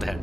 There.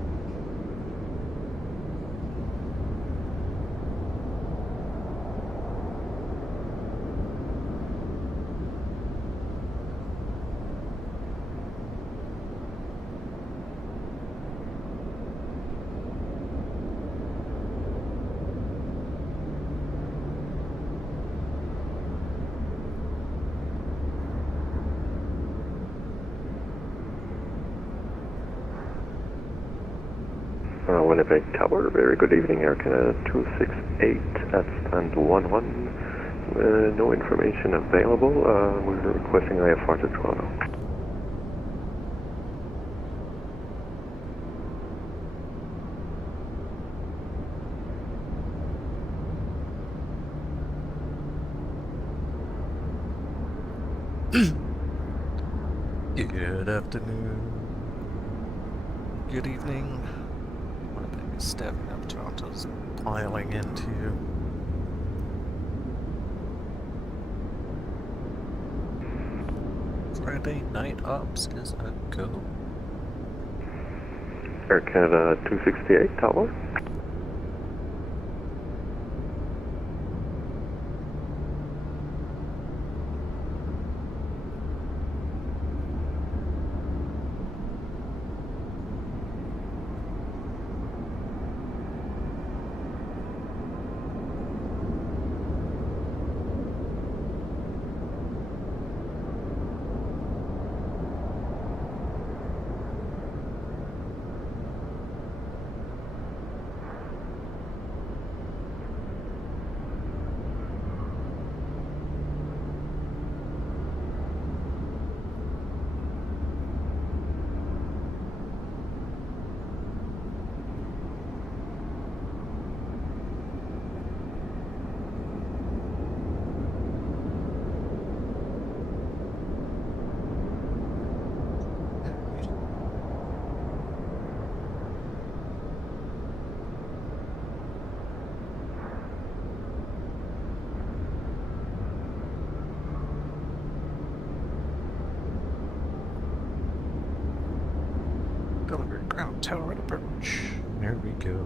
Winnipeg Tower, very good evening, Air Canada 268 at stand 11. No information available. We're requesting IFR to Toronto. Good afternoon. Good evening. Winnipeg is stepping up. Toronto's piling into you. Friday night ops is a go. Air Canada 268 Tower. Delivery ground tower at approach. There we go.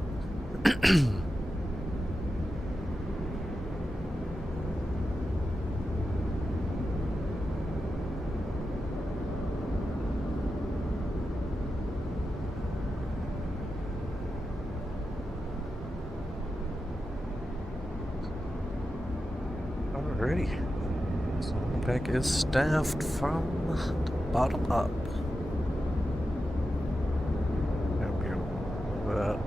Alrighty. So Winnipeg is staffed from the bottom up. There we go.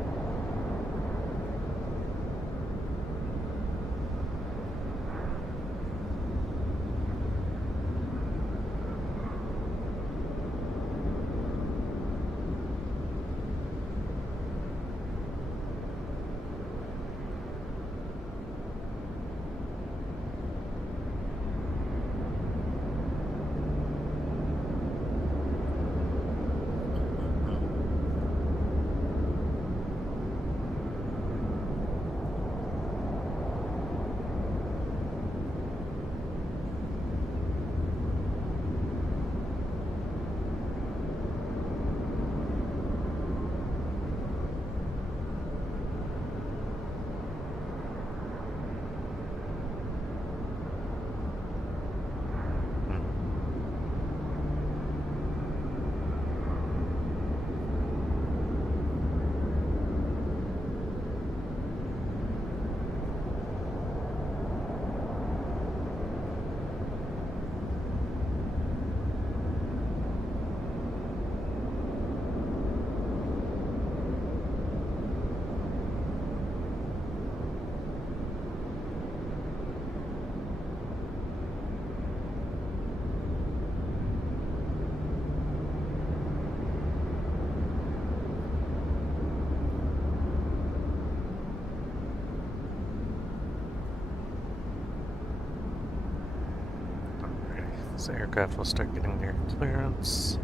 So aircraft will start getting their clearance.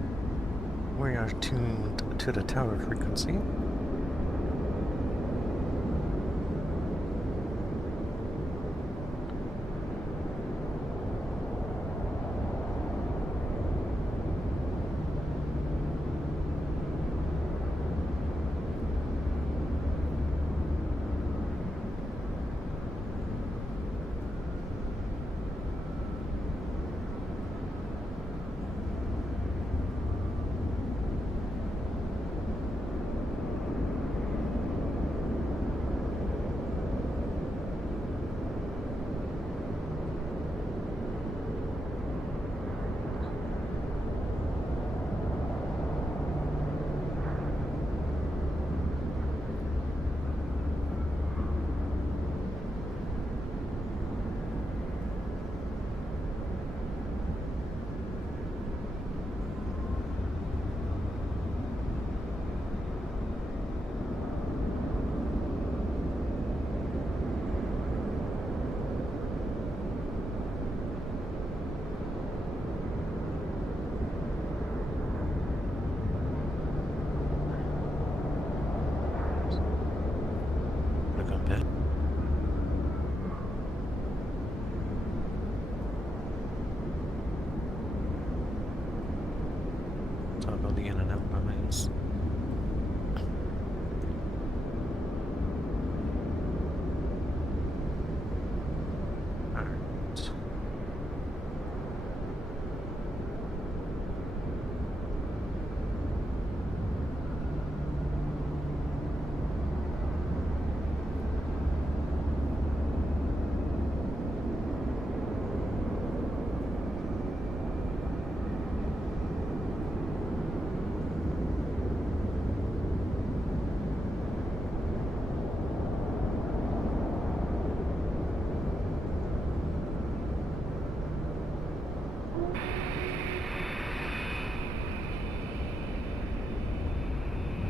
We are tuned to the tower frequency.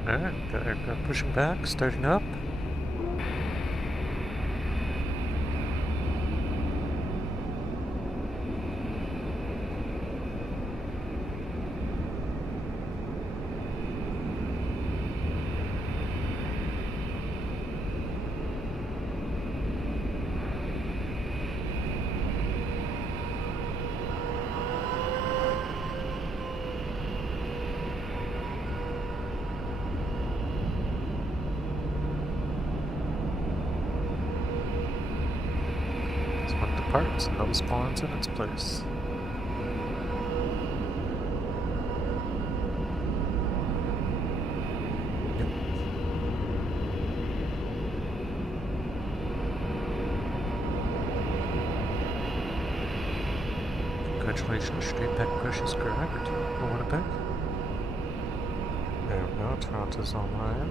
Alright, they're pushing back, starting up. One departs, another spawns in its place. Yep. Congratulations, straight back push is correct for Winnipeg. There we go, Toronto's online.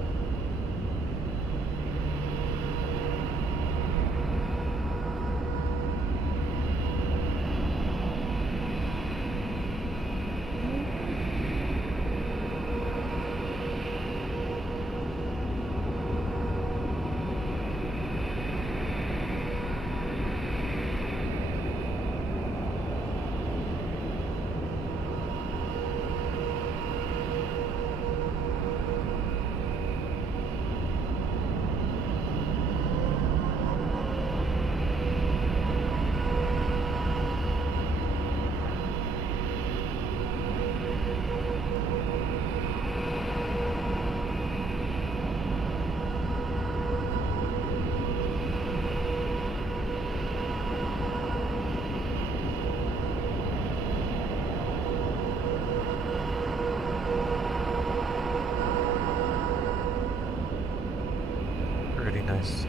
Pretty nice.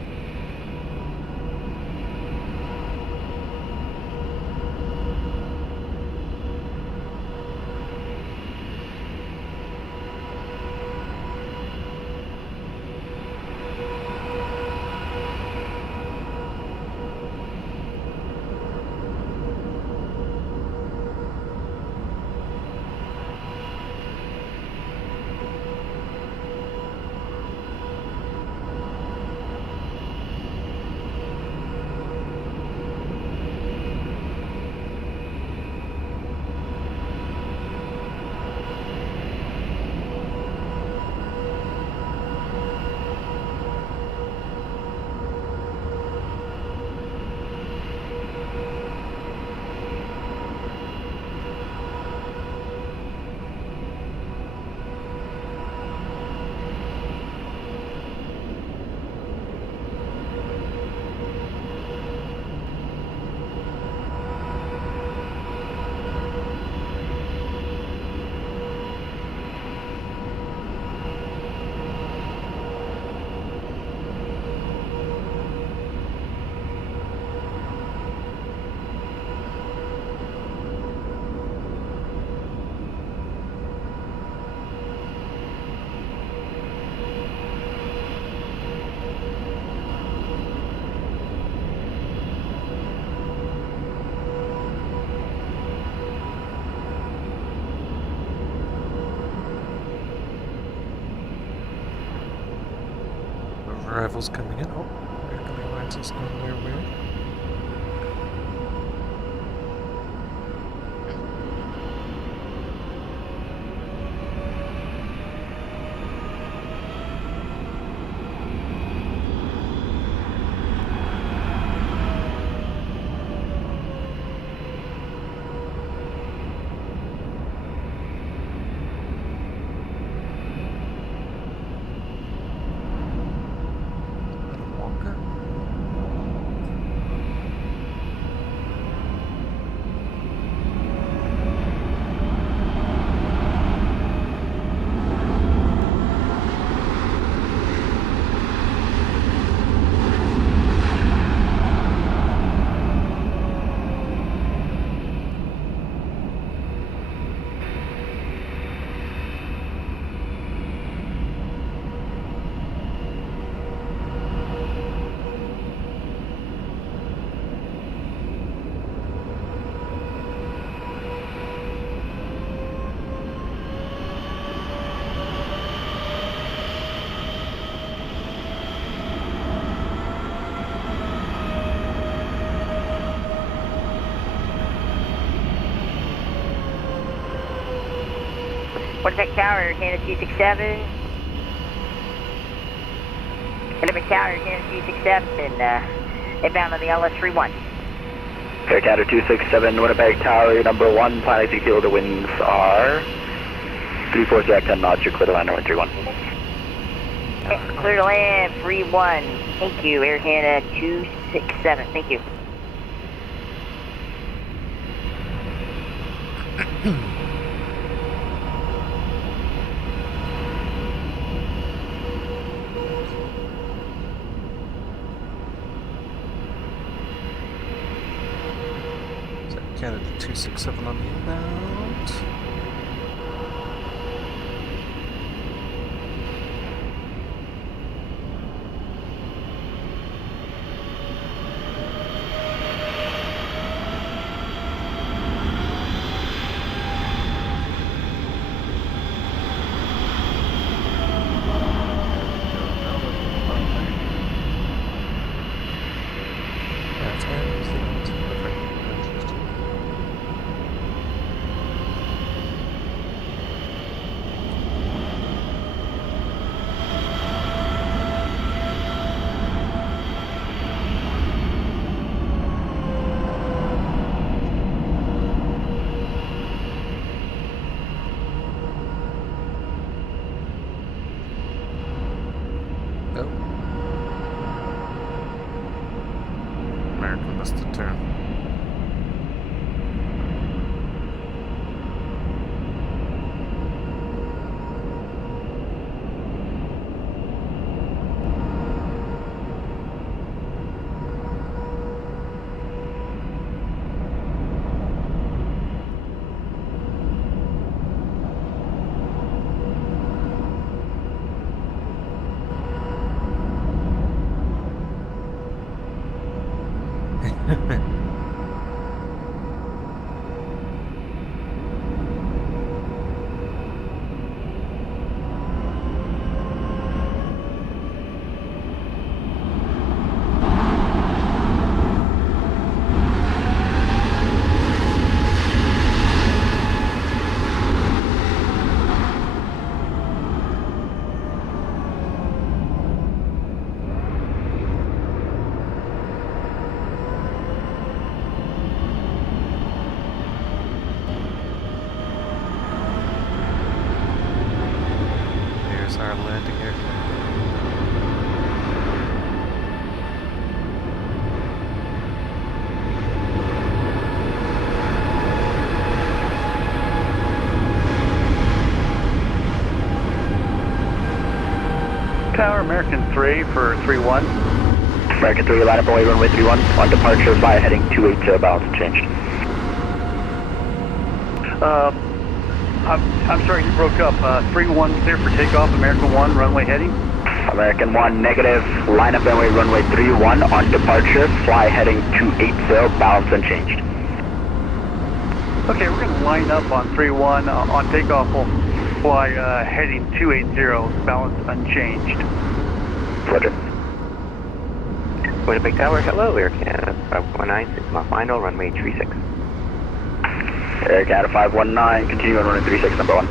Arrivals coming in. Oh, the alliance is going their way. Winnipeg Tower, Canada 267. Winnipeg Tower, Canada 267, inbound on the LS31. Air Canada 267, Winnipeg Tower, number 1, planning to kilo, the winds are 340 10 knots, you're clear to land, runway 31. Okay, clear to land, 31. Thank you, Air Canada 267, thank you. Canada 267 on the inbound. American missed the turn. Our landing area. Tower, American 3 for 31. American 3, line up away, runway 31. On departure, fly heading 28, balance changed. I'm sorry, you broke up. 3-1 clear for takeoff, American 1, runway heading. American 1, negative, line up away, runway 31. On departure, fly heading 280, balance unchanged. Okay, we're going to line up on 3-1. On takeoff, we'll fly heading 280, balance unchanged. Roger. Winnipeg Tower, hello, Air Canada 519, 6 mile final, runway 36. Air Canada 519, continue on runway 36, number 1.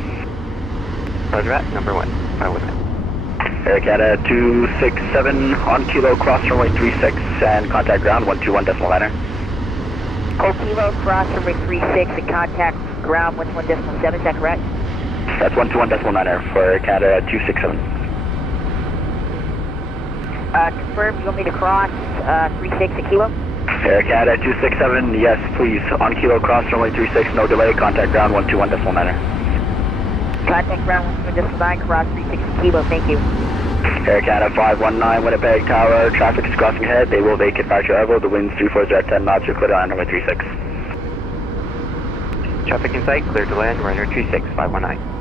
Roger that, number 1, 519. Air Canada 267, on kilo, cross runway 36, and contact ground 121.9er. Cold Kilo, cross runway 36 and contact ground 121.7, is that correct? That's 121.9er for Air Canada 267. Confirm, you want me to cross 36 a kilo? Air Canada 267, yes please, on kilo, cross runway 36, no delay, contact ground 121.9er. Contact ground 121.9, cross 36 a kilo, thank you. Air Canada 519, Winnipeg Tower, traffic is crossing ahead, they will vacate Factory Arrival, the wind's 340 at 10 knots, you're clear to land runway 36. Traffic in sight, clear to land, runway 36, 519.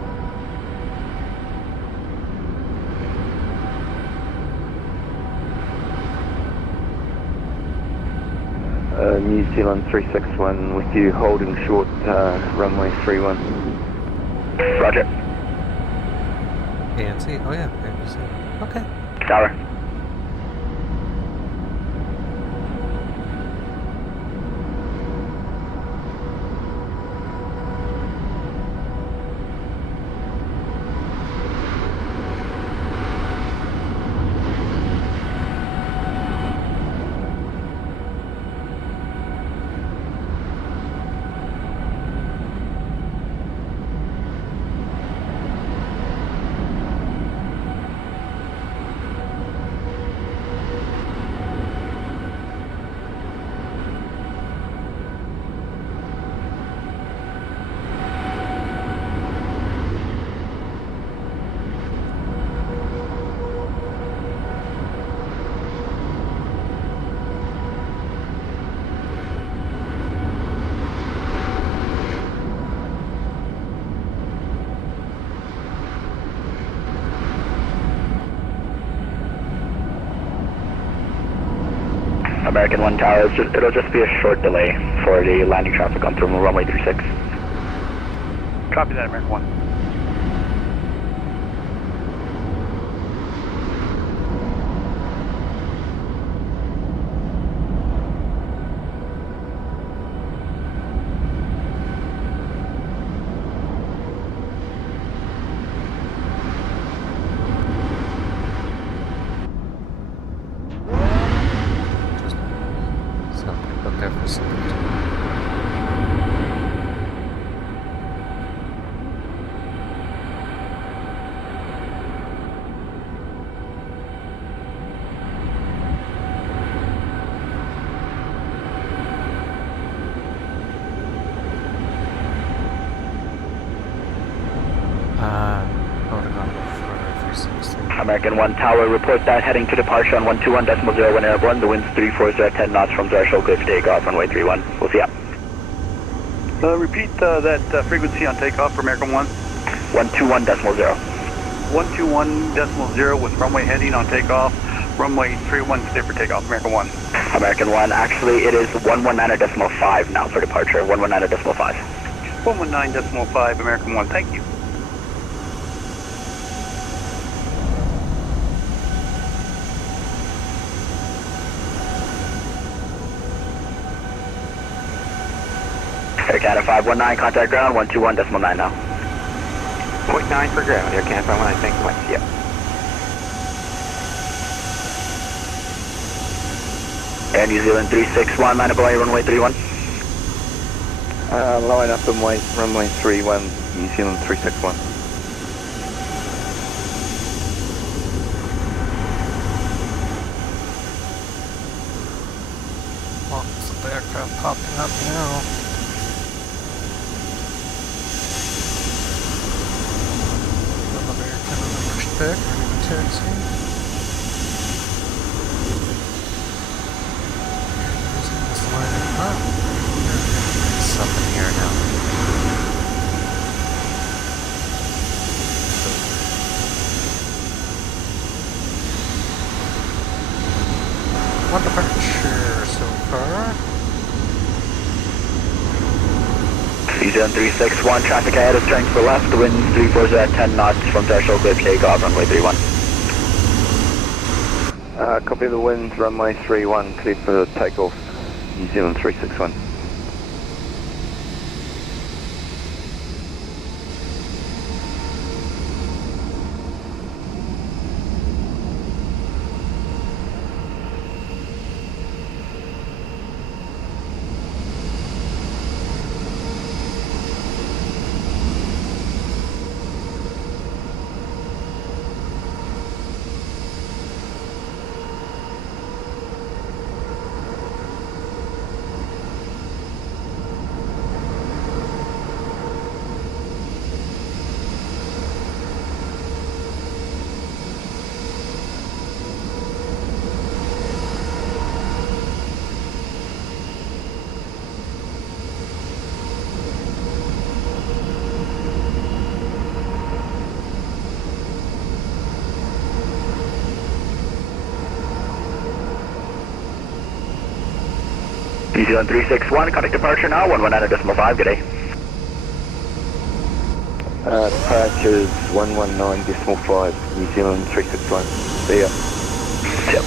New Zealand 361 with you holding short, runway 31. Roger. ANC? Oh yeah, ANC. Okay. Tower. American 1 Tower, it'll just be a short delay for the landing traffic on terminal runway 36. Copy that, American 1. Something about that facility. Holding on for 360. American 1 Tower, report that heading to departure on 121.01 airborne. The wind's 340 at 10 knots from threshold, good for takeoff, runway 31. We'll see ya. Repeat that frequency on takeoff for American 1. 121.0. 121.0 with runway heading on takeoff. Runway 31 stay for takeoff, American 1. American 1, actually it is 119.5 now for departure, 119.5. 119.5, American 1, thank you. Air Canada 519, contact ground, 121.9 now. 0.9 for ground, Air Canada 519, thanks so much, yep. Air New Zealand 361, Manitoba, runway 31. Line up and wait, runway 31, New Zealand 361. Lots of aircraft popping up now. Another air cannon pushed back, ready to taxi. This lining up. Something here now. One departure so far. New Zealand 361, traffic ahead is turning to the left, the wind's 340 at 10 knots from threshold, good for takeoff, runway 31. Copy the winds, runway 31, clear for takeoff, New Zealand 361. New Zealand 361, contact departure now, 119.5, good day. Departure is 119.5, New Zealand 361. See ya. See ya.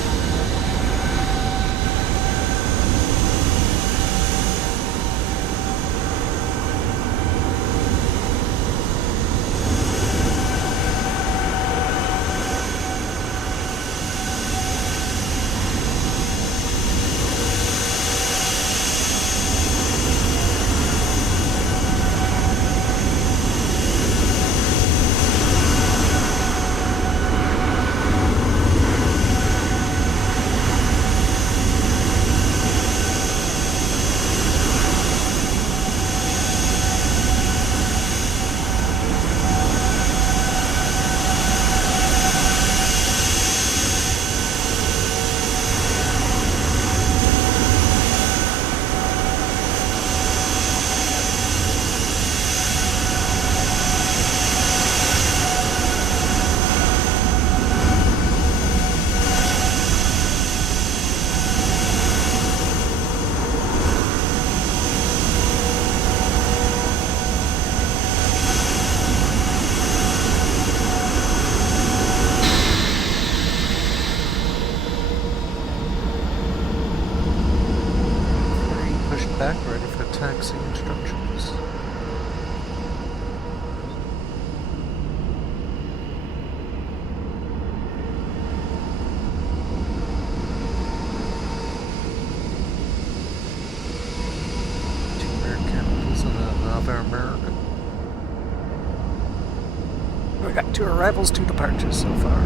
arrivals to departures so far.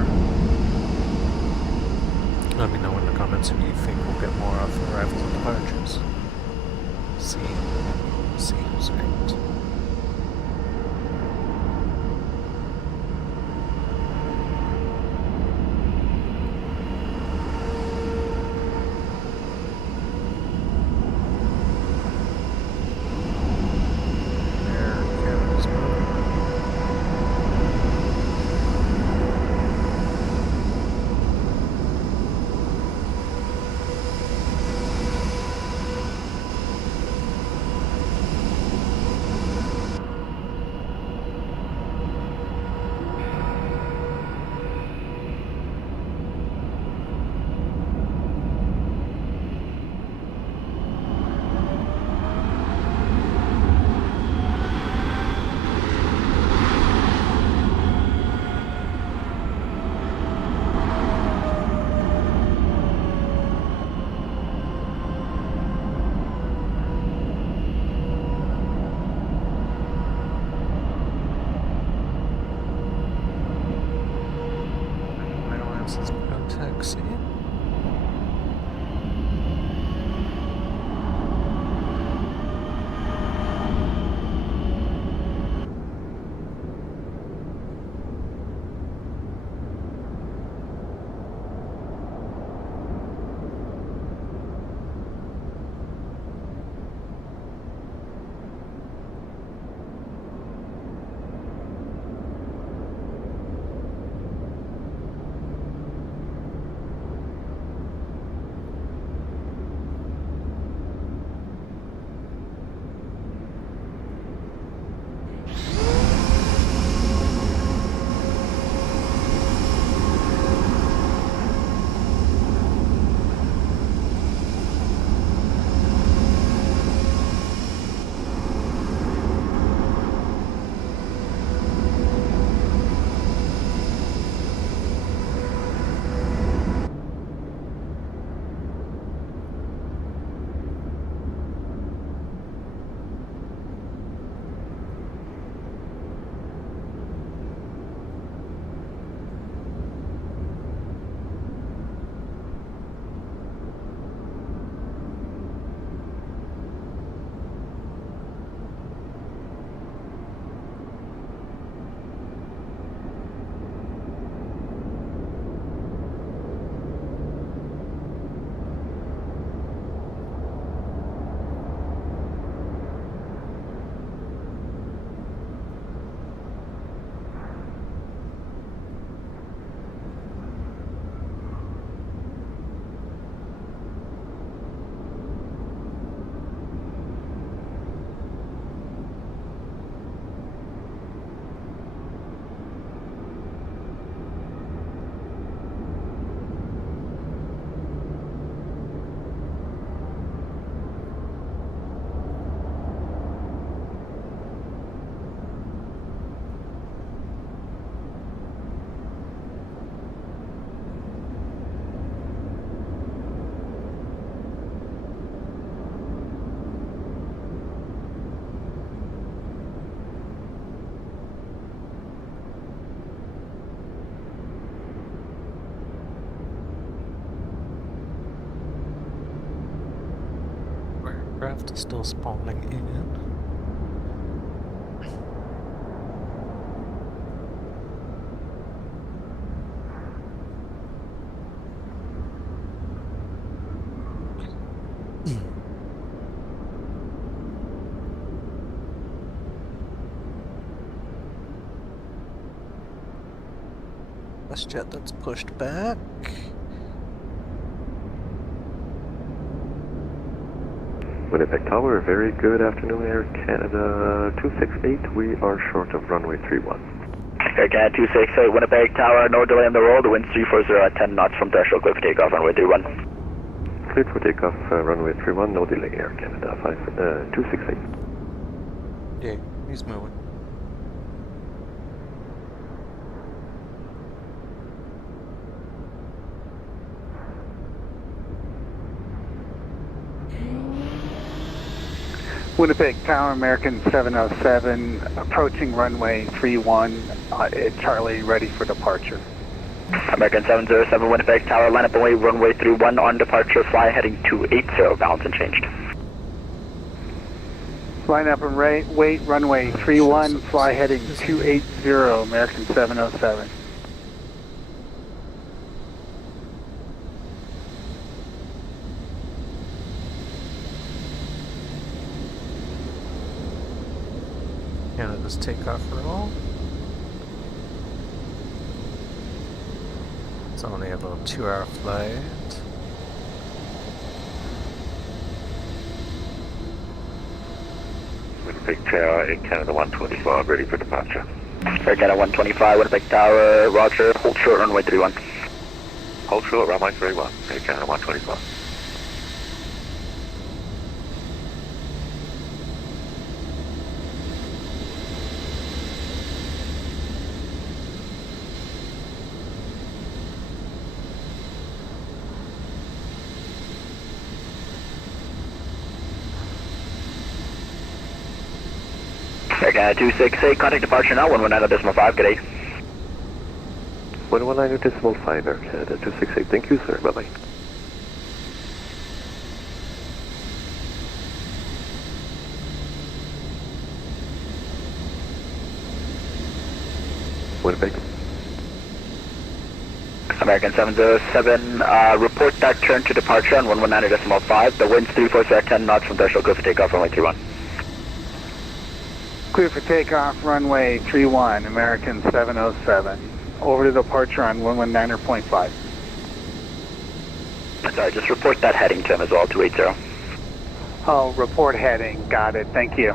Let me know in the comments if you think we'll get more of arrivals and departures. See who's right. Taxi. Aircraft is still spawning in. This jet that's pushed back. Winnipeg Tower, very good afternoon, Air Canada 268. We are short of runway 31. Air Canada 268, Winnipeg Tower, no delay on the roll. The wind's 340 at 10 knots from threshold, clear for takeoff, runway 31. Cleared for takeoff, runway 31, no delay, Air Canada 268. Yeah, he's moving. Winnipeg Tower, American 707, approaching runway 31, Charlie, ready for departure. American 707, Winnipeg Tower, line up away, runway 31 on departure, fly heading 280, balance unchanged. Line up and wait, runway 31, fly heading 280, American 707. Canada's takeoff roll. It's only about a 2-hour flight. Winnipeg Tower, Air Canada 125, ready for departure. Air Canada 125, Winnipeg Tower, roger, hold short, runway 31. Hold short, runway 31, Air Canada 125. Air Canada 268, contact departure now, 119.5, good day. 119.5, Air Canada 268, thank you, sir, bye-bye. Winnipeg. American 707, report that turn to departure on 119.5, the wind's 340 at 10 knots from threshold, go for takeoff, runway 31. Clear for takeoff, runway 31, American 707. Over to departure on 119.5. Sorry, just report that heading to him as well, 280. Oh, report heading, got it, thank you.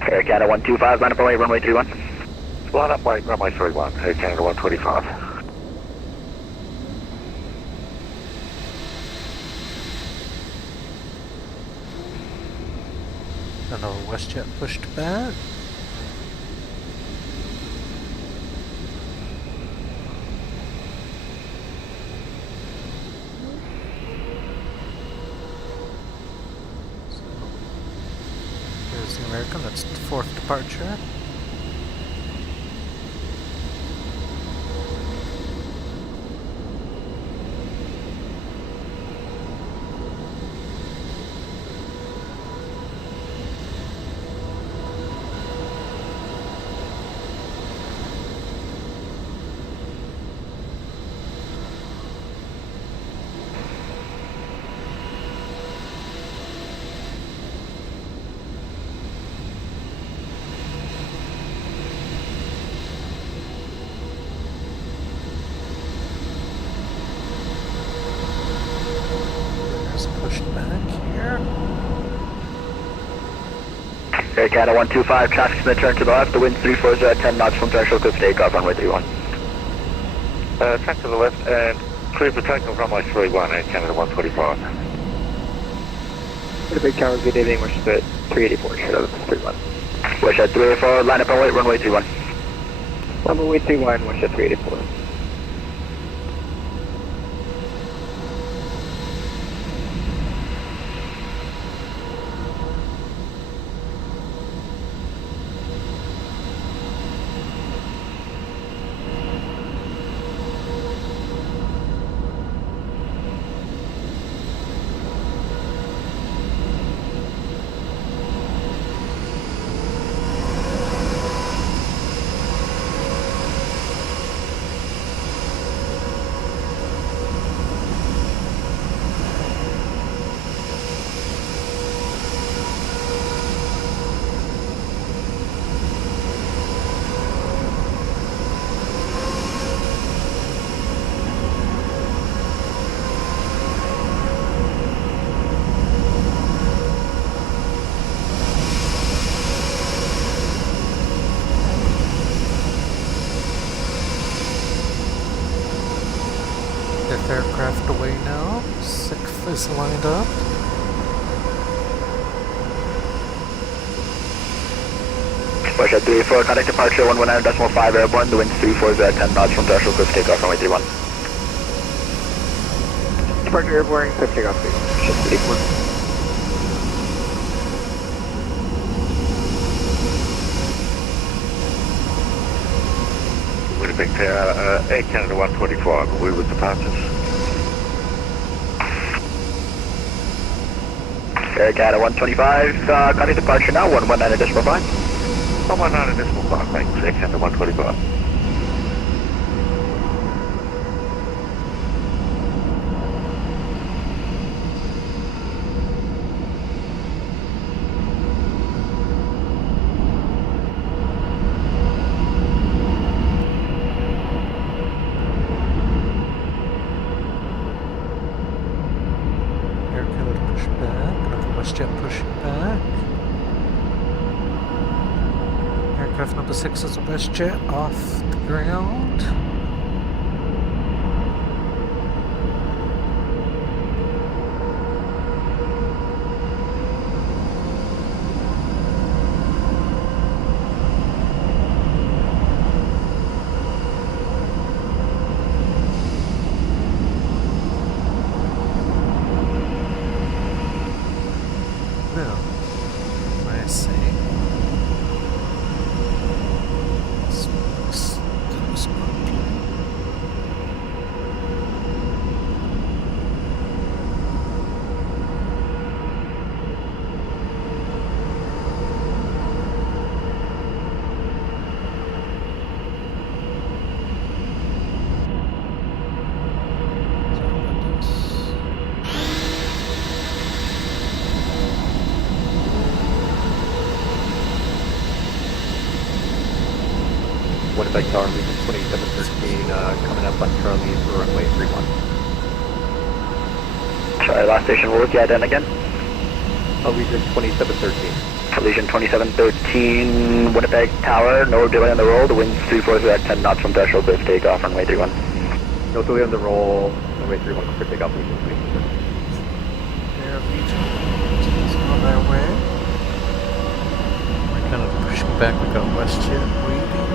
Air Canada 125, line up away, runway 31. Line up, wait, runway 31, Air Canada 125. Another WestJet pushed back. So, here's the American, that's the 4th departure. Pushed back here. Air Canada 125, traffic's going to turn to the left, the wind's 340 at 10 knots from threshold, go for takeoff, runway 31. Track to the left and clear for takeoff, runway 31, Air Canada 125. Winnipeg Tower, good evening, we're at 384, shut out 31. Wish at 384, line up and wait, runway 31. Runway 31, we're at 384. Aircraft away now. 6th is lined up. Wish at 384, contact departure 119.5 airborne, the wind's 340 at 10 knots from threshold, go for takeoff, runway 31. Departure airborne, clear takeoff, please. Ship 34. Winnipeg Tower, Air Canada 125, we with departures. Air Canada 125, contact departure now, 119.5. 119.5, thanks, Air Canada 125. Air Canada push back. Number WestJet push back. Aircraft number 6 is a WestJet off the ground. Now, I see. Let's do this quickly. Winnipeg Tower, Legion 2713, coming up on Charlie for runway 31. Sorry, last station, what was the ident again? Legion 2713. Legion 2713, Winnipeg Tower, no delay on the roll, the wind's 340 at 10 knots from threshold, clear for takeoff, runway 31. No delay on the roll, runway 31, clear takeoff, Legion 2713. Air Legion is on their way. We're kind of pushing back. We got WestJet waiting.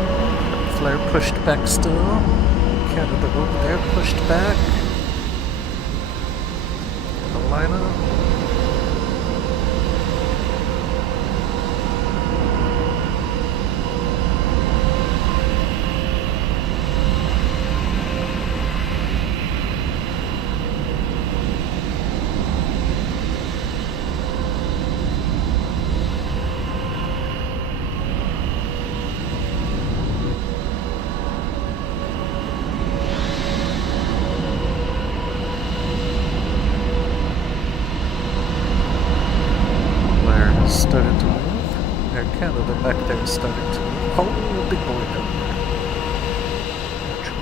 Flare pushed back still. Canada over there pushed back. Carolina. Started to move. Air Canada back there is starting to move. Oh, big boy down there.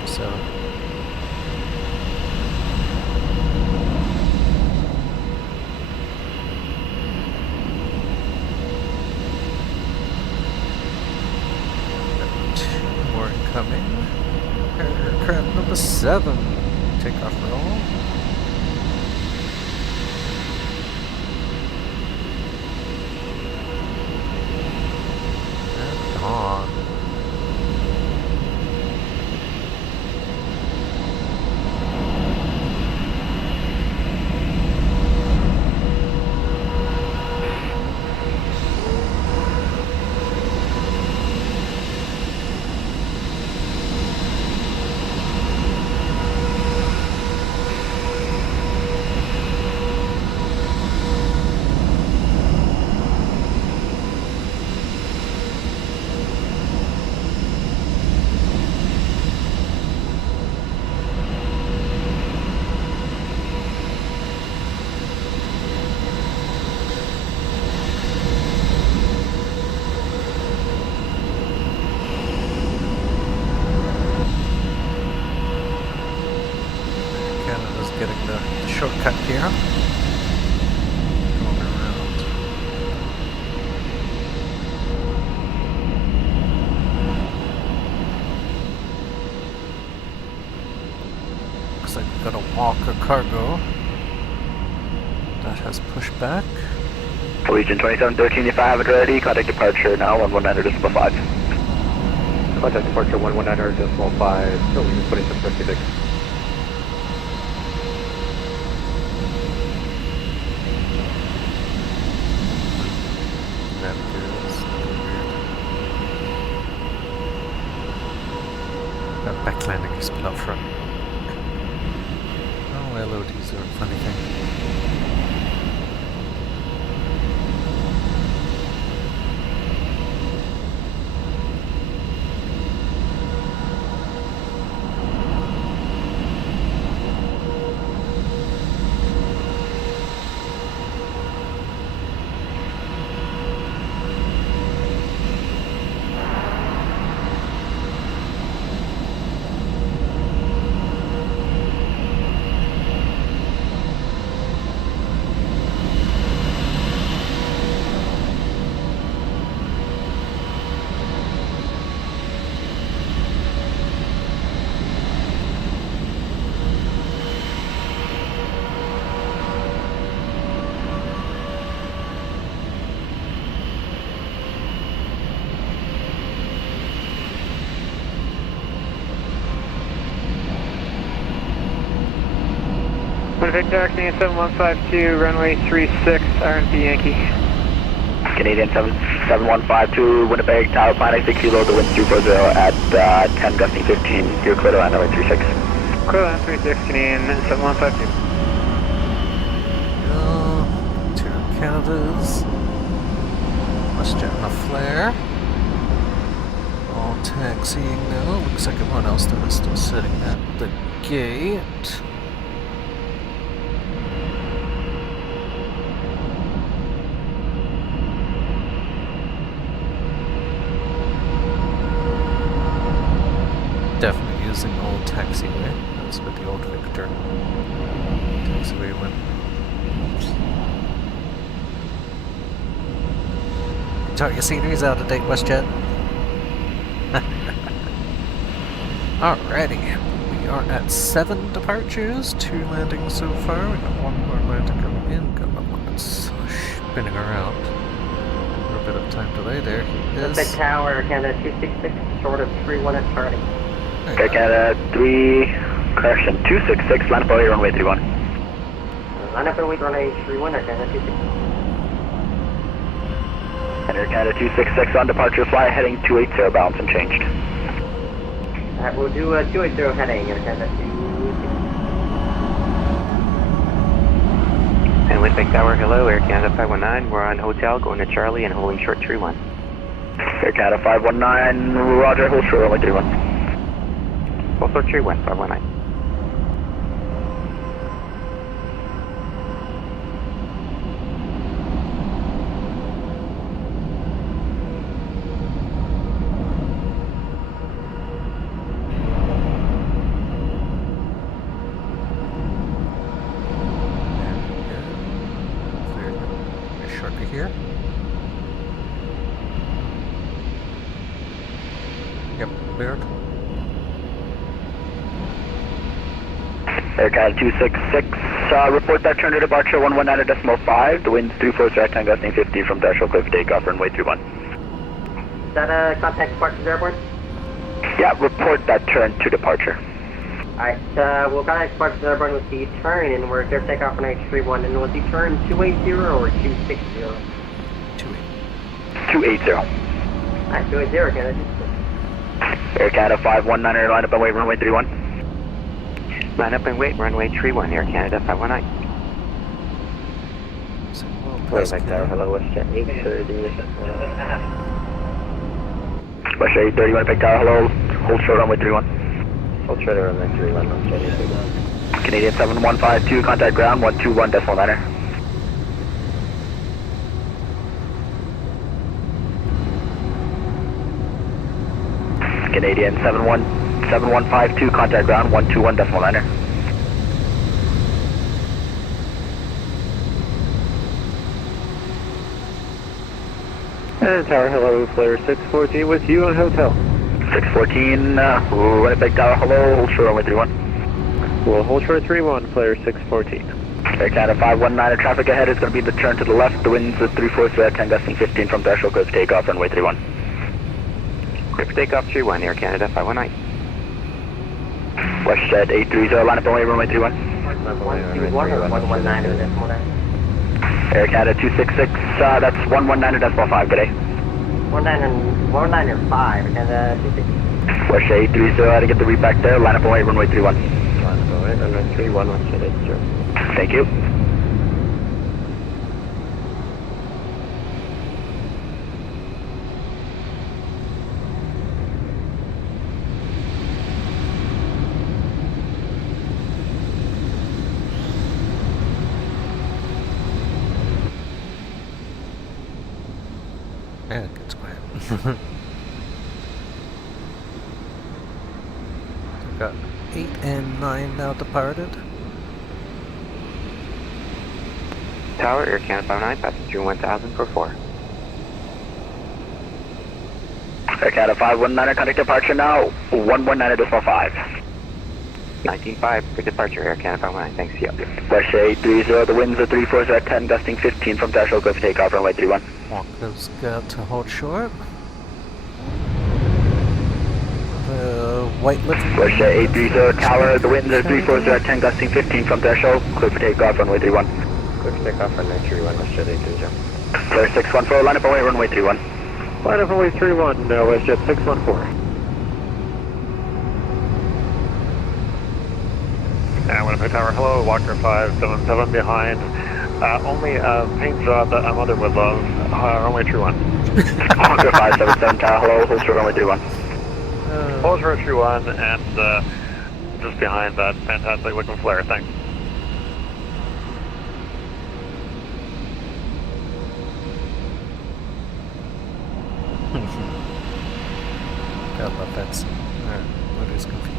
777. Two more incoming. Aircraft number 7. Takeoff roll. On. Getting the shortcut here. Going around. Looks like we've got a Walker cargo that has pushed back. Legion 2713, if I have it ready, contact departure now, 119.5. Contact departure 119.5, Legion 2736. truck. Oh, LODs are a funny thing. Winnipeg Tower, Canadian 7152, runway 36, RNP Yankee. Canadian 7152, Winnipeg Tower, plan exit kilo, the wind 340 at 10 gusting 15, you're clear to land runway 36. Clear land 36, Canadian 7152. Two Canadas. WestJet and a flare. All taxiing now. Looks like everyone else there is still sitting at the gate. Definitely using the old taxiway. That's where the old Victor taxiway went. Sorry, your scenery's out of date, WestJet. Alrighty, we are at 7 departures, 2 landings so far. We got 1 more landing coming in, got another one that's spinning around. A little bit of time delay there. He is. Winnipeg Tower, Canada 266, short of 31 at Charlie. Okay, Canada 266, land up away runway 31. Line up and wait runway 31 at Canada 266. And Air Canada 266 on departure, fly heading 280, balance unchanged. Alright, we'll do 280 heading, Air Canada 266. And Winnipeg Tower, hello, Air Canada 519, we're on hotel, going to Charlie and holding short 31. Air Canada 519, roger, hold short runway 31. Hold short 31, 519. Here. Yep, cleared. Air Canada 266, report that turn to departure 119.5, the wind's 340 direct 10 gusting 50 from Threshold Cliff, takeoff runway 31. Is that contact departures airborne? Yeah, report that turn to departure. Alright, we'll contact departures airborne with the turn, and we're clear takeoff on H31, and was the turn 280 or 260? 280. Alright, 280, Canada 266. Air Canada 519, line up and wait, runway 31. Line up and wait, runway 31, Air Canada 519. Winnipeg Tower, hello, WestJet 830. WestJet 830, Winnipeg Tower, hello, hold short runway 31. Hold short runway 31, WestJet 830. Canadian 7152, contact ground 121.9. Canadian 7152, contact ground 121.9. And Tower, hello, flare 614 with you on hotel. 614, Winnipeg Tower, hello, hold short runway 31. We'll hold short 31, flare 614. Air Canada 519, traffic ahead is going to be the turn to the left, the wind's at 340 at 10 gusting 15 from Threshold Cliff, takeoff runway 31. Clear for takeoff 31, Air Canada 519. WestJet 830, line up and wait, runway 31. 119 in decimal 9. Air Canada 266, that's 119.5, good day. 19 or 5, Canada 266. West 830, how to get the read back there, line up away, runway 31. Line up away, runway 31, West 880. Thank you. Yeah, it gets quiet. We've got 8 and 9 now departed. Tower, Air Canada 59, passenger 1000 for 4. Air Canada 519, contact departure now, 119.5. 19.5 for departure, Air Canada 519, thanks, yep. West 830, the winds are 340 at 10, gusting 15 from Dash Oak, takeoff, runway 31. Walker's got to hold short. The white lift. West 830, Tower, the winds are 340 at 10, gusting 15 from Dash Oak, clear for takeoff, runway 31. Clear for takeoff, runway 31, West 830. Clear 614, line up away, runway 31. Line up away 31, WestJet 614. And Winnipeg Tower, hello, Walker 577 behind. Only paint job that my mother would love, runway 31. Walker 577 Tower, hello, hold short, runway 31. Hold short 31, and just behind that fantastic looking flare, thanks. God love Vatsim. Alright, what is confused?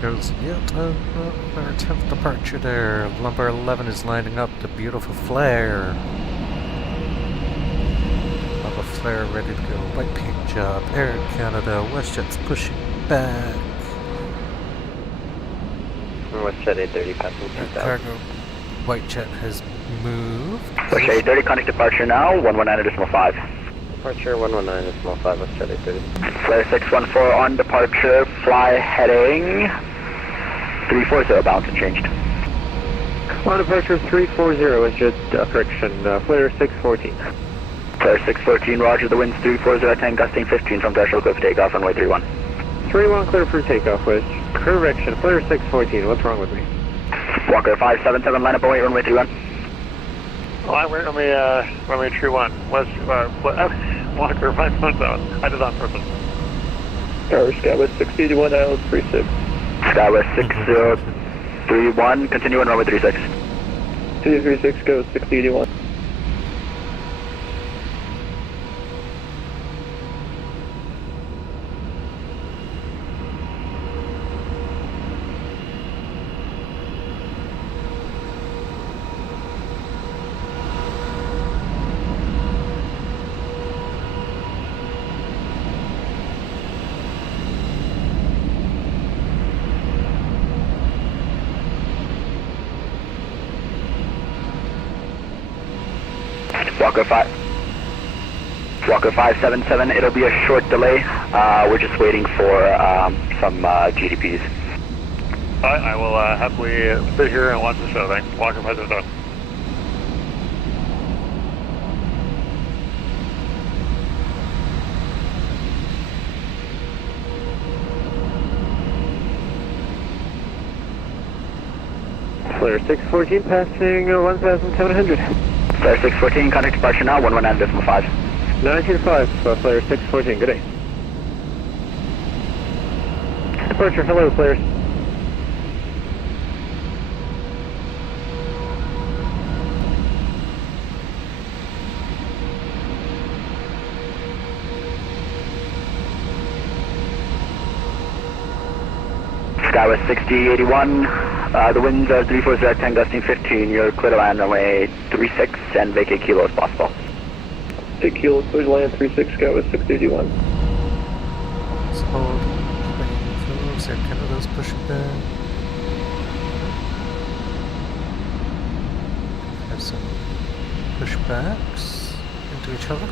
Goes yet our 10th departure there. Lumber 11 is lining up the beautiful flare. Have a flare ready to go. White paint job. Air Canada. WestJet's pushing back. WestJet 830 passing 2000. Cargo. White jet has moved. West 830, contact departure now, 119.5. Departure 119.5, WestJet 830. Flare 614 on departure, fly heading 340, balance unchanged. On departure 340, WestJet correction, flare 614. Flare 614, roger, the winds 340 at 10, gusting 15 from Dash Oak, clear for takeoff, runway 31. 31 clear for takeoff, West. Correction, flare 614, what's wrong with me? Walker 577, line up away, runway 31. Runway 31. Walker 517. I did on purpose. Tower Skywest 681, Island 36. Skywest 6031, continue on runway 36. 236, go 681. Walker 577, it'll be a short delay. We're just waiting for some GDPs. I will happily sit here and watch the show, thanks. Walker 577. Flare 614 passing 1,700. Flare 614, contact departure now, 119.5. 925, Flare 614, good day. Departure, hello, Flare. Skywest 6081, the winds are 340 at 10, gusting 15. You're clear to land runway 36 and vacate kilo as possible. Take kilo, clear to land 36, Skywest 681. Let's hold. Plane close. Air Canada's pushing back. pushbacks into each other.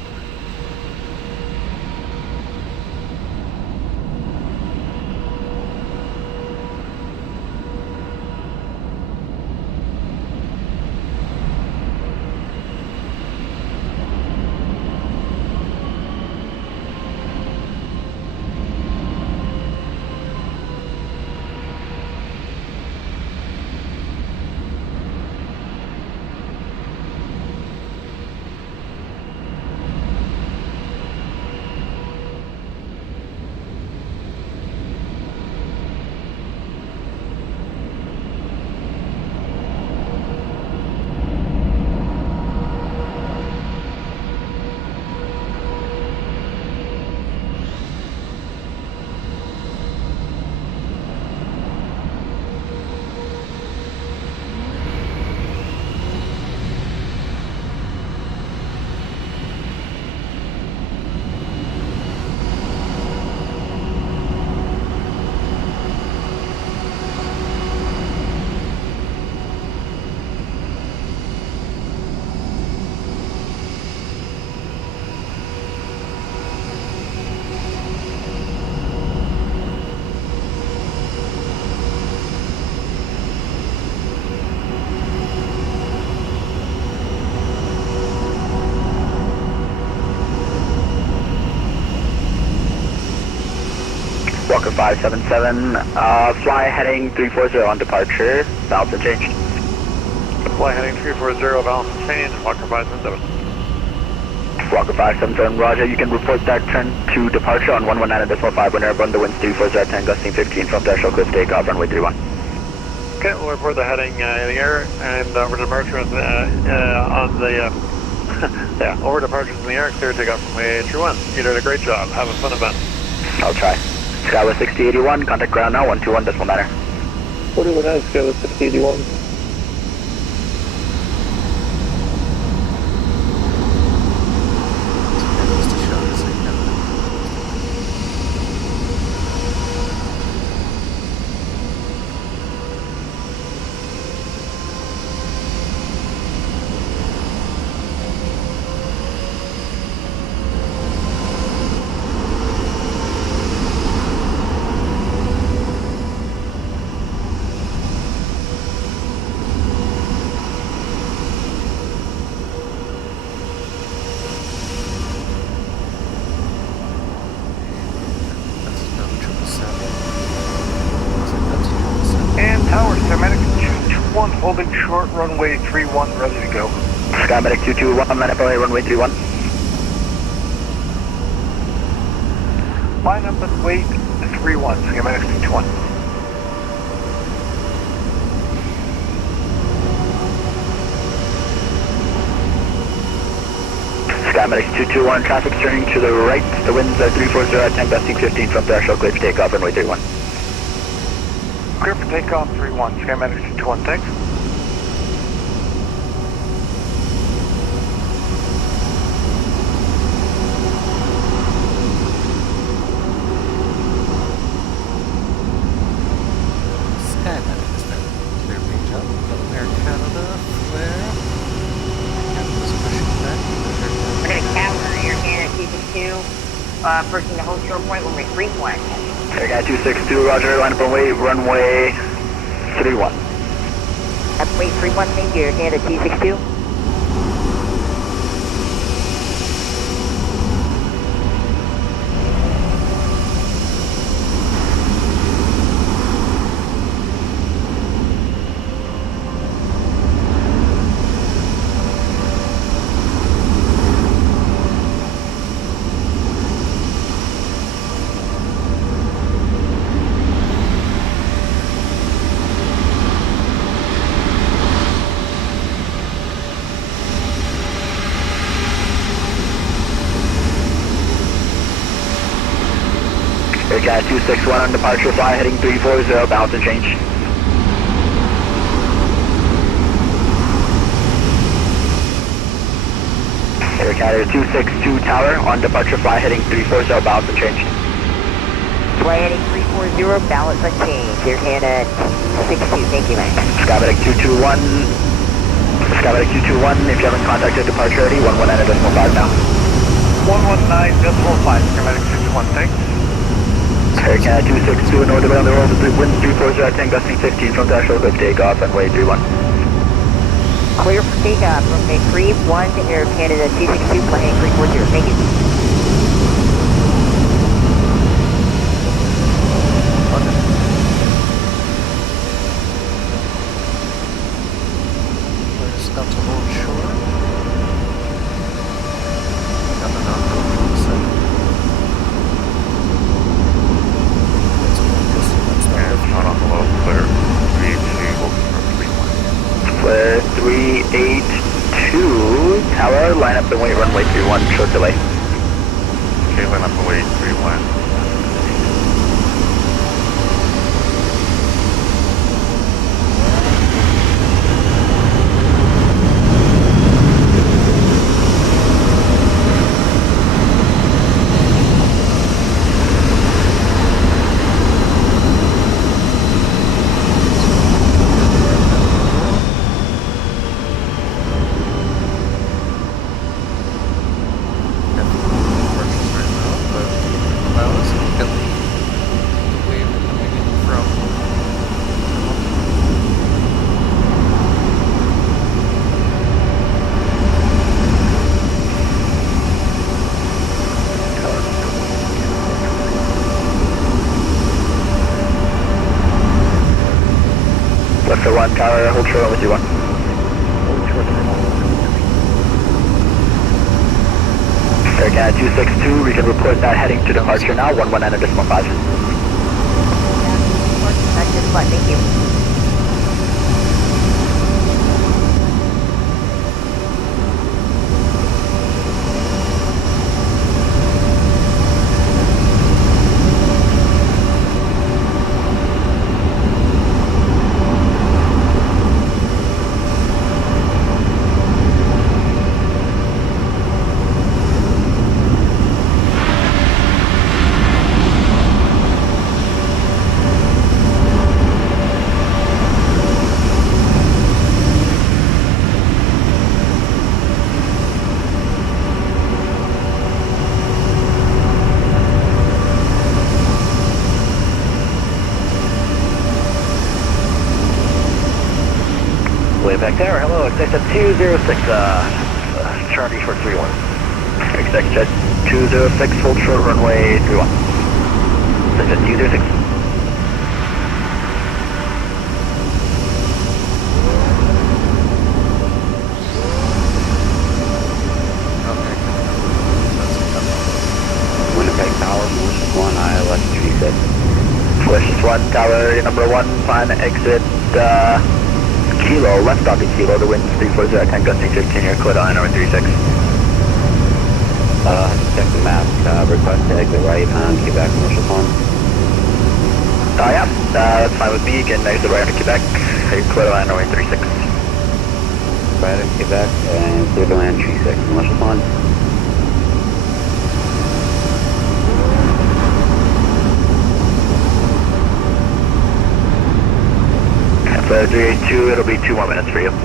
Walker 577, fly heading 340 on departure, balance and change. Fly heading 340, balance and change, Walker 577. Walker 577, roger, you can report that turn to departure on 119.5 when airborne, the wind's 340 at 10, gusting 15 from threshold, cliff takeoff, runway 31. Okay, we'll report the heading in the air and over departure on the, yeah, over departures in the air, clear takeoff from way 31. You did a great job, have a fun event. I'll try. Skyway 6081, contact ground now, 121.9. 41 Skyway 6081. Holding short, runway 31, ready to go. Skymedic 221, Manitoba, runway 31. Line up and wait 31, Skymedic 221. Skymedic 221, traffic turning to the right, the winds are 340 at 10, gusting 15 from threshold, clear for takeoff, runway 31. Clear for takeoff 31, Skymedic 221, thanks. Approaching the whole short point, runway 31. Air Guy 262, roger, line up and wait, runway 31. Runway 31, thank you, Air Canada 262. Air 261 on departure, fly heading 340, balance and change. Air Canada 262 tower on departure, fly heading 340, balance and change. Fly heading 340, balance and change. Air Canada 262, thank you, man. Skymedic 221, Skylight 221, if you haven't contacted departure already, 119.5 now. 119.5, Skylight 221, thanks. Air Canada 262, no delay on the roll, wind 340 at 10, gusting 15 from Dash, good takeoff, runway 31. Clear for takeoff, runway 31, Air Canada 262, flying 340, thank you. Where's got to hold short? Got an outdoor for a second. And not on the low, clear. 382, looking for 31. Flare 382, tower, line up and wait, runway 31, short delay. Okay, line up and wait, 31. Left for 1, tower, hold short with you 1. Air Canada 262, we can report that heading to departure now, 119.5. That's just fun, thank you. Winnipeg Tower, hello, exit 206, Charlie short 31. Exit 206, hold short runway 31. Exit 206. Winnipeg Tower, Motion 1, ILS 36. Wish 1, tower, number 1, plan exit, Kilo, left stopping Kilo, the wind 340 at 10, gusting 15, your clear line over 36. Check the map, request to exit right on Quebec, Motion 1. Yeah, that's fine with me, again, exit right on Quebec, your clear line over 36. Right on Quebec, and clear to land 36, Motion 1. Flare 382, it'll be 2 more minutes for you. 310.5,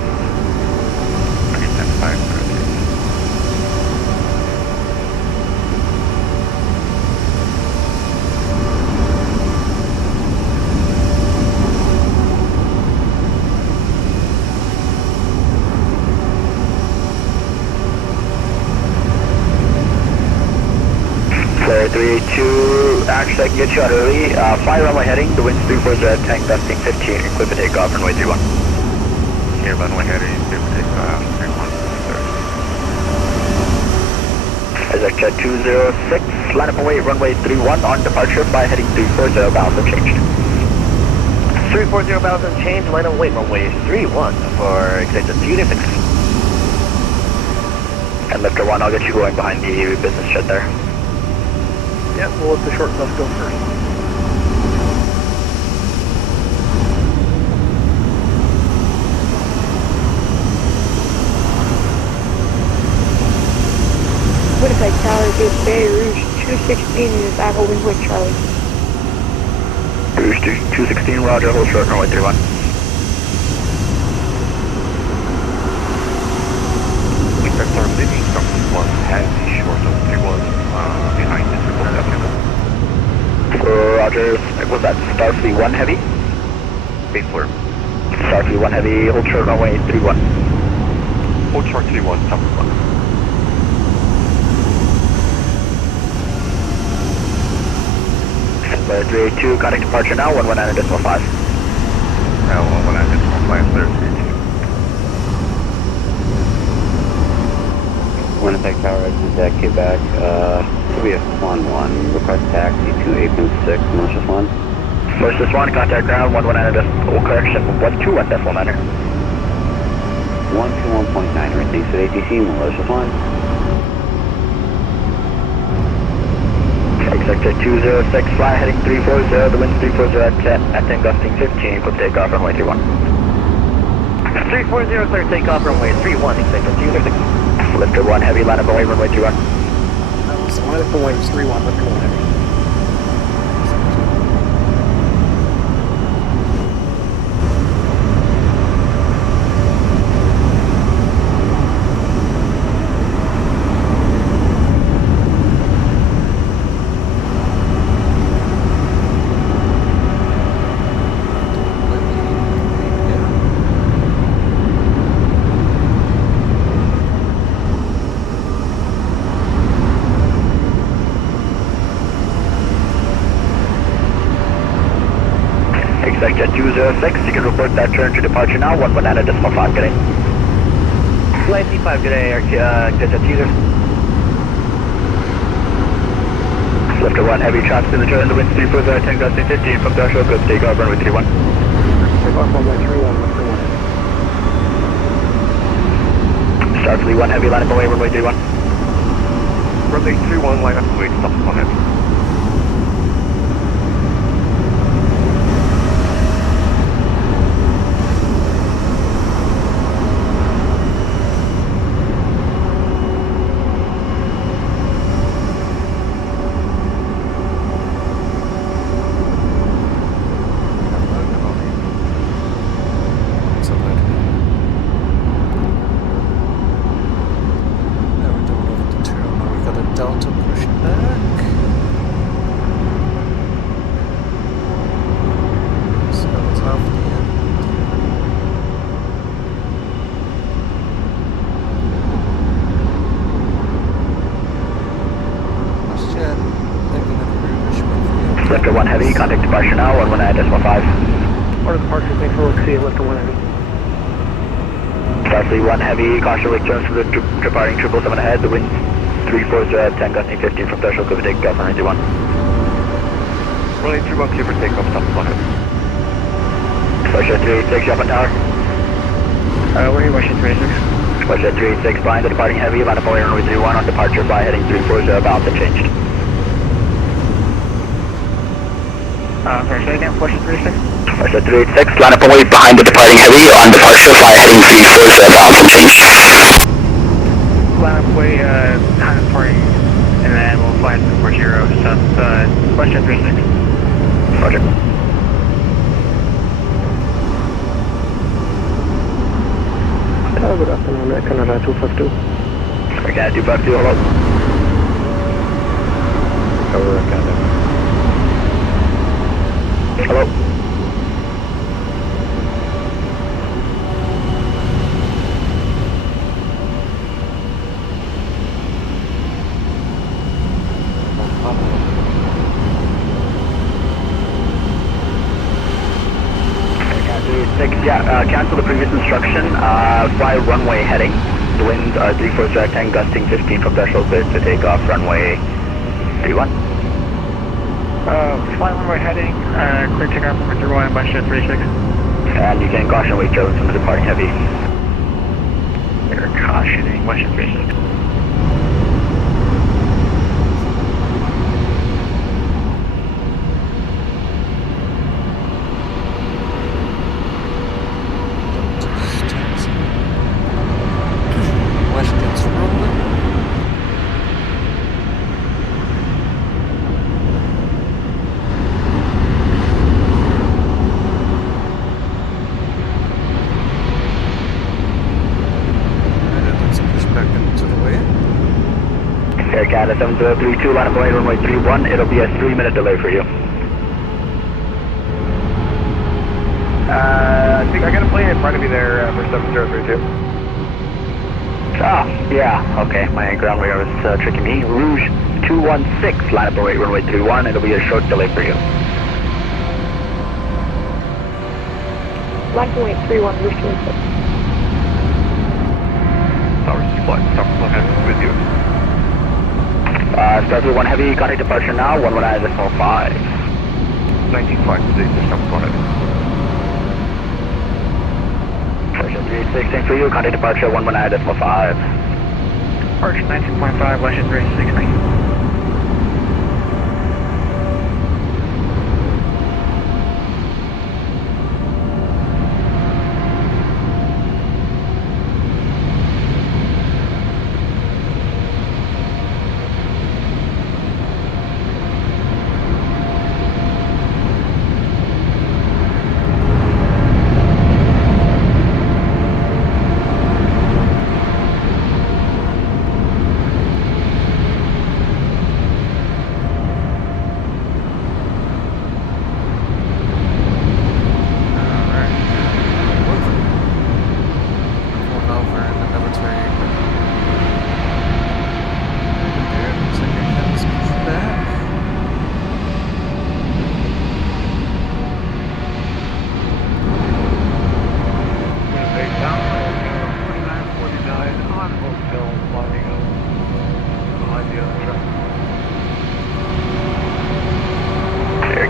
Flare 382, actually I can get you out early. Fly runway heading, the wind's 340 at 10, gusting 15, equip for takeoff, runway 31. here, runway heading, takeoff, 31. Exit 206, line up and wait, runway 31 on departure, fly heading 340, balance unchanged. 340 balance unchanged, line up and wait, runway 31 for exit 206. And lifter 1, I'll get you going behind the business shed there. Yeah, we'll let the short stuff go first. Winnipeg Tower, Gate Bay, Rouge 216 is at holding with Charlie. Rouge 216, roger, hold short, runway 31. Starfleet 1 Heavy. Base alert. Starfleet 1 Heavy, hold short runway 31. Hold short 31, Starfleet 1. Flight 382, contact departure now, 119.5. Now 119.5, clear 32. Winnipeg Tower, exit deck, get back. CBS 1-1, request taxi to 8.6, Malicious 1. Malicious 1, contact ground, 119, correction, 121.9. 121.9, received at ATC, Malicious 1. Sector 206, fly heading 340, the wind's 340 at 10, at 10 gusting 15, quick takeoff, runway 31. 340, clear takeoff, runway 31, sector 206. Lifter 1 Heavy, line up away, runway 31. Line up away, 31, lifter 1 Heavy. Sector 206, you can report that turn to departure now, 119.5, good day. Flight C5, good day, Sector 206. Lifter 1 Heavy, traffic in the turn, the wind's 340 at 10 gusting 15, from Joshua, quick takeoff, runway 31. Takeoff, runway 31, lifter 1. Starfleet 1 Heavy, line up away, runway 31. Runway 31, line up away, Starfleet 1 Heavy. Lifter 1 Heavy, contact departure now, 119.5. Order departure, thanks for CYXE, lifter 1 Heavy. Starfleet 1 Heavy, caution wake turns for the departing 777 ahead, the wind 340 at 10 gusting 15 from threshold, go for takeoff, 91. Runway 31, clear for takeoff, Starfleet 1 Heavy. Russia 386, up on tower. Where are you, Russia 386? Russia 386, behind the departing Heavy, line up away, runway 31 on departure, fly heading 340, balance unchanged. Sorry, say again, Russia 386? Russia 386, line up away behind the departing Heavy, on departure, fly heading 340, balance unchanged. Line up way, behind the party, and then we'll fly 340, so Russia 386. Roger. Good afternoon, Canada 252. Okay, 252, hello. Over, Canada. Hello. Yeah, cancel the previous instruction. Fly runway heading. The winds are 340 at 10, gusting 15 from threshold to take off runway 31. Fly runway heading, clear takeoff runway 31, Russia 386. And you can caution wake trailers from the departing Heavy. They're cautioning Russia 386. Air Canada 7032, line up away, runway 31. It'll be a 3-minute delay for you. I got a plane in front of you there for 7032. Ah, yeah, okay, my ground radar was tricking me. Rouge 216, line up and wait, runway 31, it'll be a short delay for you. Line up and wait 31, Rouge 216. Tower Flight, with you. Star 31 Heavy, contact departure now, 119.5. 19 flight, Star 1 Heavy. Station 316 for you, contact departure 119.5. Departure 19.5, Western 360.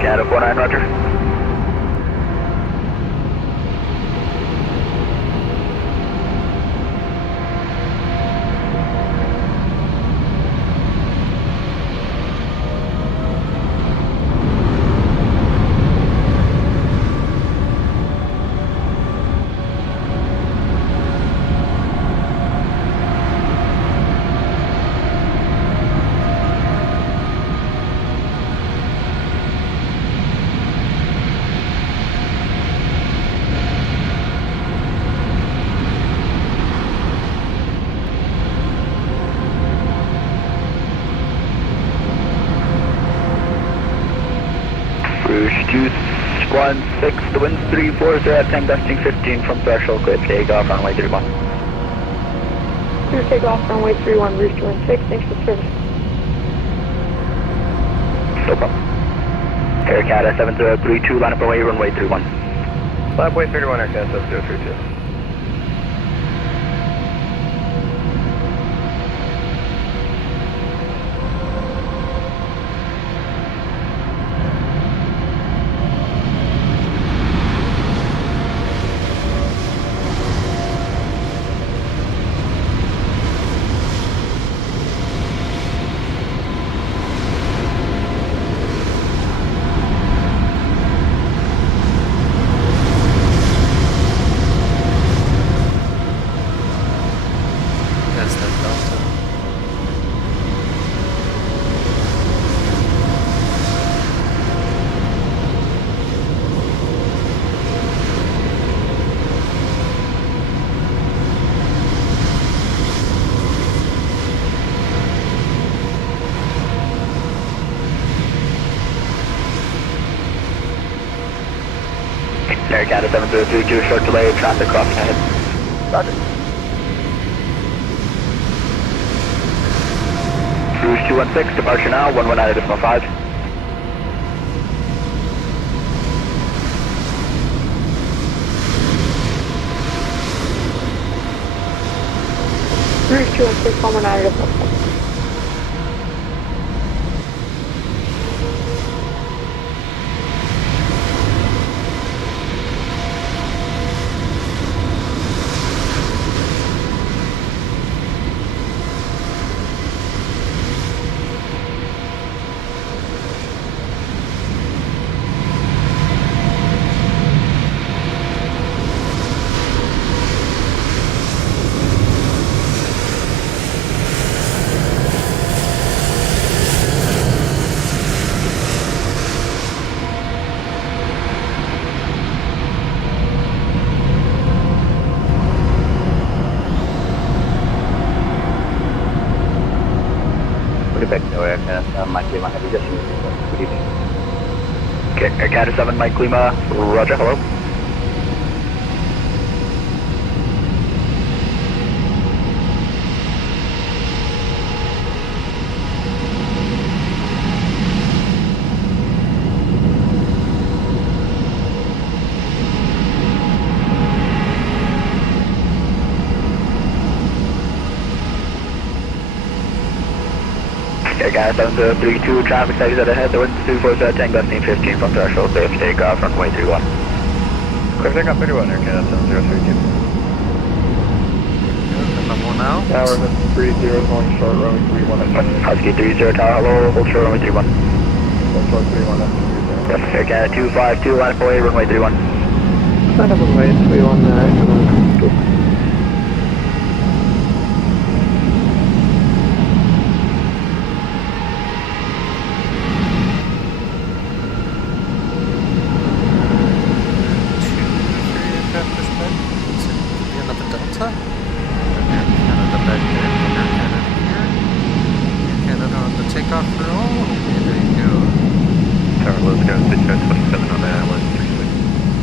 Air 49, roger. Rouge 216, the wind's 340 at 10, dusting 15 from threshold, clear takeoff, runway 31. Clear takeoff, runway 31, Rouge 216, thanks for the service. No problem. Aircat 7032, line up away, runway 31. Flatway 31, Aircat 7032. Aircat 7032, short delay, traffic crossing ahead. Roger. Rouge 216, departure now, 119.5. Rouge 216, 119.5. Winnipeg, no Aircat, Mike Lima, heavy just good evening. Okay, Aircat 7, Mike Lima, roger, hello. Air 7032, traffic studies that ahead, the wind 240 Tango, destination 15 from threshold, clear for takeoff, runway 31. Clear takeoff 31, Air Canada 7032. Level now. Tower 30 going short, runway 31. Husky 30 Tower, hello, hold short, runway 31. Hold short 31, Yes, Air Canada 252, line up away, runway 31. Line up away, 31,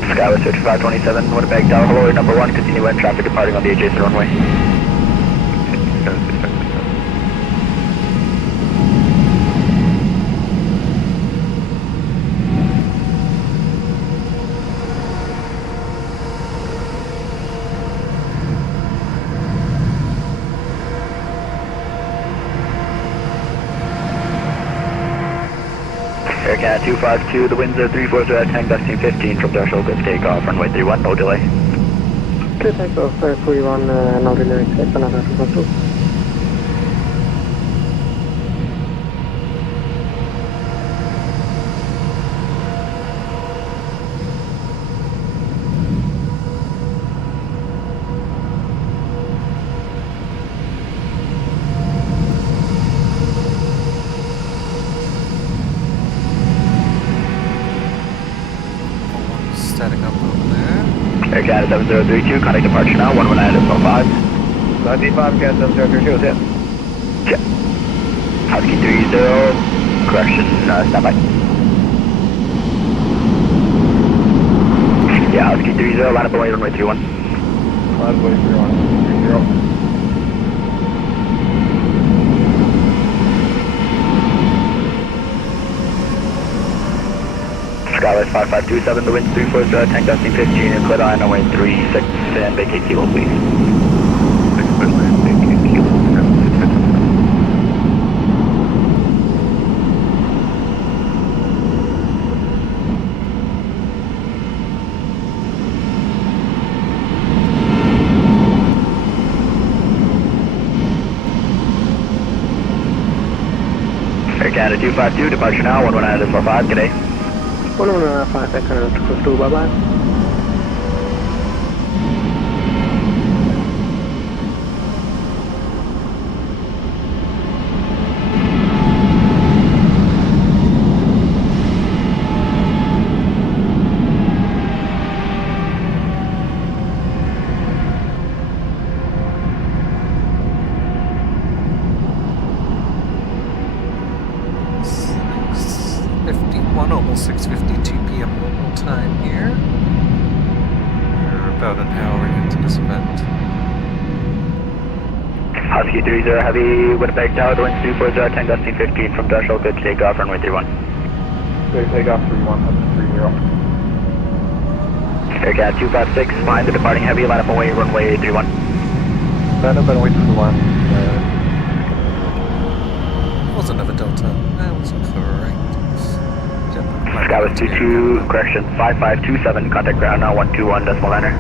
Skyway Search 527, Winnipeg Tower, hello, number 1, continue in traffic departing on the adjacent runway. Air Canada 252, the winds are 340 at tank, destination 15 from threshold, good takeoff, runway 31, no delay. Good takeoff, 41, no delay, expect another 212. Static up over there. Air Canada 7032, contact departure now, 119.5. 95, Canada 7032, is it? Check. Husky 30, correction, stand by. Yeah, Husky 30, line up away, runway 31. Line up away 31, 30. Skyway 5527, the wind 340, tank destination 15, and clear line away 36, and vacate kilo, please. Air Canada 252, departure now, 119.5, good day. 115, Air Canada 252, bye-bye. Almost 6:52 p.m. local time here. We're about an hour into this event. Husky 30 heavy, Winnipeg Tower, the winds 240, tank destination 15 from threshold, good takeoff, runway 31. Good takeoff 31, 30. Air Canada 256, behind the departing heavy, line up away, runway 31. Line up and wait for the line. Wasn't of a Delta. That was correct. Skyway 22, correction, 5527, contact ground now, 121.9er.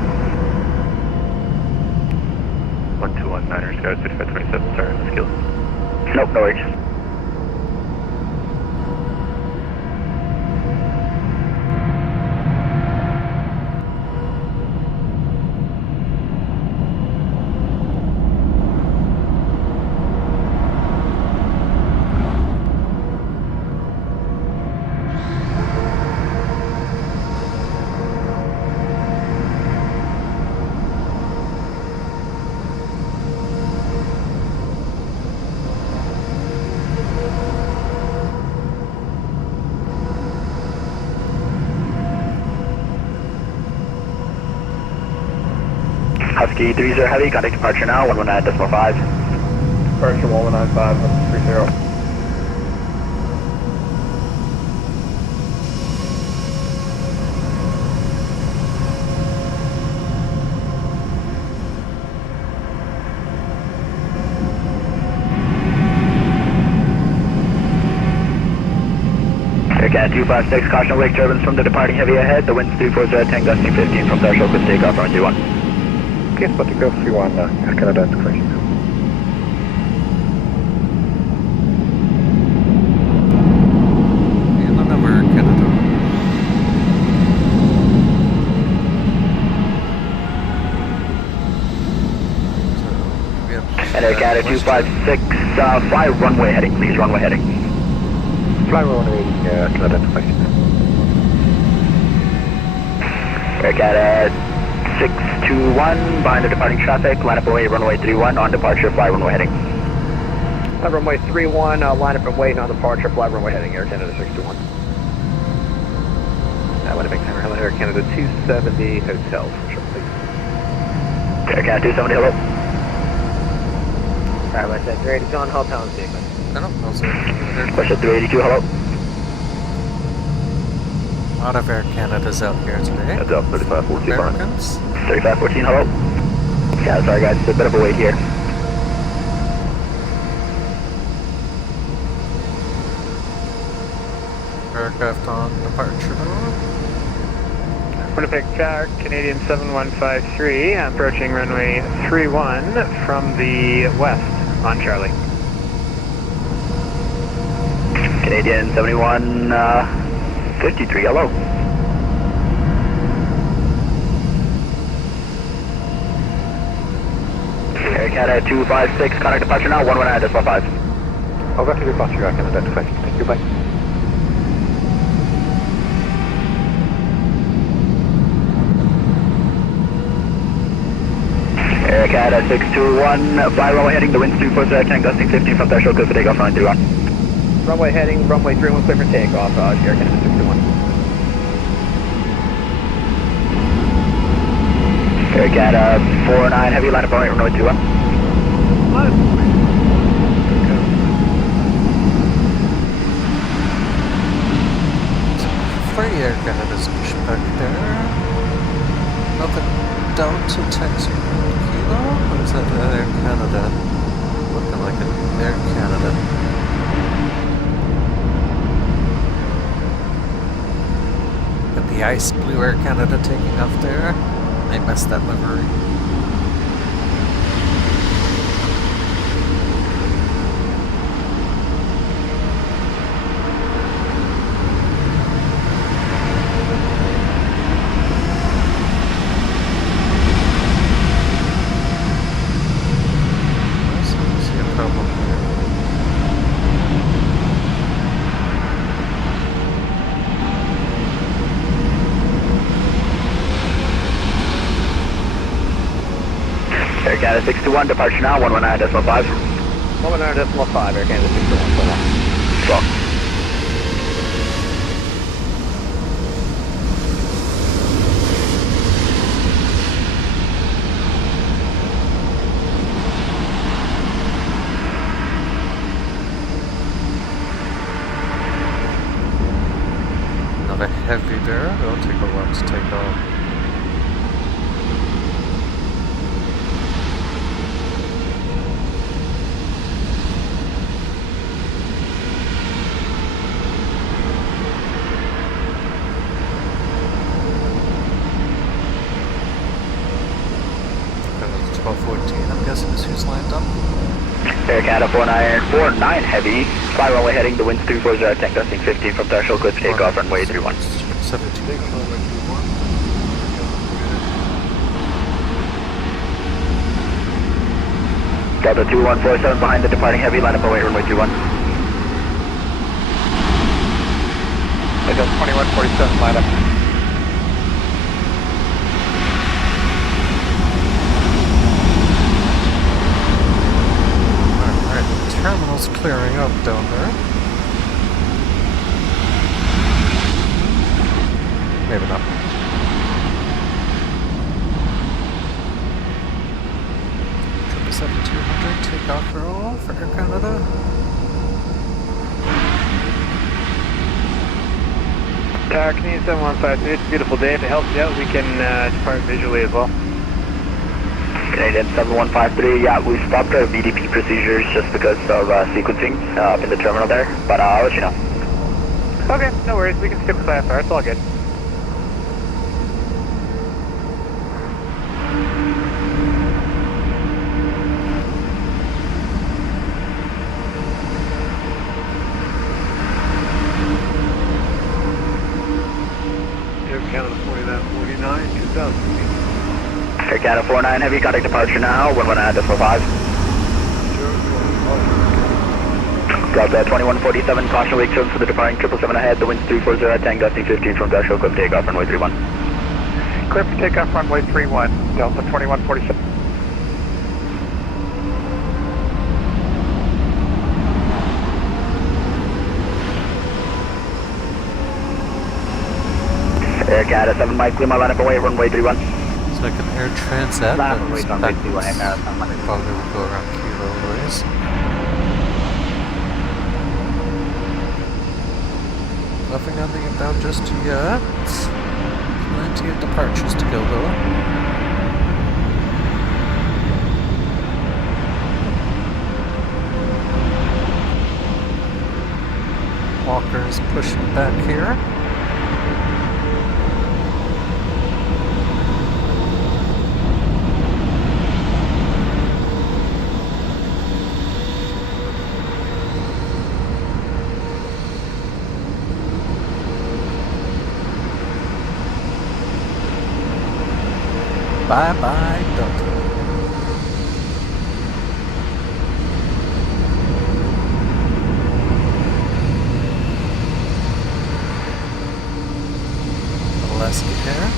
121.9er, Skyway 5527, sorry, I missed. Nope, no worries. Husky 30 heavy, contact departure now, 119.5. Departure 195, 30. Cat 256, caution wake turbines from the departing heavy ahead. The wind's 340 tank gusting 15 from threshold, good takeoff, runway 31. Okay, spot to go 31, Air Canada to question. And another Canada. So, we have And Air Canada 256, fly runway heading, please, runway heading. Fly runway, Canada to question. Air Canada 621, behind the departing traffic, line up away, runway 31, on departure, fly runway heading. Runway 31, line up and wait on departure, fly runway heading, Air Canada 621. Winnipeg Center, hello, Air Canada 270, hotel, please. Air Canada 270, hello. Alright, like I said, ready to go on hotel and sequence. I don't know, sir. Question 382, hello. A lot of Air Canada's out here today. Heads up, 3514 behind. Americans. 3514, hello. Yeah, sorry guys, it's a bit of a wait here. Aircraft on departure mode. Winnipeg Tower, Canadian 7153, approaching runway 31 from the west on Charlie. Canadian 71, 53, hello. Air Canada 256, contact departure now, 119.5. I'll go to departure, Air Canada to question. Thank you, bye. Air Canada 621, fly runway heading, the wind's 340, tank gusting 15 from threshold, good for takeoff, runway 31. Runway heading, runway 31, clear for takeoff, Air Canada 621. Air Canada 49, heavy line up runway 21. Three Air Canada's pushing back there. Nothing down to taxi kilo? Or is that Air Canada? Looking like an Air Canada. Got the ice blue Air Canada taking off there. I missed that livery. Air Canada 621, departure now, 119.5. 119.5, Air Canada 621. Well. Another heavy there, it'll take a while to take off. I'm guessing is who's lined up. Air Canada 49 heavy, fly runway heading, the wind's 340, tank gusting 15 from threshold, good for takeoff, runway 31. 17. Delta 2147 behind the departing heavy, line up away, runway 31. Delta 2147, line up. Terminal's clearing up down there. Maybe not. Triple 7200 takeoff roll for Air Canada. Tower, Canadian 7153, it's a beautiful day. If it helps you out, we can depart visually as well. Canadian 7153, yeah, we stopped our VDP procedures just because of sequencing up in the terminal there, but I'll let you know. Okay, no worries. We can stick with CYFR. It's all good. Air Canada 49, 2000. Air Canada 49 Heavy, contact departure now, 119.5. Delta 2147, caution wake service for the departing 777 ahead, the wind's 340 at 10, gusting 15 from Dash Hill, clip takeoff, runway 31. Clear for takeoff, runway 31, Delta 2147. Air Canada 7 Mike, Lima, line up away, runway 31. It's like an air transat. Line up but away, it's runway back- 31, Air Canada 7 Mike. Probably will go around Kilo ways. Nothing on the inbound just yet. Plenty of departures to go though. Walker's pushing back here. Bye bye, Delta. Alaska here.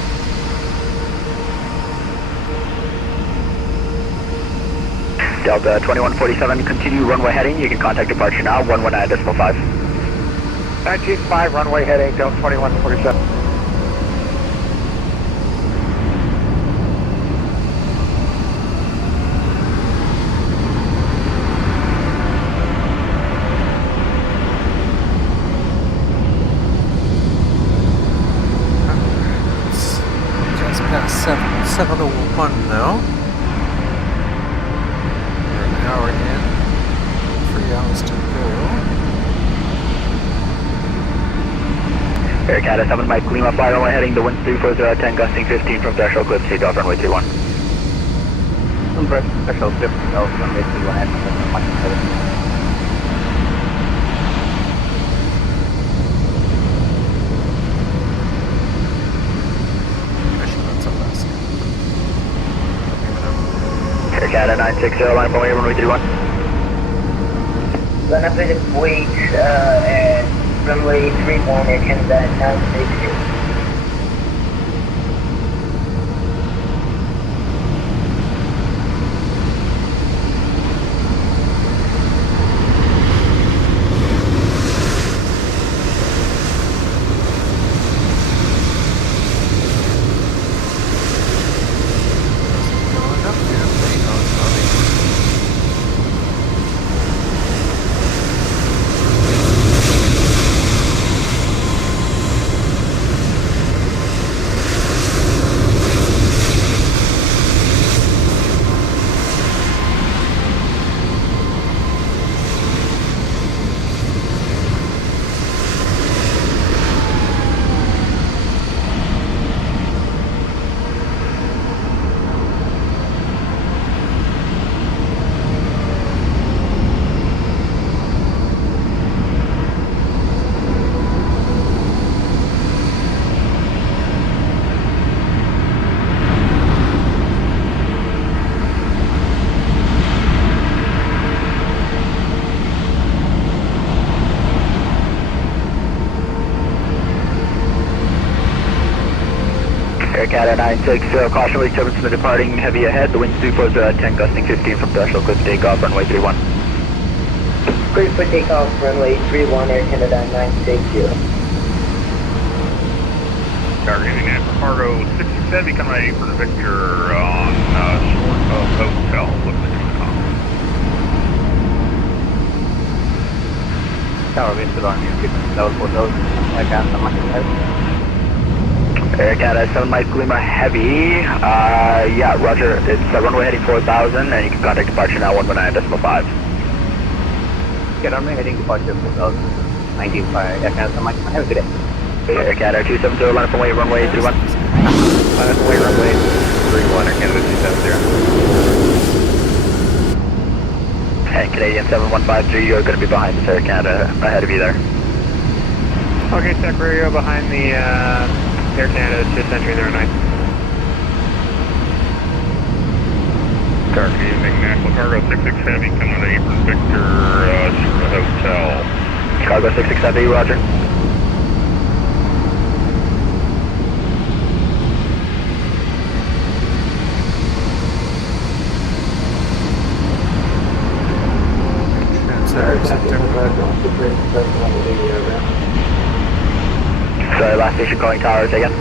Delta 2147, continue runway heading, you can contact departure now, 119.5. 19.5, runway heading, Delta 2147. Just past 7:01 now. We're an hour in. 3 hours to go. Air Canada 7 Mike, Lima, fly runway heading, the wind's 340 at 10, gusting 15 from Dash Hill, clip takeoff, runway 31. Special clip, runway 31, Air Canada 7 Mike. Actually, that's Alaska. Air Canada 960, line up away, runway 31. Line up at wait, and runway 31, Air Canada 960. Going up there, wait on coming. Air Canada 960, caution wake service for the departing heavy ahead, the wind's 340 at 10, gusting 15 from Dash Hill, clip takeoff, runway 31. Clear for takeoff, runway 31, Air Canada 960. Targeting in for cargo 67, become ready for Victor on short of hotel. Looks like it's coming. Tower wind on you, level 4000, Air Canada 7 Mike. Air Canada 7 Mike, Lima heavy, yeah, roger, it's runway heading 4000, and you can contact departure now, 119.5. Okay, runway heading departure 4000. 19.5, Air Canada, Mike. Have a good day. Air Canada 270, line up and wait, runway 31. Line up and wait, runway 31, Air Canada 270. And Canadian 7153, you're going to be behind us, Air Canada, ahead of you there. Okay, check radio behind the Air Canada, just entering the runway. Good evening, National Cargo 66 Heavy, coming to Apron Victor, Hotel. Cargo 66 Heavy, roger. Sorry, last station calling towers again.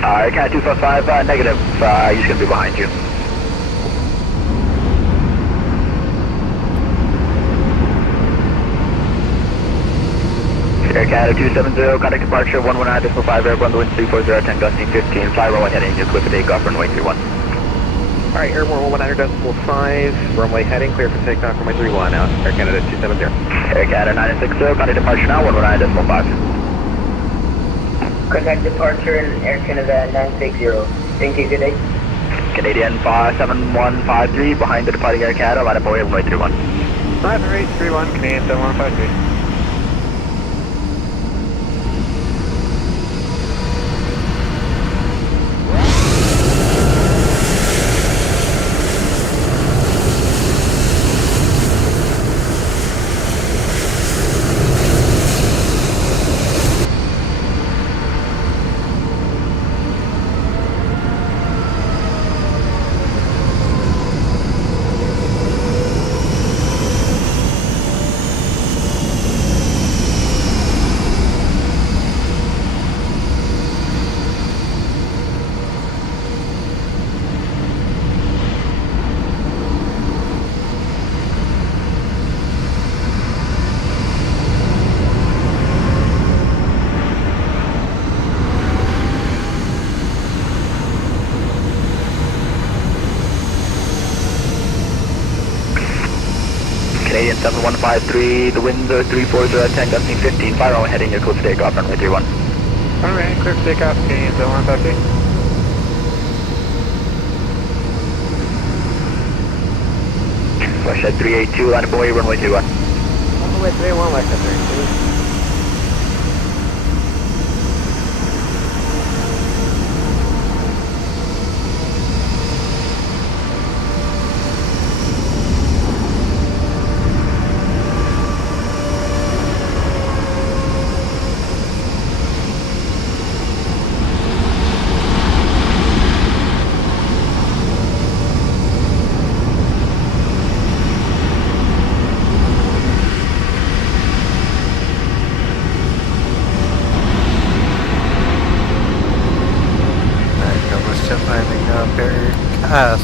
Air Canada 255, negative, he's going to be behind you. Air Canada 270, contact departure 119.5, airborne, the wind 340, 10 gusting 15, fly runway heading, you're clear for takeoff, runway 31. Alright, airborne 119.5, runway heading, clear for takeoff, runway 31 now, Air Canada 270. Air Canada 960, contact departure now, 119.5. Contact departure in Air Canada 960. Thank you, good day. Canadian 7153, behind the departing Air Canada, line up away, runway 31. 5831, Canadian 7153. Canadian 7153, the winds are 340, 10 gusting 15, fire runway heading, you're close to takeoff, runway 31. Alright, clear for takeoff, Canadian 7153. West Shed 382, line up away, runway 21. Runway 31, West Shed 382.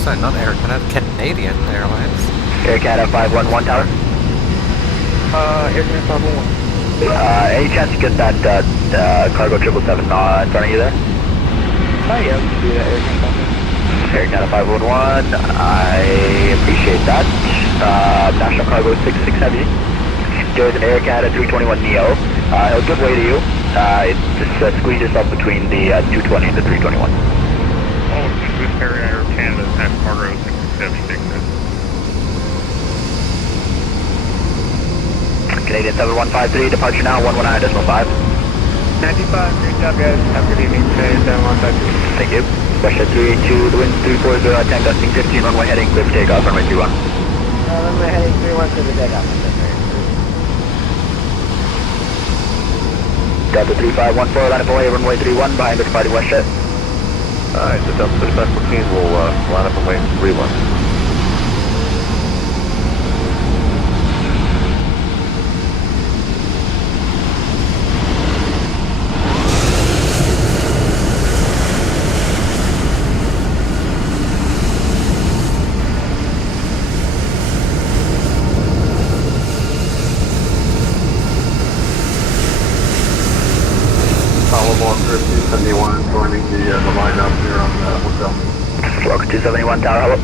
Sorry, not Air Canada, Canadian Airlines. Air Canada 511 tower. Air Canada 511. Any chance you get that cargo 777 in front of you there? Oh yeah, we can do that, Air Air Canada 511. Canada 511, I appreciate that. National Cargo 66 Heavy. There's an Air Canada 321 Neo. He'll give way to you. Just squeeze yourself between the 220 and the 321. Oh, this Air Canada National Cargo 66 Canadian 7153, departure now, 119.5. 95, great job guys, have a good evening, Canadian 7153. Thank you. West Shed 382, the wind 340, 10 gusting 15, runway heading, clear for takeoff, runway 31. Runway heading 31, clear for takeoff. Delta 3514, line up away, runway 31, behind the departing West Shed. Alright, the Delta 3514 will line up and wait 31. Walker 271 joining the lineup here on the hotel. Walker 271 tower, hello.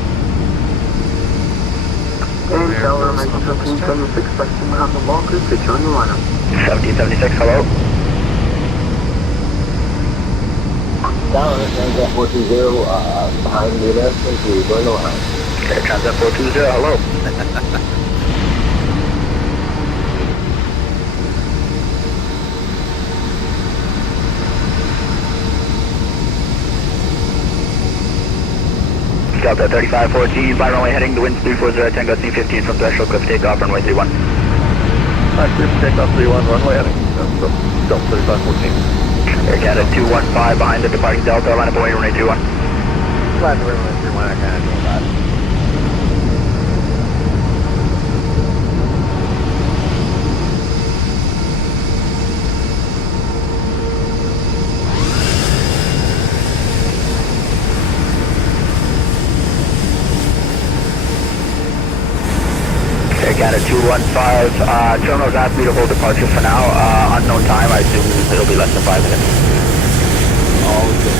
And There Tower goes the bonus check. 1776, Vatsim on the Walker to join the lineup. 1776, hello. Tower, Transat 420, behind the announcement to join the line. Okay, Transat 420, hello. Delta 3514, by runway heading, the wind's 340, Tango C15 from threshold, cliff takeoff, runway 31. Cliff takeoff 31, runway heading. Delta 3514. Air Canada 215 behind the departing Delta, line up away, runway 31. Line up away, runway 31, Air Canada 215. Canada 215, terminal's at beautiful departure for now, unknown time, I assume it'll be less than 5 minutes. All good.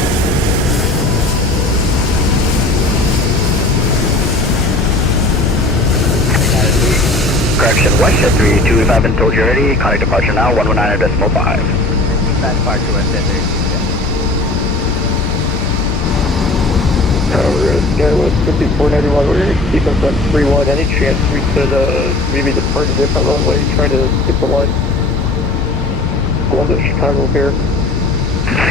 Correction, West at 32, if I haven't told you already, contact departure now, 119.5. That departure West at 32. Skywest 5491, we're going to keep us on 31. Any chance we could maybe depart a different runway, try to get the line going to Chicago here?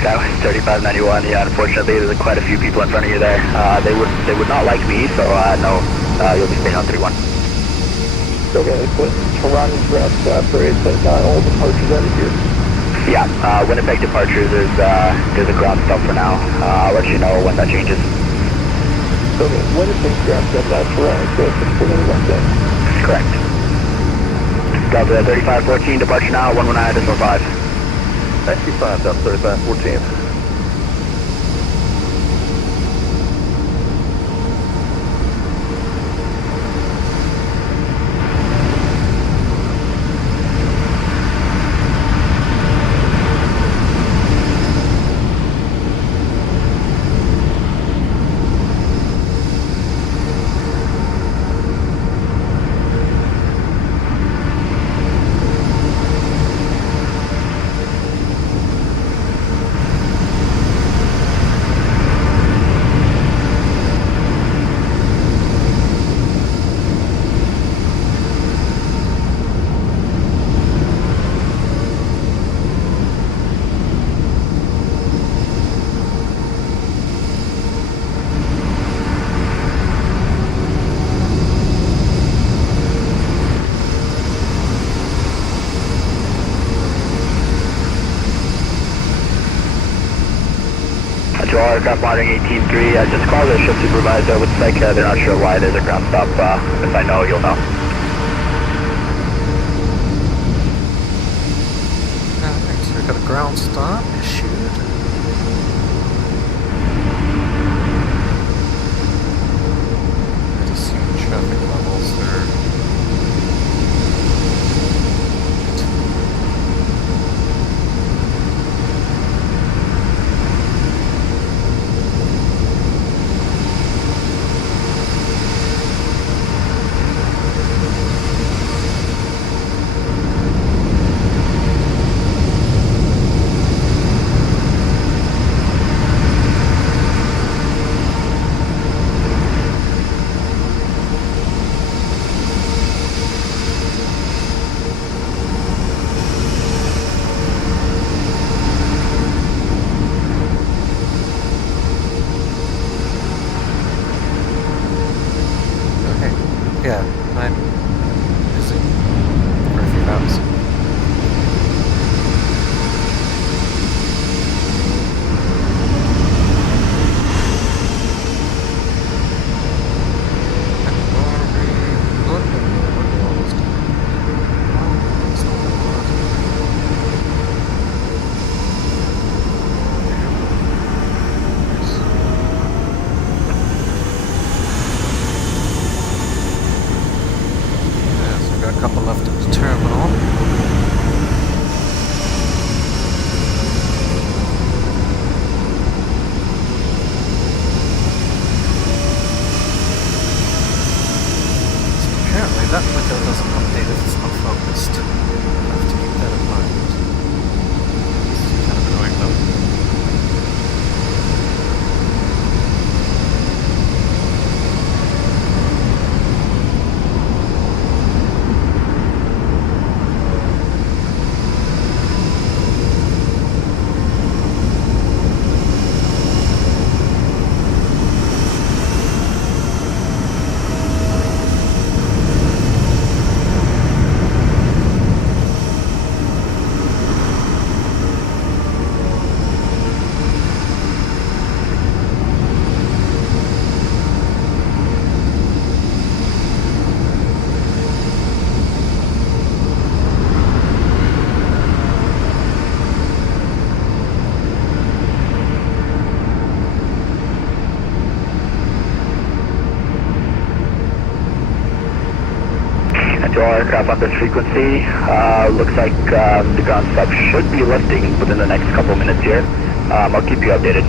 Skywest 3591, yeah, unfortunately there's quite a few people in front of you there. They would not like me, so no, you'll be staying on 31. Okay, put Toronto's route separate, but not all departures out of here. Yeah, Winnipeg departures, there's a ground stop for now. I'll let you know when that changes. Okay, Winnipeg's ground stop, not Toronto, so it's just one day. Correct. Delta 3514, departure now, 119.5. 95, Delta 3514. Aircraft monitoring 18-3, I just called the ship supervisor, looks like they're not sure why there's a ground stop, if I know, you'll know. Alright, so we've got a ground stop issued. Just seeing traffic levels there. Yeah, I'm busy for a few hours. A couple left at the terminal. that window doesn't update if it's not focused. I'll have to keep that in mind. It's kind of annoying though. To all aircraft on this frequency, looks like the ground stop should be lifting within the next couple minutes here. I'll keep you updated.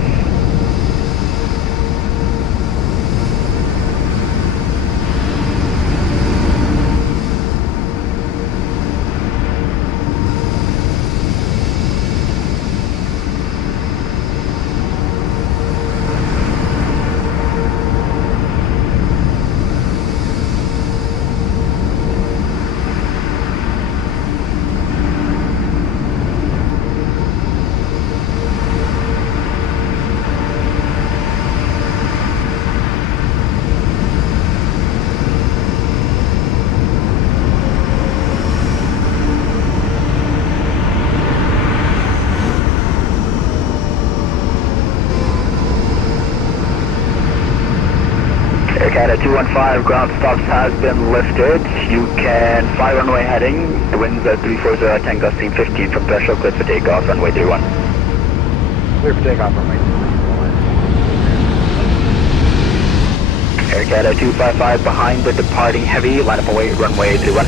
Canada 215, ground stops has been lifted. You can fly runway heading. The winds are 340 at 10 gusting 15 from threshold, clear for takeoff, runway 31. Clear for takeoff, runway 31. Air Canada 255 behind the departing heavy, line up and wait, runway 31.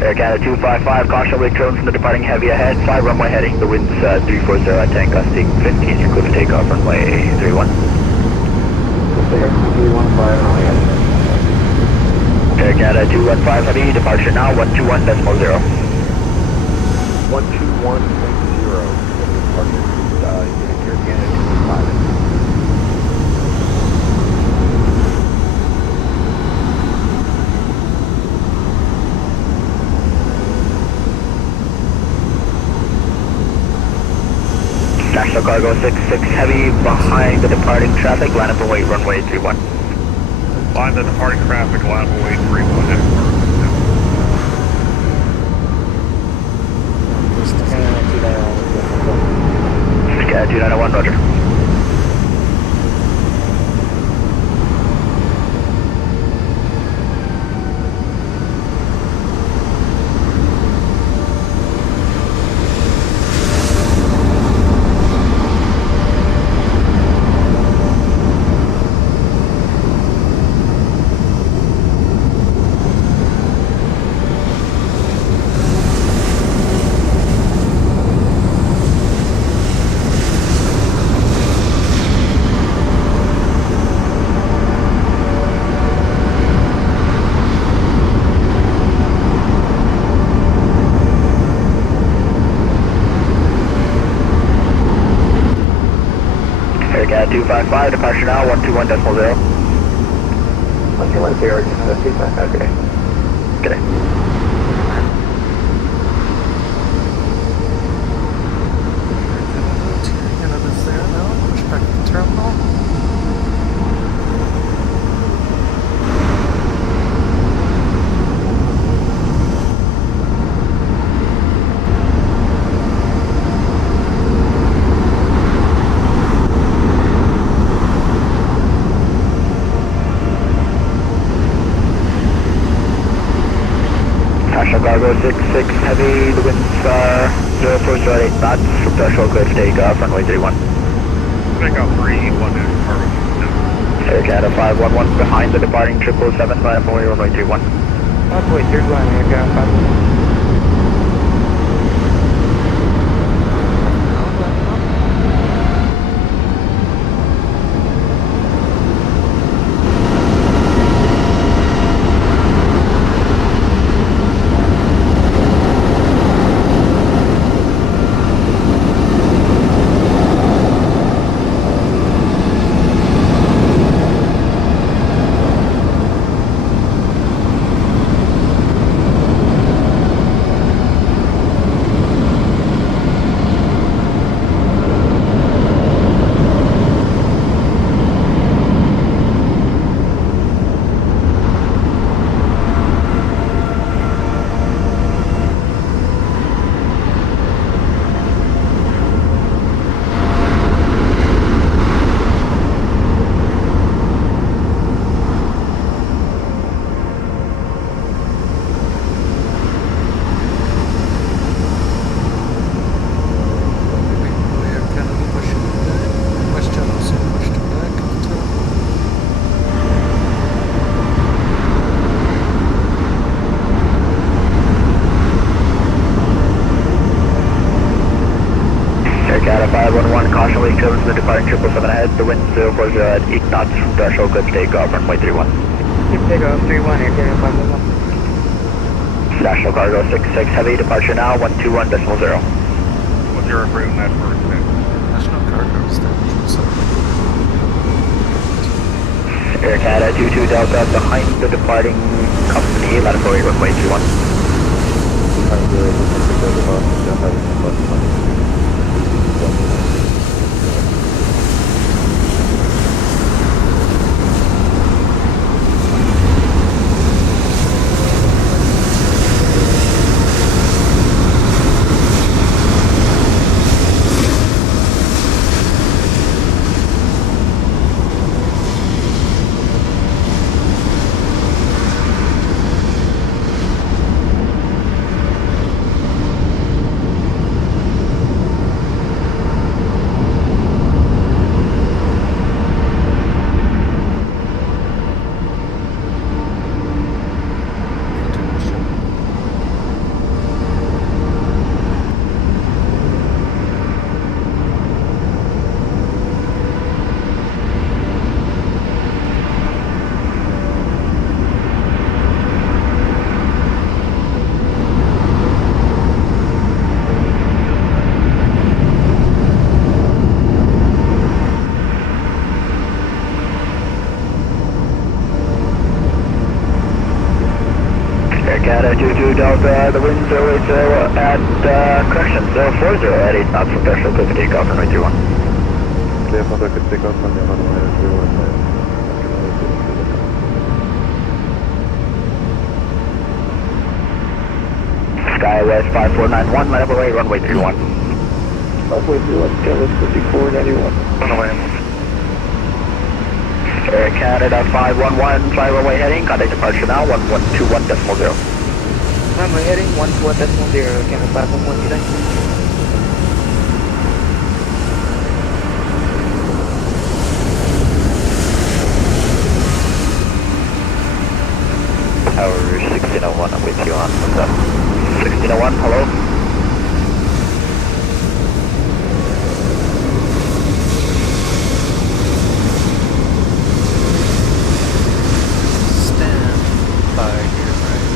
Air Canada 255, caution wake drones from the departing heavy ahead, 5 runway heading, the wind's 340 at 10 gusting 15, you're clear for takeoff, runway 31. Air Canada 215 heavy, departure now, 121.0. 121.0, departure, Air Canada 215. National Cargo 66 heavy behind the departing traffic, line up and wait, runway 31. Behind the departing traffic, line up and wait, 31. Canada 291, roger. 1255, departure now, 121.0. 121 Air Canada 355, good day. Good day. Canada's there now. Push back to the terminal. Cargo 66 heavy, the winds are 0408 knots from threshold clear for takeoff, runway 31. Takeoff 3-1 is cargo. Air Canada 511 behind the departing 777, runway 31. Runway 31, Air Canada 511. Canada 511, caution wake to the departing 777 ahead, the wind 040 at 8 knots from threshold, good takeoff, runway 31. Good takeoff 31, Air Canada 511. National Cargo 66 heavy, departure now, 121.0. What's your route network? National Cargo Station. Air Canada 22 Delta behind the departing company, latitude runway 31. Canada 22 Delta, the wind 080 at, correction, 040 at 8 knots from threshold, clear for takeoff, runway 31. Clear for good takeoff, runway 31. SkyWest 5491, line up away, runway 31. Runway 31, Skywest 5491. Runway. Air Canada 511, fly runway heading, contact departure now, 1121.0. Runway heading 121.0, Canada 511 today. Tower 1601, I'm with you on, what's up? 1601, hello? Stand by here, right?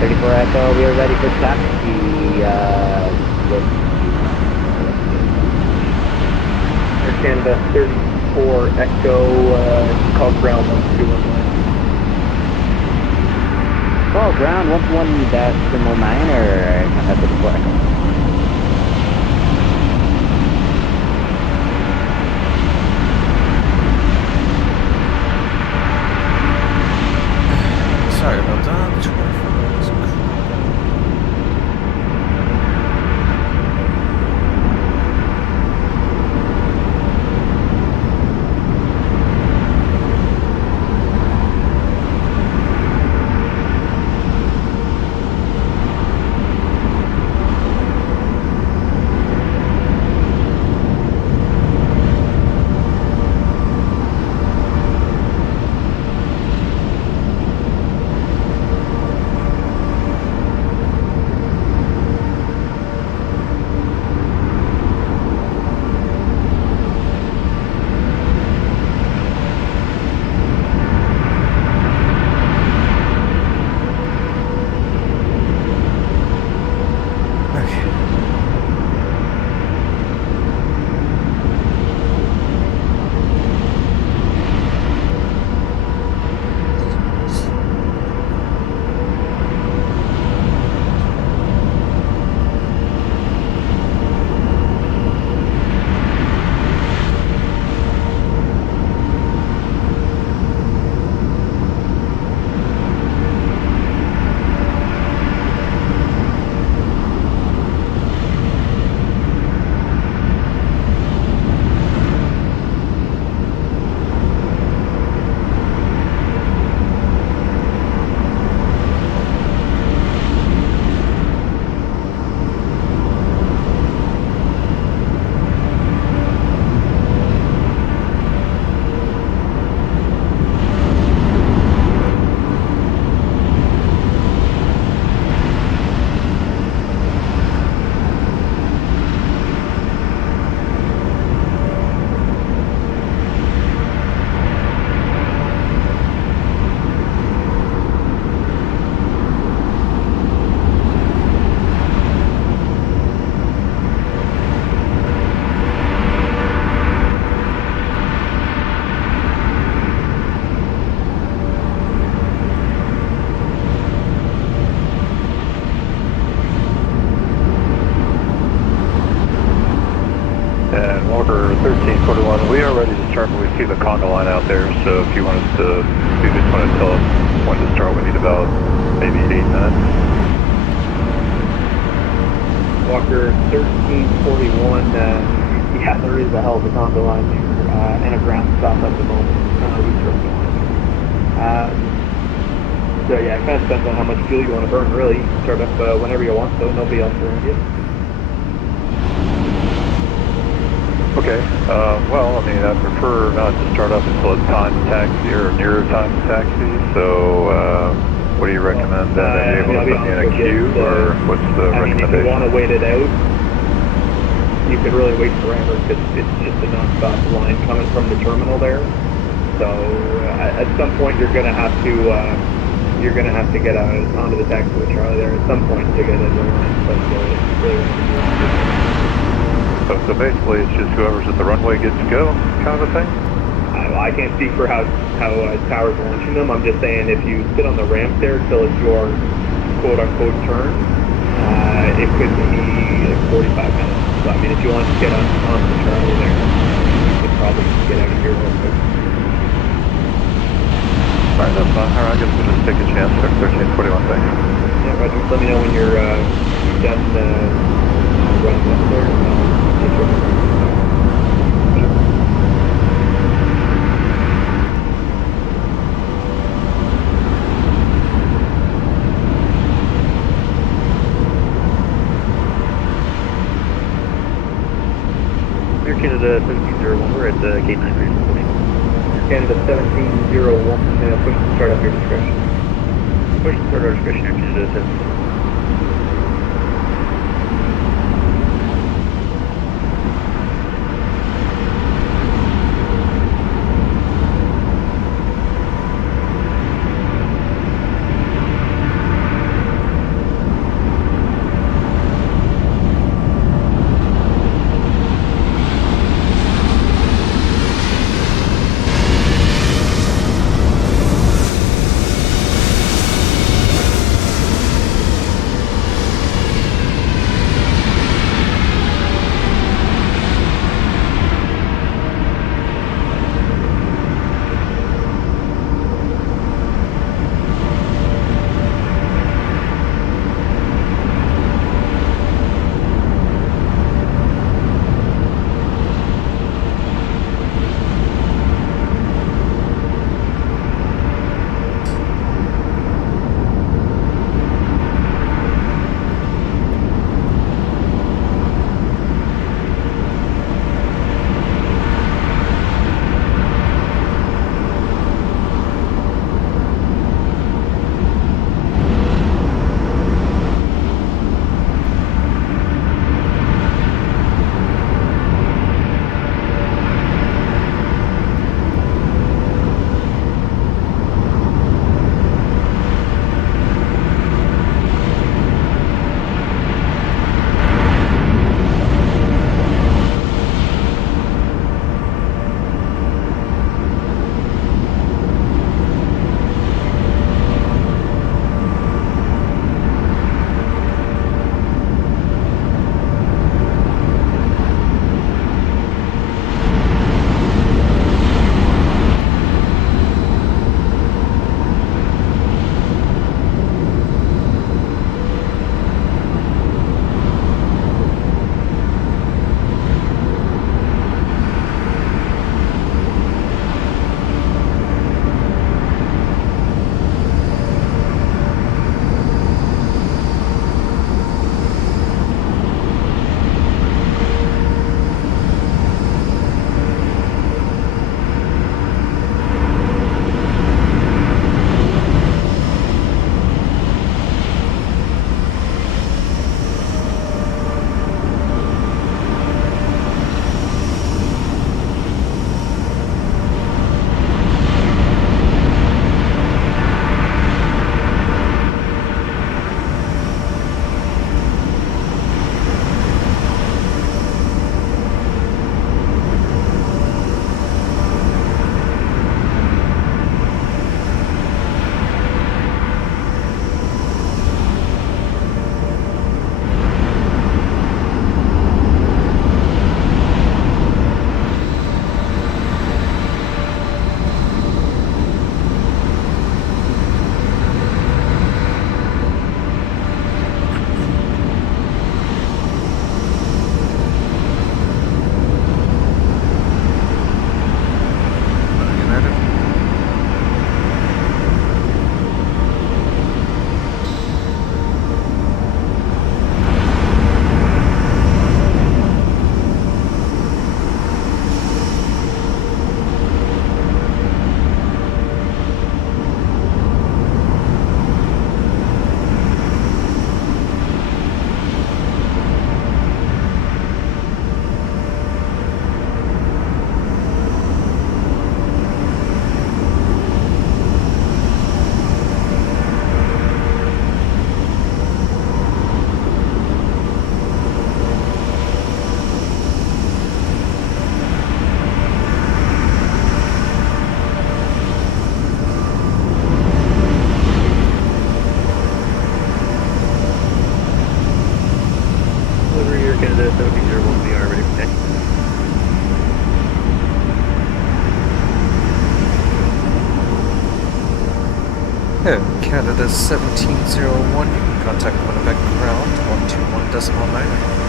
34 Echo, we are ready for taxi. Air Canada 34 Echo, call ground 1219. Call ground 121-9 or Canada 34 Echo. Sorry about that. Walker 1341, we are ready to start when we see the conga line out there, so if you want us to, if you just want to tell us when to start, we need about maybe 8 minutes. Walker 1341, yeah, there is a hell of a conga line there, and a ground stop at the moment. So yeah, it kind of depends on how much fuel you want to burn, really. You can start up whenever you want, so nobody else around you. Okay, well, I mean, I'd prefer not to start up until it's time to taxi or nearer time to taxi, so what do you recommend? Are you able to put me in a queue, or what's the recommendation? If you want to wait it out, you could really wait forever, because it's just a non-stop line coming from the terminal there. So at some point you're going to have to get out onto the taxi with Charlie there at some point to get into the line, but if you really want to do it. So basically it's just whoever's at the runway gets to go, kind of a thing? I can't speak for how Tower's launching them. I'm just saying if you sit on the ramp there till it's your quote-unquote turn, it could be like 45 minutes. So I mean, if you want to get on the Charlie there, you could probably get out of here real quick. Alright, that's fine. Alright, I guess we'll just take a chance for 1341, thanks. Yeah, Roger. Let me know when you're done running up there. Take care of it. Air Canada 1701, we're at gate 9 for your reporting. Canada 1701, push to start up your discretion. Push to start our discretion, Air Canada 1701. Air Canada 1701, you can contact Winnipeg ground 121.9.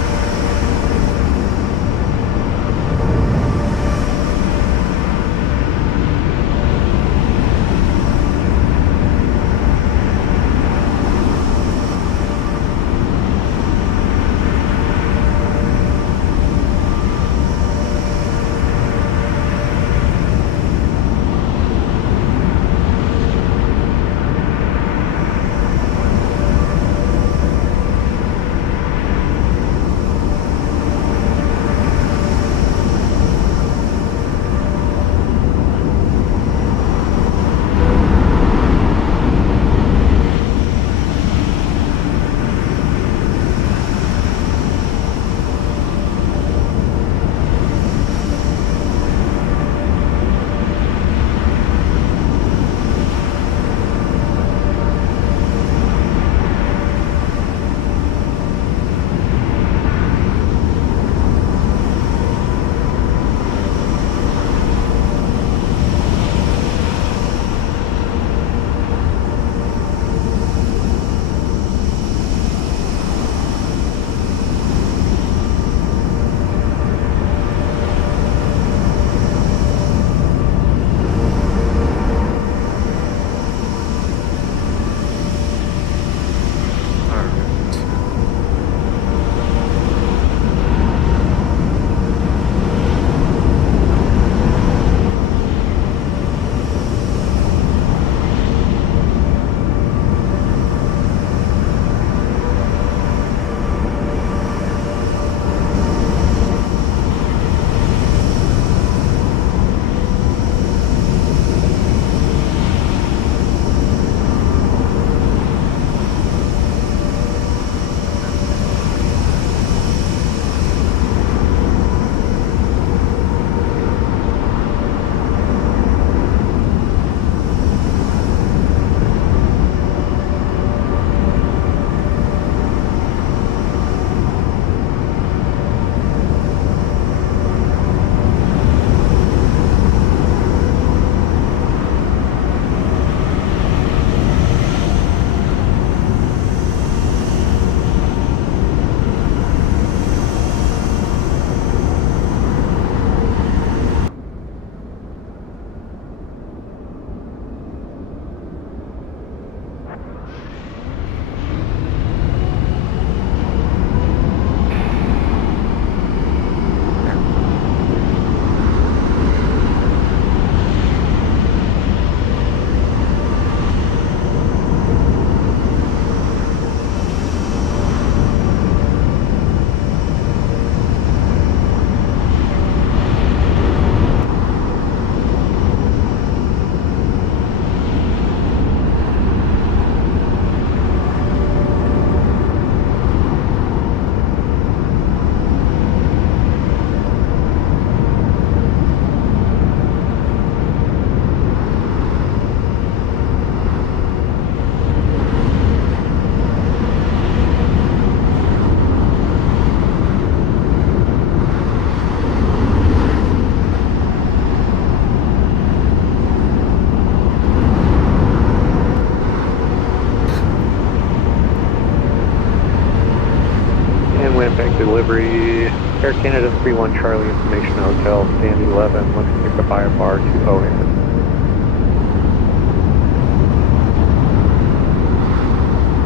Winnipeg delivery, Air Canada 31 Charlie, Information Hotel, stand 11, looks to pick up IFR 208.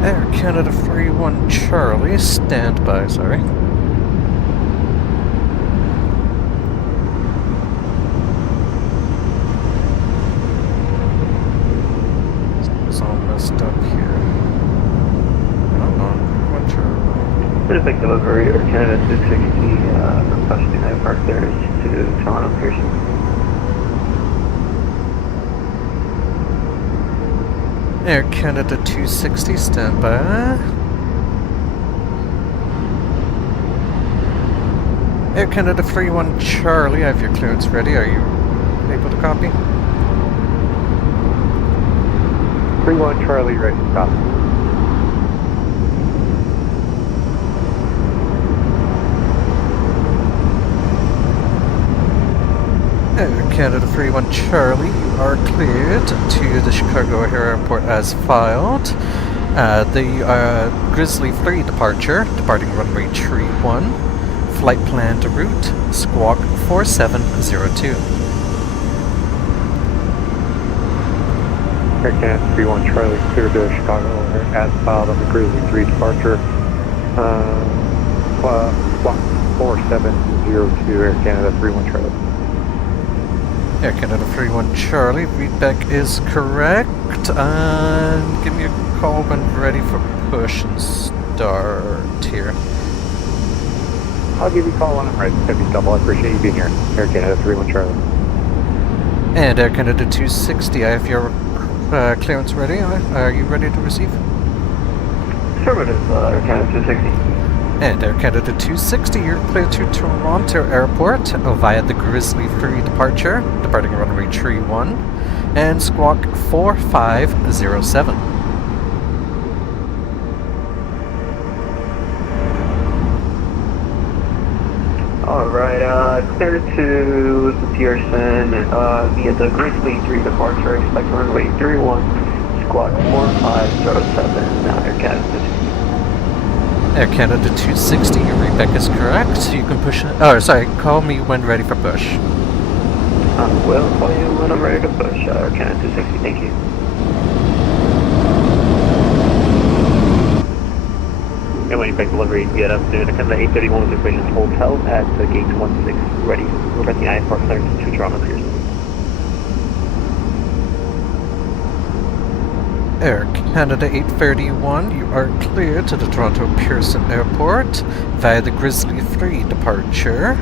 Air Canada 31 Charlie, stand by, sorry. It's all messed up here. Hold on, what Charlie? Winnipeg delivery, Air Canada 260, requesting I park there to Toronto Pearson. Air Canada 260, stand by. Air Canada 31 Charlie, I have your clearance ready. Are you able to copy? 31 Charlie, ready to copy. Canada 3-1 Charlie, you are cleared to the Chicago O'Hare Airport as filed. The Grizzly 3 departure, departing runway 31, flight plan to route, squawk 4702. Air Canada 3-1 Charlie, clear to Chicago O'Hare as filed on the Grizzly 3 departure. Squawk 4702, Air Canada 3-1 Charlie. Air Canada 3-1 Charlie, readback is correct. Give me a call when ready for push and start here. I'll give you a call when I'm ready. Heavy double, I appreciate you being here. Air Canada 3-1 Charlie. And Air Canada 260, I have your clearance ready. Are you ready to receive? Affirmative, Air Canada 260. And Air Canada 260, you're clear to Toronto Airport via the Grizzly 3 departure, departing runway 31, and squawk 4507. Alright, clear to the Pearson via the Grizzly 3 departure, expect runway 31, squawk 4507, Air Canada 260. Air Canada 260, your readback is correct. You can push. Oh, sorry. Call me when ready for push. I will call you when I'm ready to push. Air Canada 260, thank you. And Winnipeg delivery, get up to Canada 831 with Equations Hotel at the gate 16, ready. We're at the IFR clearance to Toronto Pearson. Air Canada 831, you are clear to the Toronto Pearson Airport via the Grizzly 3 departure,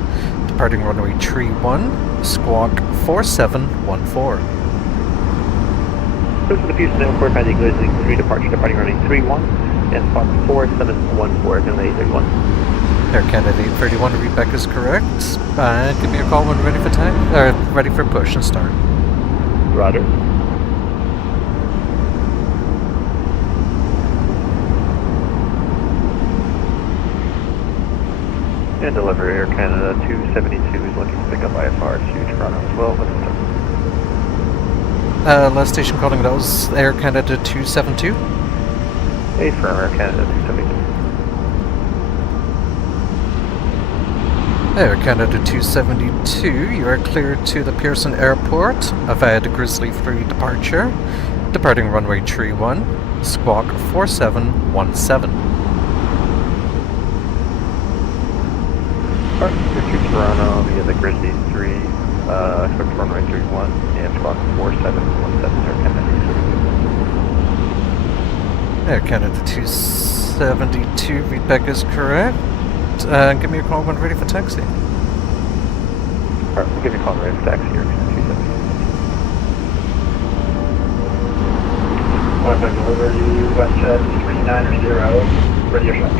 departing runway 31, squawk 4714. Close to the Pearson Airport by the Grizzly 3 departure, departing runway 31, and squawk 4714, Canada 831. Air Canada 831, readback is correct. Give me a call when ready for ready for push and start. Roger. And delivery Air Canada 272 is looking to pick up IFR to Toronto as well. Last station calling, that was Air Canada 272. Hey, firm Air Canada 272. Air Canada 272, you are cleared to the Pearson Airport via the Grizzly 3 departure, departing runway 31, squawk 4717. To Toronto via the Grizzly 3, expect runway 31 and squawk 4717, Air Canada 272. Air Canada 272, readback is correct. Give me a call when ready for taxi. Alright, we'll give you a call when ready for taxi, Air Canada 272. Winnipeg delivery, WestJet 390, radio check.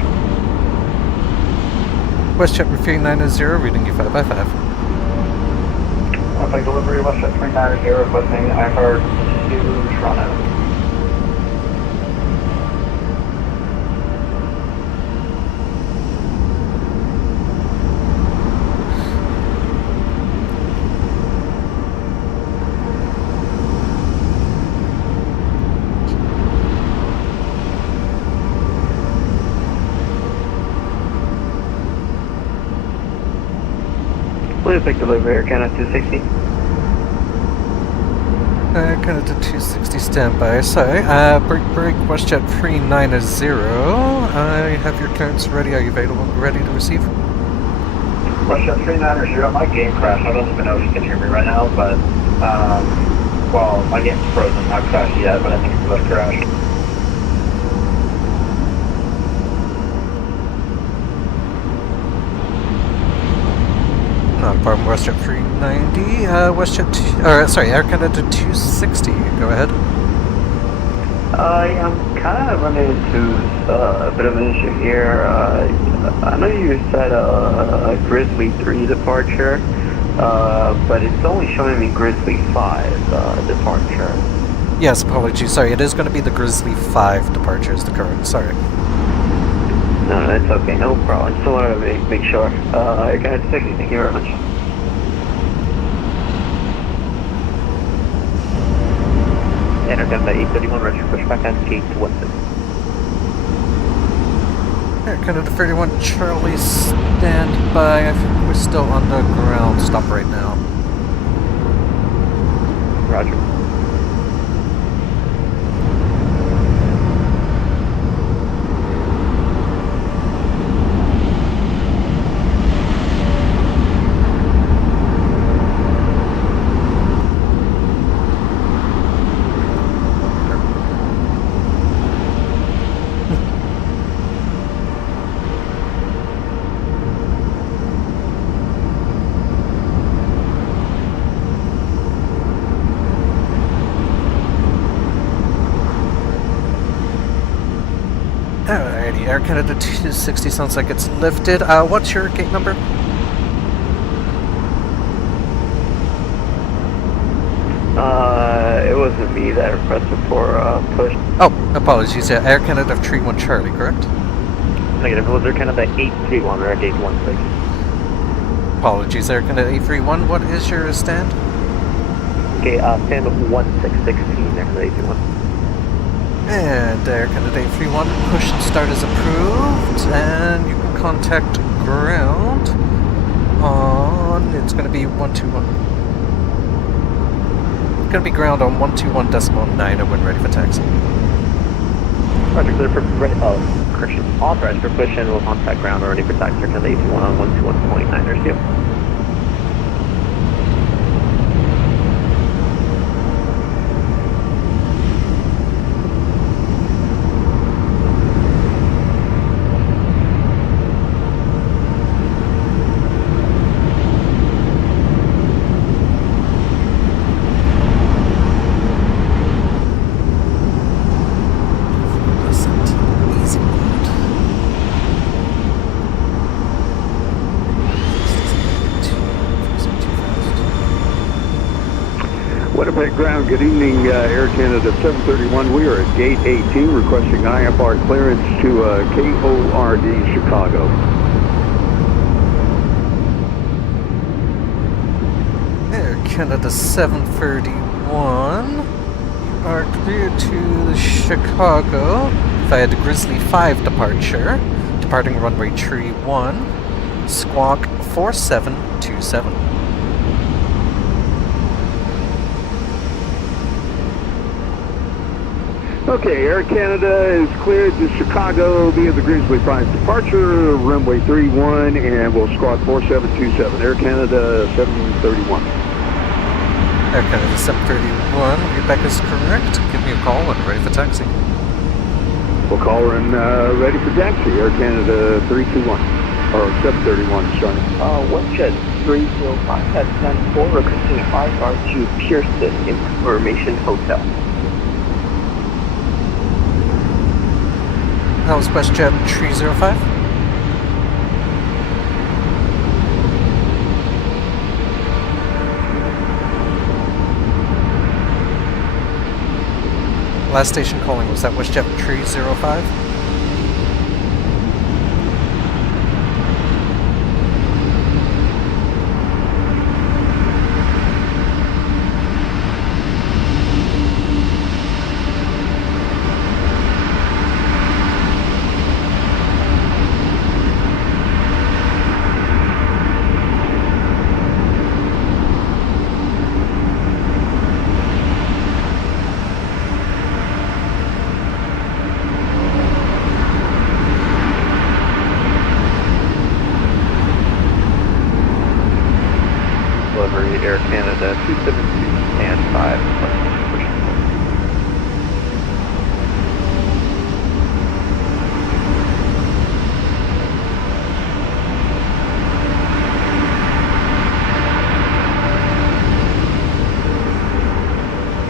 WestJet 390, reading you 5x5. Winnipeg delivery, WestJet 390, requesting IFR to Toronto. Winnipeg delivery, Air Canada 260. Air Canada 260, standby. Sorry, break WestJet 390. I have your clearance ready. Are you available, ready to receive? WestJet 390, my game crashed. I don't even know if you can hear me right now, but, well, my game's frozen, not crashed yet, but I think it's about to crash. Not a problem. WestJet 390. Air Canada 260. Go ahead. Yeah, I'm kind of running into a bit of an issue here. I know you said a Grizzly 3 departure, but it's only showing me Grizzly 5 departure. Yes, apologies. Sorry, it is going to be the Grizzly 5 departure is the current. Sorry. No, that's okay. No problem. Just wanted to make sure. Air Canada 260, thank you very much. Air Canada 831, register pushback on gate 16. Air Canada 31 Charlie, stand by. I think we're still on the ground stop right now. Roger. Alrighty, Air Canada 260 sounds like it's lifted. What's your gate number? It wasn't me that requested for push. Oh, apologies. Yeah, Air Canada 31 Charlie, correct? Negative, it was Air Canada 831, we're at gate 16. Apologies, Air Canada 831. What is your stand? Okay, stand 1616, Air Canada 831. And Air Canada 831, push and start is approved, and you can contact ground on, it's going to be 121. It's going to be ground on 121.9 when ready for taxi. Roger, clear for, correction, authorized for push and we'll contact ground already for taxi, Air Canada 821 on 121.9, there's you. Winnipeg ground, good evening, Air Canada 731. We are at gate 18 requesting IFR clearance to KORD Chicago. Air Canada 731, you are cleared to the Chicago via the Grizzly 5 departure, departing runway tree 1, squawk 4727. Okay, Air Canada is cleared to Chicago via the Grizzly 5 departure, runway 31, and we'll squawk 4727. Air Canada 731. Air Canada 731, Rebecca's correct. Give me a call when ready for taxi. We'll call her in ready for taxi, Air Canada 321, or 731, sorry. WestJet 305 at 94, requesting IFR to Pearson Information Hotel. That was WestJet 305. Last station calling, was that WestJet 305? Air Canada 272 and 5.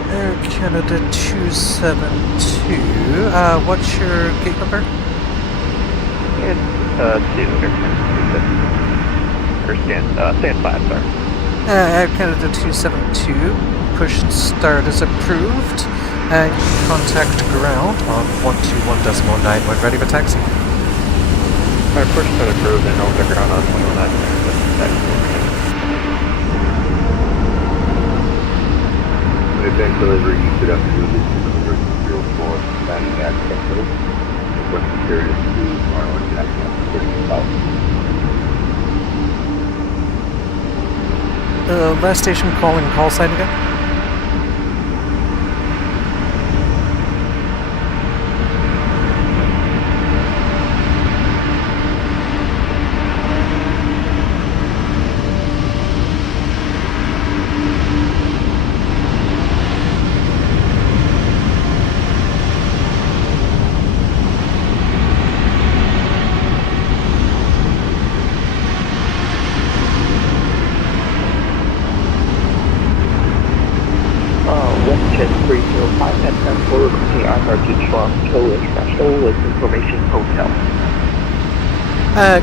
Air Canada 272. What's your gate number? It's 2, Air Canada 272. Or stand 5, sorry. Air Canada 272, push and start is approved, and you can contact ground on 121.9 when ready for taxi. Alright, push start approved and over the ground on 119. Winnipeg delivery, good afternoon, this is delivery 04, landing at FNO. Request carrier to Toronto International, 30,000. Last station calling call sign again. Westjet 305 at transport CYR to Toronto International with information hotel.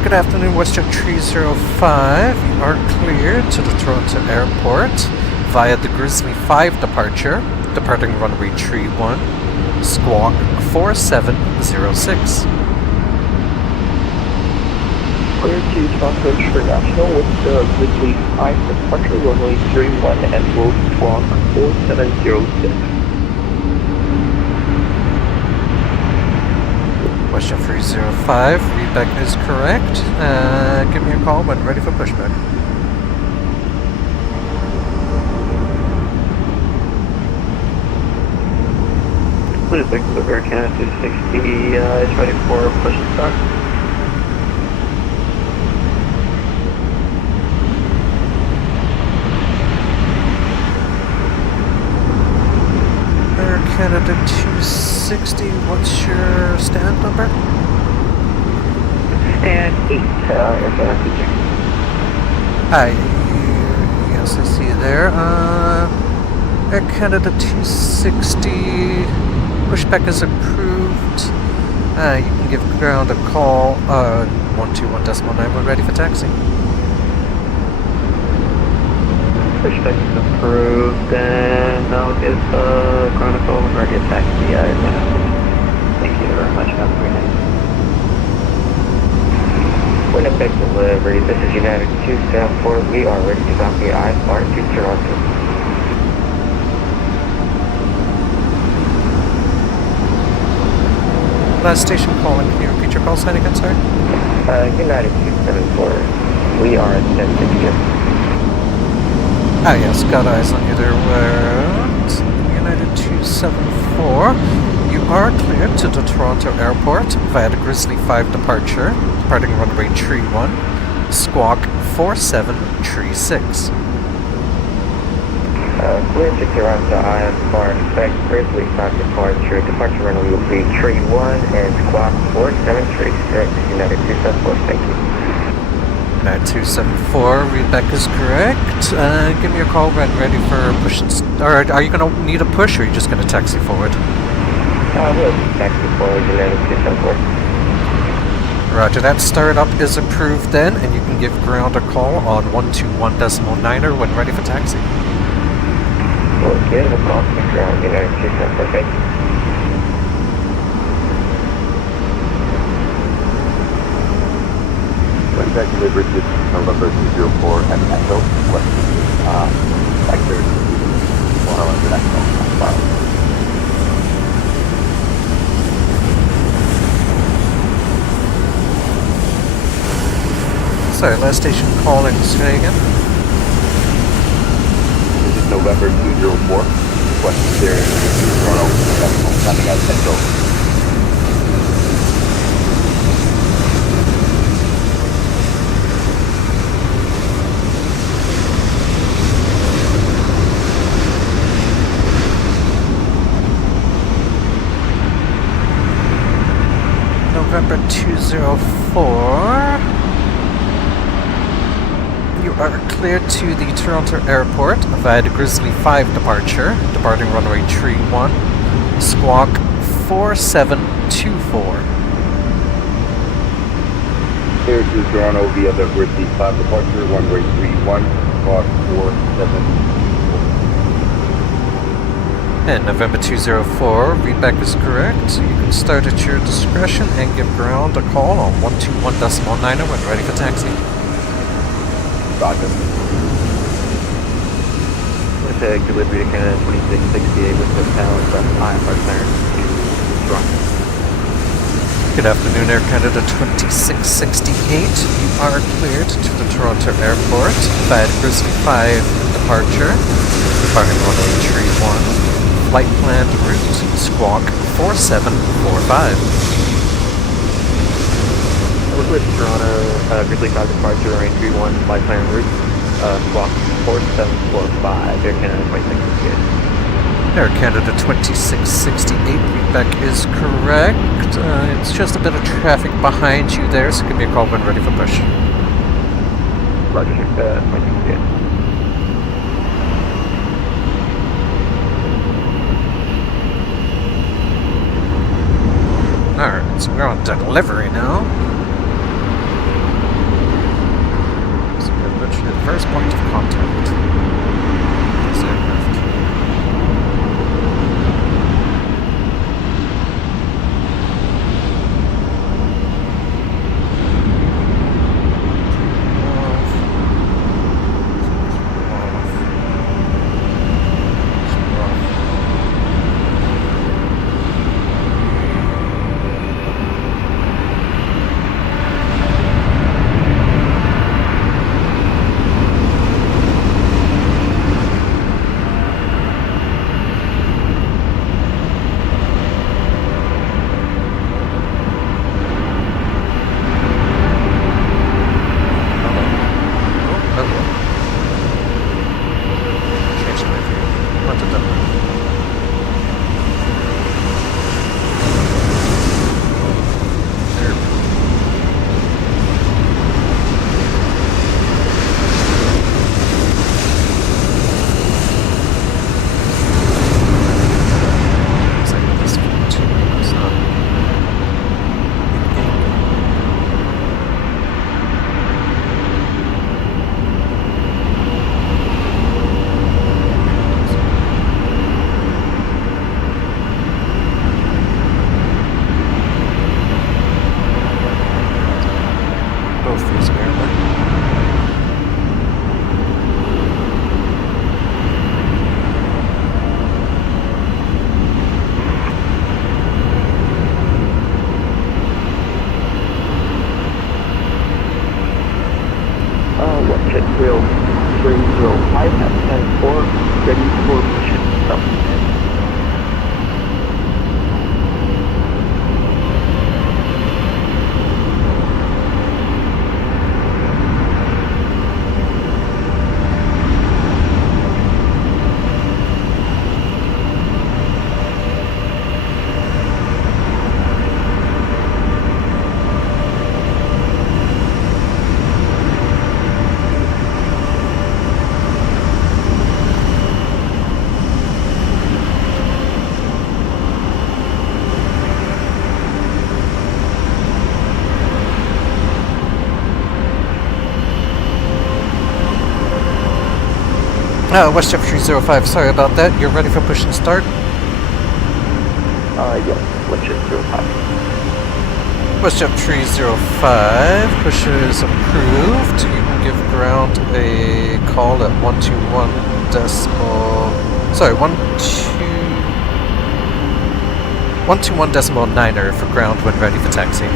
Good afternoon, WestJet 305. You are cleared to the Toronto Airport via the Grizzly 5 departure, departing runway 31, squawk 4706. Clear to Toronto International with the Grizzly 5 departure runway 31 and will squawk 4706. WestJet 305, readback is correct. Give me a call when ready for pushback. Winnipeg to Air Canada 260 is ready for push and start. Air Canada 260, what's your stand number? And 8, Air Canada 260. Hi, yes, I see you there. Air Canada 260, pushback is approved. You can give ground a call on 121.9, we're ready for taxi. Pushback is approved, and I'll give Chronicle and ready to taxi. Thank you very much. Have a great night. Winnipeg delivery, this is United 274. We are ready to copy IFR to Toronto. Last station calling, can you repeat your call sign again, sorry? United 274. We are at 10:50. Ah yes, got eyes on you there. United 274. You are cleared to the Toronto Airport via the Grizzly 5 departure, departing runway 31, squawk 4736. Clear to Toronto IFR, expect Grizzly 5 departure. Departure runway will be 31 and squawk 4736. United 274, thank you. United 274, readback is correct. Give me a call when ready for push and start. Are you going to need a push or are you just going to taxi forward? We'll taxi forward, United 274. Roger that. Startup is approved then, and you can give ground a call on 121.9 when ready for taxi. We'll give a call to ground, United 274, thank you. Winnipeg delivery, this is November 204 at FNO, West sector Toronto International. Sorry, last station calling, say again. This is November 204, West Toronto International, landing at FNO. November 204. You are cleared to the Toronto Airport via the Grizzly 5 departure, departing runway 31, squawk 4724. Clear to Toronto via the Grizzly 5 departure, runway 31, squawk 4724. And November 204, readback is correct. You can start at your discretion and give ground a call on 121.9 when ready for taxi. Roger. Winnipeg, delivery to Canada 2668 with hotel, express IFR clearance to Toronto. Good afternoon, Air Canada 2668. You are cleared to the Toronto Airport via Grizzly 5 departure, departing runway 31, flight planned route squawk 4745. We're cleared to Toronto, Grizzly 5 departure, range 31, flight plan route, squawk 4745, Air Canada 2668. Air Canada 2668, feedback is correct. It's just a bit of traffic behind you there, so give me a call when ready for push. Roger, 2668. Alright, so we're on delivery now. So we're literally the first point of contact. This aircraft. WestJet 305, sorry about that. You're ready for push and start? Yes, WestJet 05. WestJet 305, push is approved. You can give ground a call at 121 decimal... Sorry, 121 decimal 9er for ground when ready for taxi.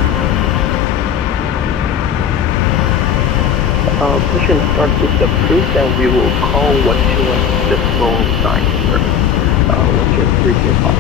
Push and start is approved, and we will call 121 decimal 9 for WestJet 305.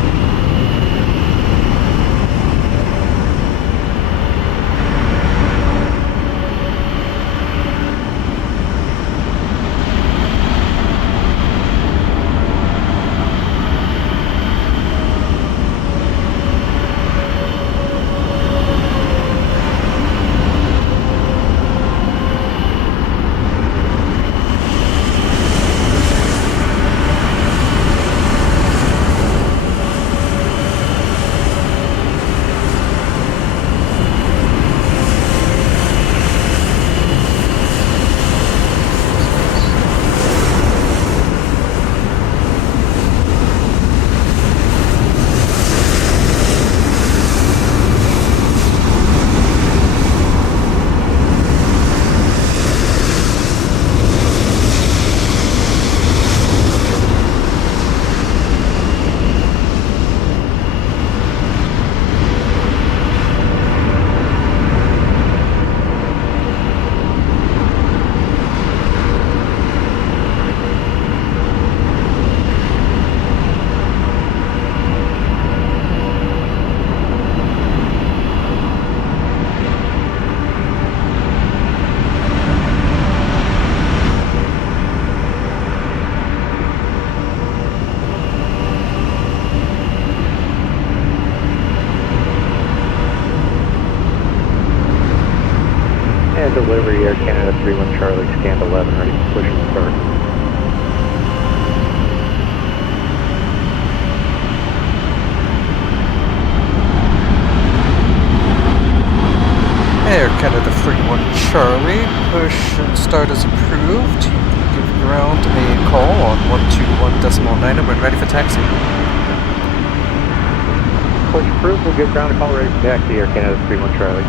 delivery, Air Canada 31 Charlie, scanned 11, ready for push and start. Air Canada 31 Charlie, push and start as approved. Give ground a call on 121.9 when ready for taxi. Push approved, we'll give ground a call ready for taxi, Air Canada 31 Charlie.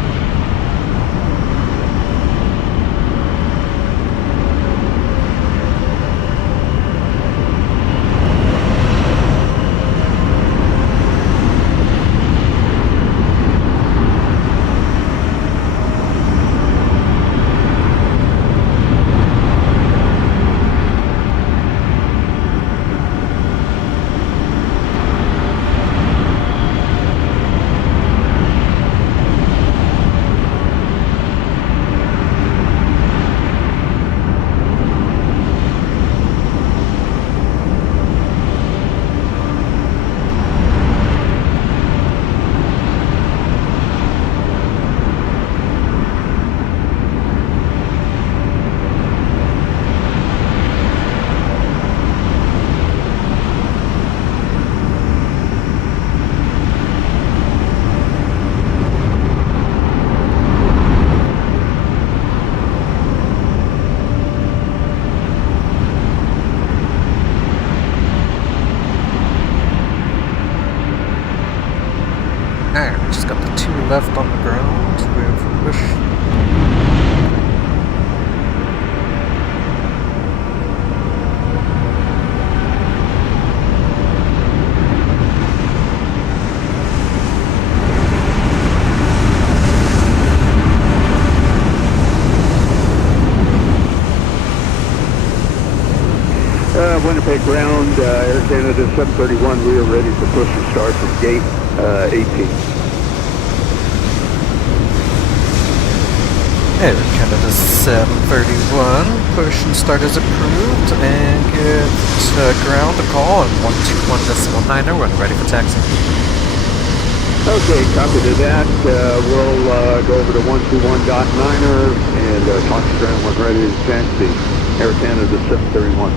Alright, just got the 2 left on the ground with push. Winnipeg ground, Air Canada 731, we are ready for push and start from gate 18. Air Canada 731, push and start as approved, and give ground a call on 121.9 when ready for taxi. Okay, copy to that. We'll go over to 121.9er and talk to ground when ready to taxi. Air Canada 731.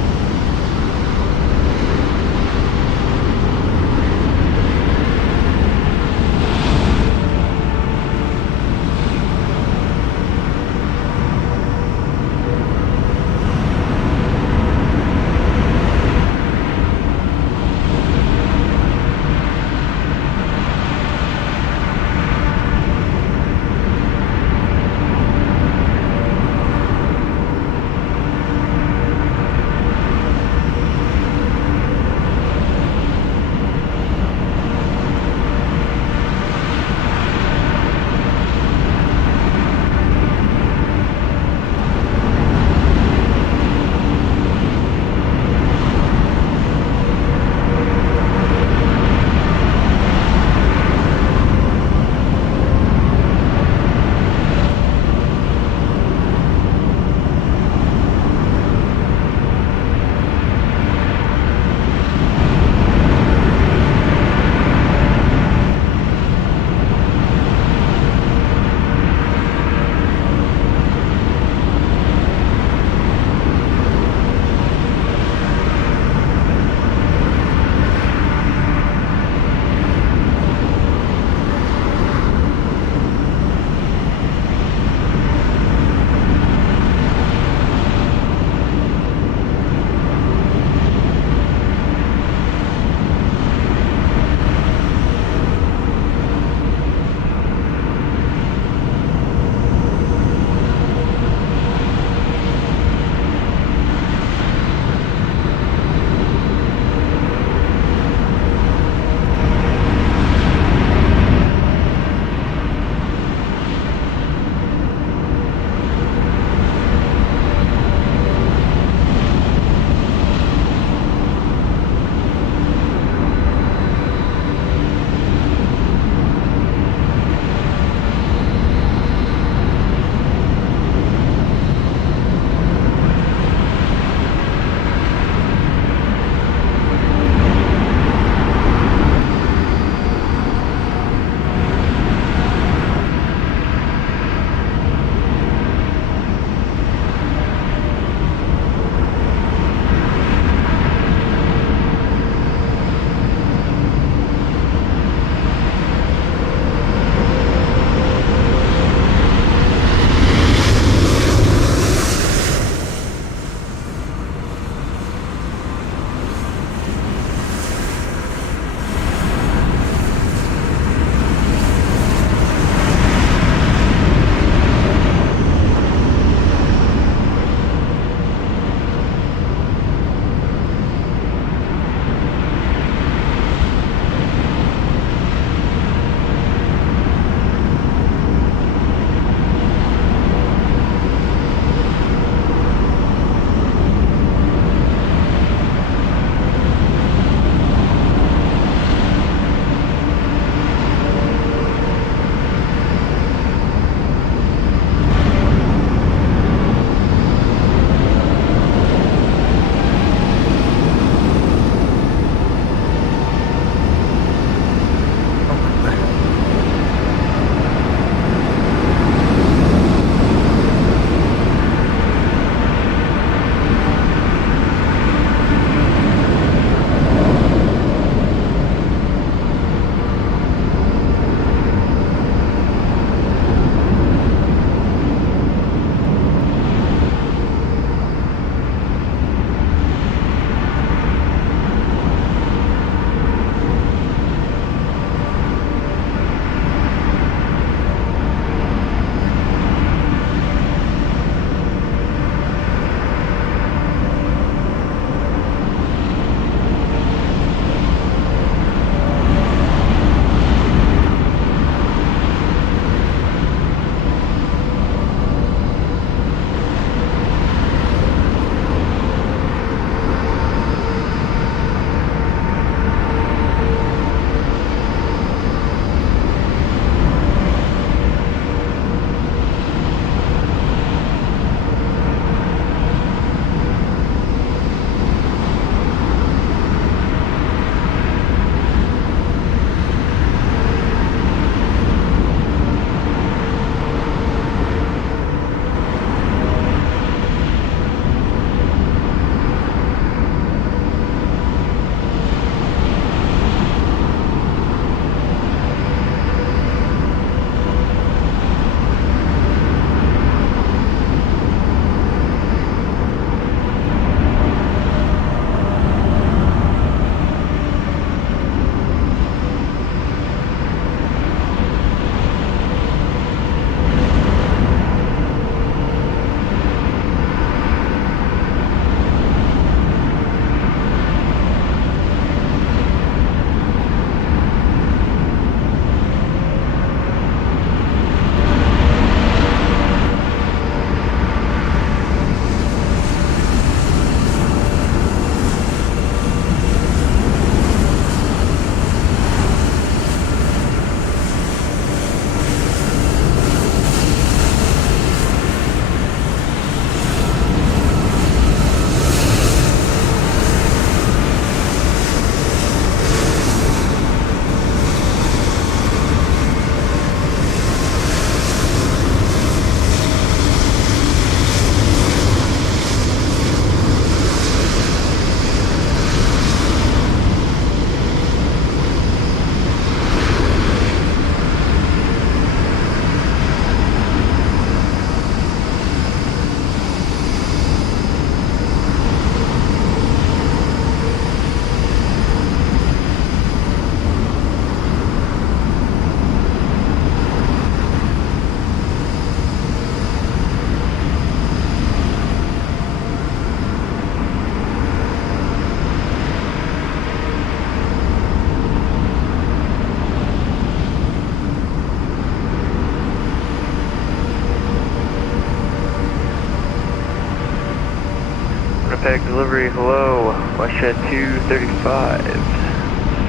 delivery, hello, WestJet 235,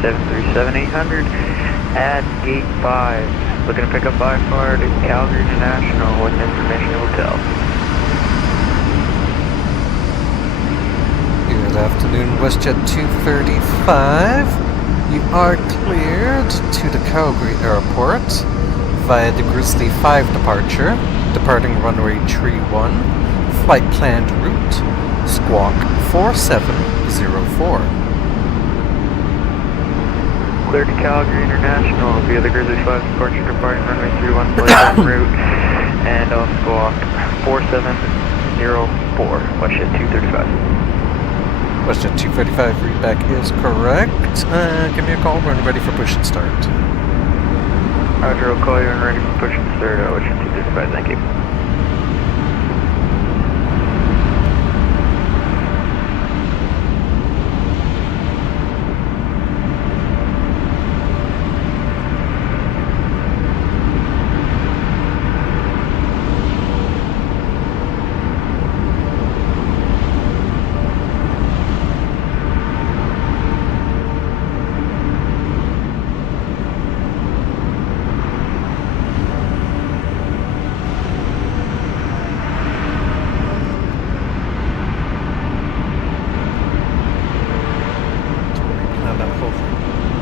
737-800 at gate 5. Looking to pick up by far to Calgary International with information hotel. Good afternoon, WestJet 235. You are cleared to the Calgary Airport via the Grizzly 5 departure, departing runway 31, flight planned route, squawk 4704. Clear to Calgary International via the Grizzly 5 departure, departing runway 31, flight planned route, and on squawk 4704, WestJet 235. WestJet 235 readback is correct. Give me a call when ready for push and start. Roger, I'll call you when ready for push and start. WestJet 235, thank you.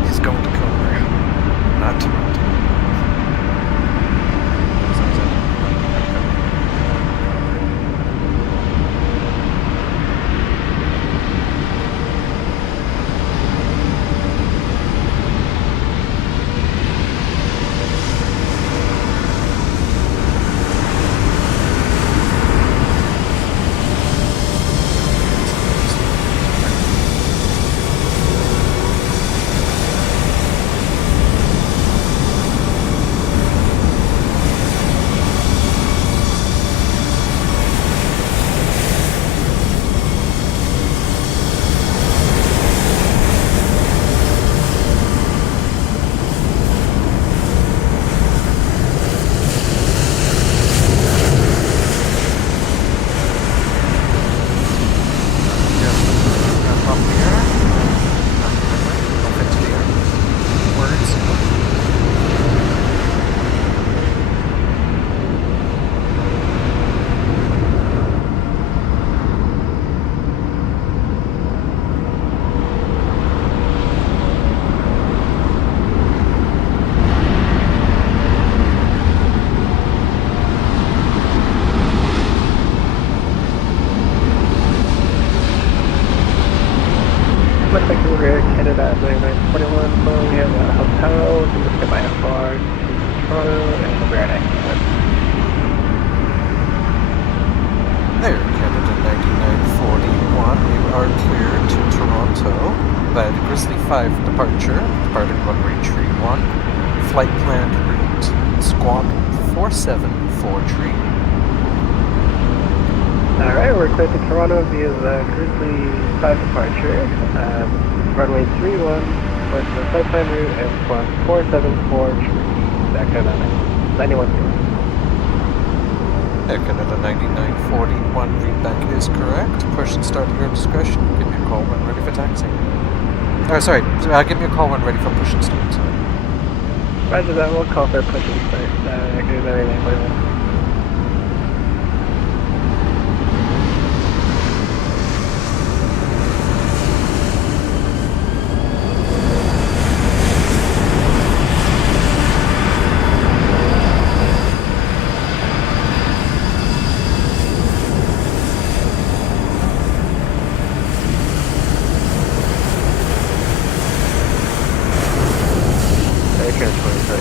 He's going to Calgary, not Toronto. Winnipeg to Air Canada 9941, we have a hotel, you can look at my FR to Toronto, and we're at Excellent. Air Canada 9941, you are cleared to Toronto via the Grizzly 5 departure, departing runway 31, flight planned route, squawk 4743. Alright, we're clear to Toronto via the Grizzly 5 departure, runway 31, west of the flight plan route, and squawk 4743, that kind of 91. Air Canada 9941 readback is correct. Push and start at your discretion. Give me a call when ready for taxi. Sorry, give me a call when ready for push and start. Sorry. Roger that, we'll call for push and start. Air Canada 9941.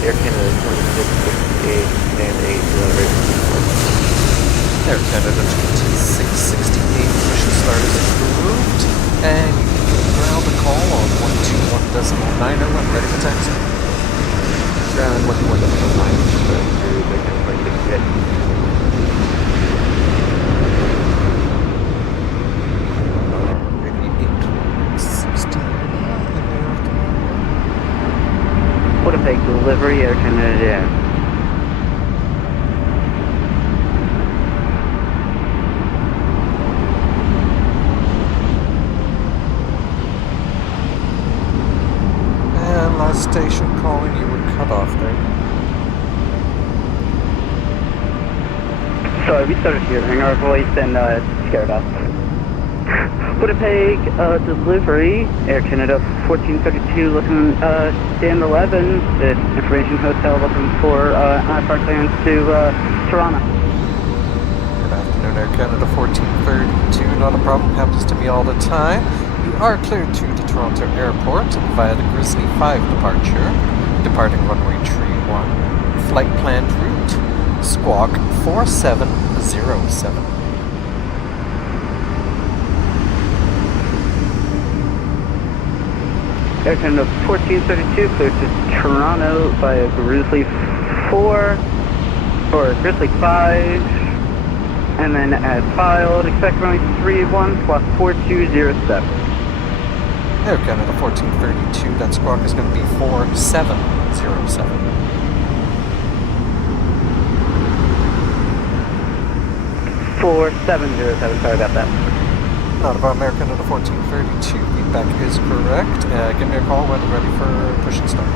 Air Canada 2668 and 8 Air Canada 2668 push and start is approved. And you can ground a call on 121.9 when ready for taxi. Ground 121.9 Winnipeg delivery, Air Canada. station calling, you were cut off there. Sorry, we started hearing our voice and scared us. Winnipeg delivery, Air Canada 1432 looking stand 11, the Information Hotel looking for IFR plans to Toronto. Good afternoon, Air Canada 1432, not a problem, happens to me all the time. You are cleared to the Toronto Airport via the Grizzly 5 departure, departing runway 31, flight planned route, squawk 4707. Air Canada 1432 cleared to Toronto via Grizzly 4 or Grizzly 5, and then as filed, expect runway 31 plus 4207. Air Canada 1432, that squawk is going to be 4707. 4707, sorry about that. Not about Air Canada 1432, feedback is correct. Give me a call when ready for push and start.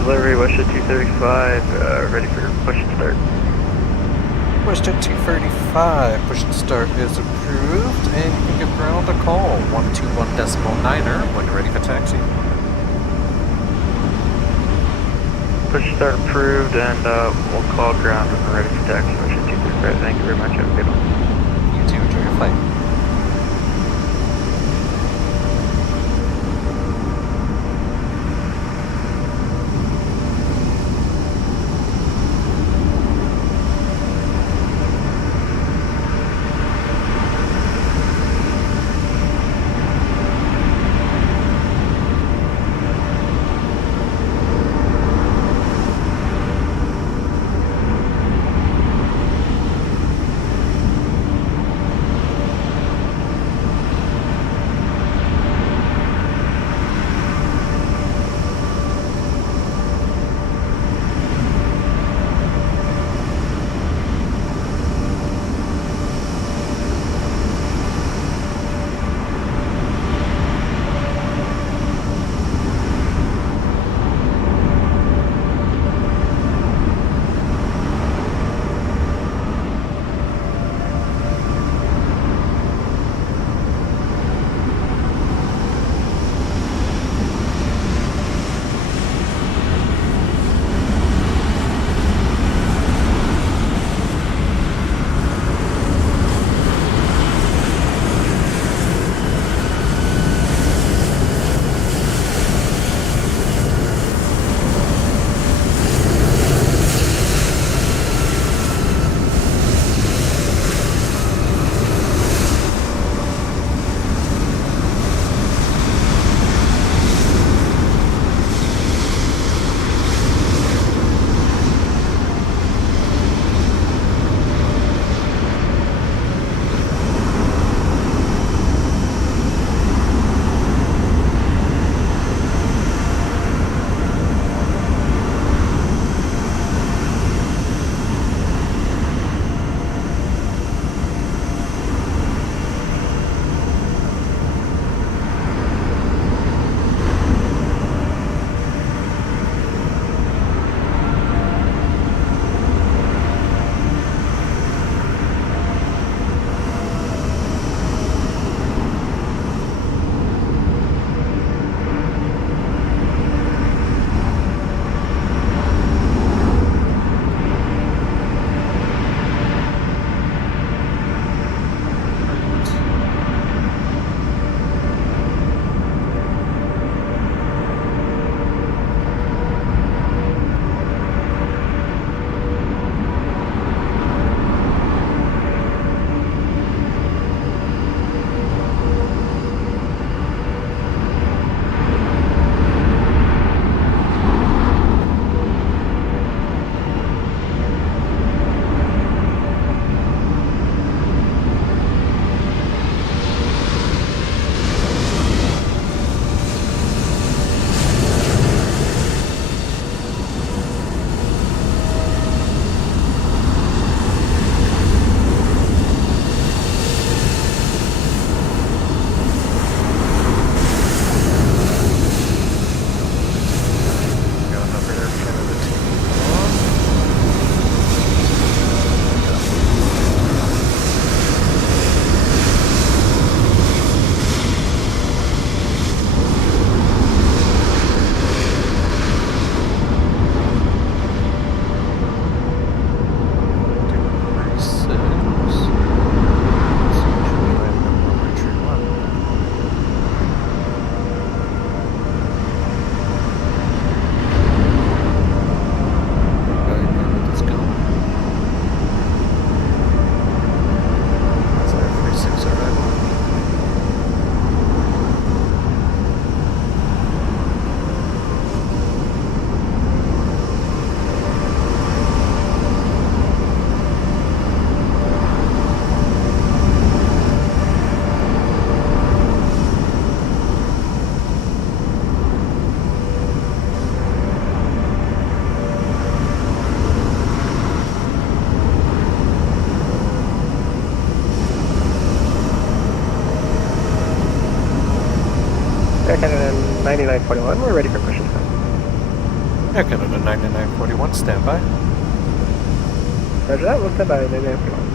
Delivery, WestJet 235, ready for push and start. WestJet 235, push and start is approved, and you can give ground a call, 121.9er, when you're ready for taxi. Push and start approved, and we'll call ground when we're ready for taxi. WestJet 235, thank you very much, have a good one. You too, enjoy your flight. 9941, we're ready for push and start. Air Canada 9941, standby. Roger that, we'll stand by 9941.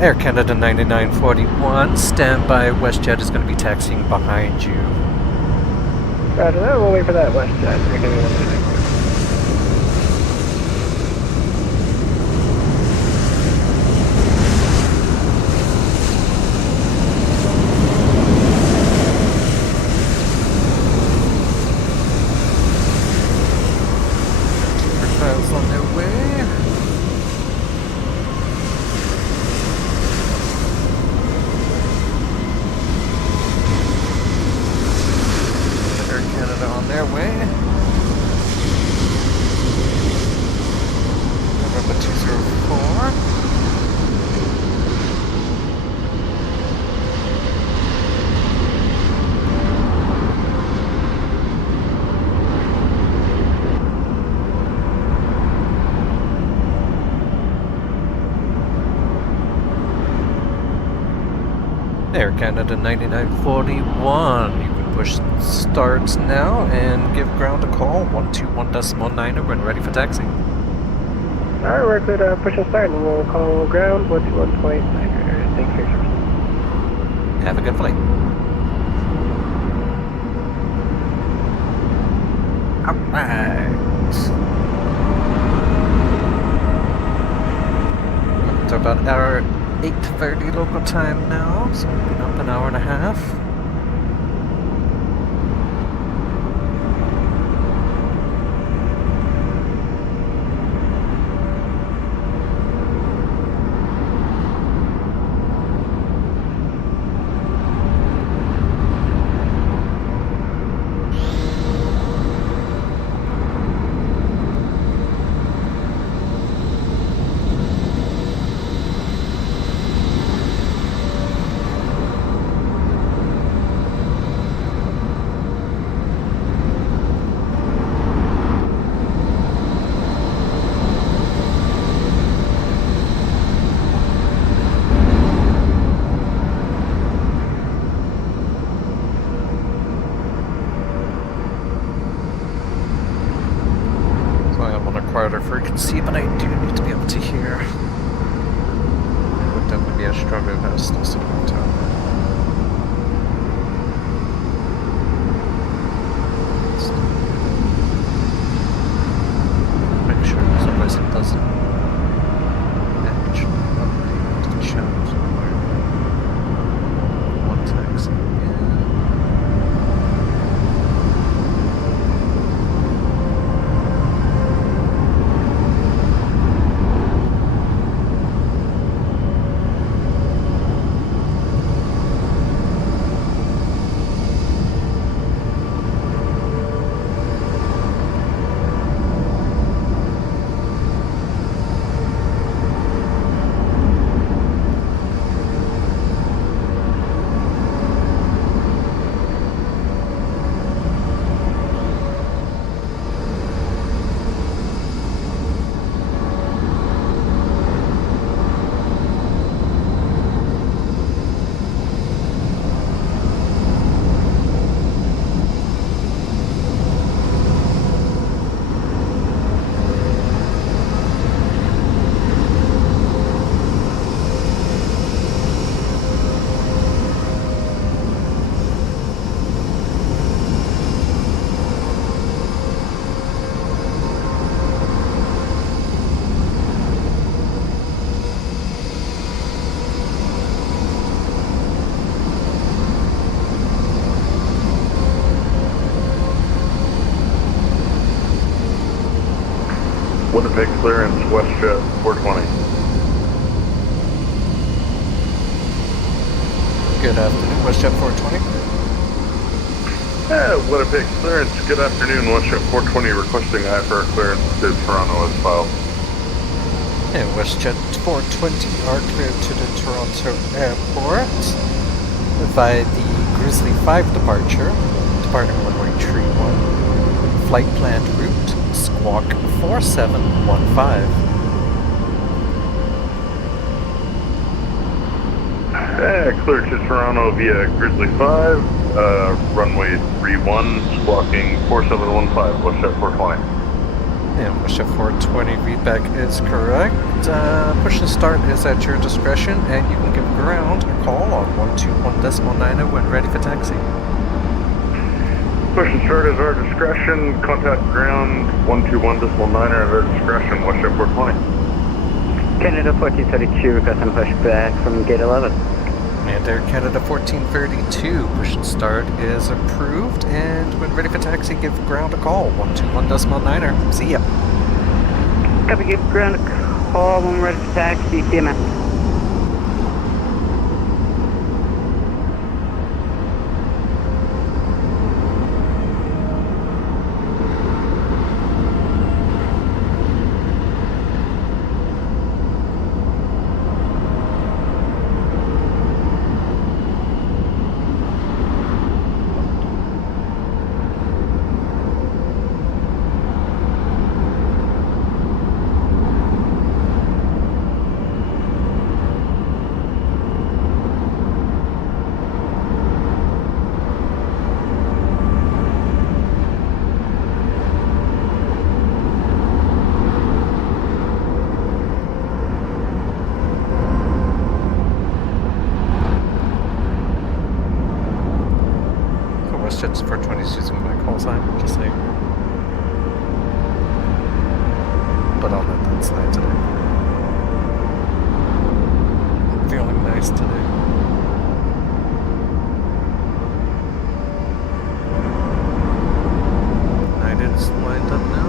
Air Canada 9941, standby. WestJet is going to be taxiing behind you. Roger that, we'll wait for that WestJet. We're going to be Files on their way. Air Canada on their way. November 204. Air Canada 9941. You can push starts now and give ground a call. 121.9 when ready for taxi. Alright, we're good. Push and start, and we'll call ground 121.9. Thank you for your service. Have a good flight. Alright. It's about hour 8:30 local time now, so we've been up an hour and a half. Quieter frequency, but I do need to be able to hear. It would definitely be a struggle if I was still sitting on top. Make sure otherwise it doesn't actually update the channel somewhere. One taxi. Winnipeg clearance, WestJet 420. Good afternoon, WestJet 420. Winnipeg clearance, good afternoon. WestJet 420 requesting IFR clearance to Toronto as filed. And WestJet 420 are cleared to the Toronto airport via the Grizzly 5 departure, departing runway 31, flight planned route, squawk 4715. Clear to Toronto via Grizzly 5, runway 31, squawking 4715, WestJet 420. And WestJet 420 feedback is correct. Push and start is at your discretion, and you can give ground a call on 121.90 when ready for taxi. Push and start is our discretion, contact ground 121.90 at our discretion, WestJet 420. Canada 1432, requesting pushback from gate 11. And Air Canada 1432, push and start is approved, and when ready for taxi, give ground a call, 121.90. See ya. Copy, give ground a call when ready for taxi, CMM. WestJet 420 is using my call sign, just saying. But I'll let that slide today. I'm feeling nice today. Night is lined up now.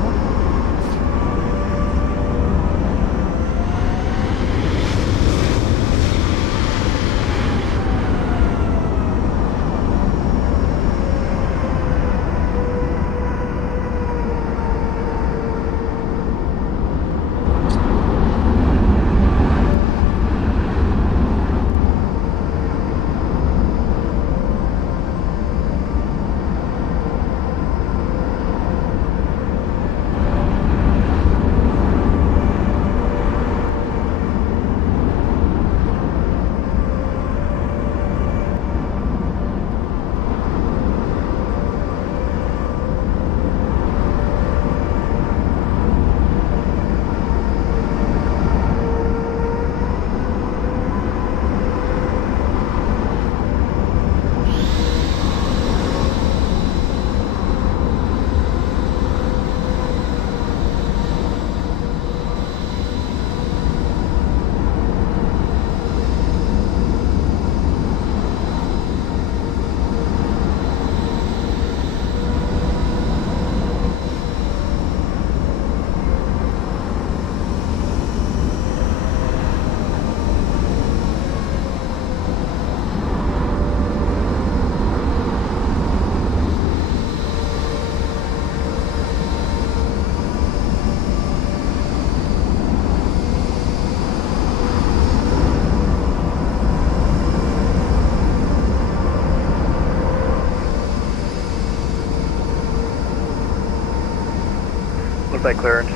Winnipeg clearance,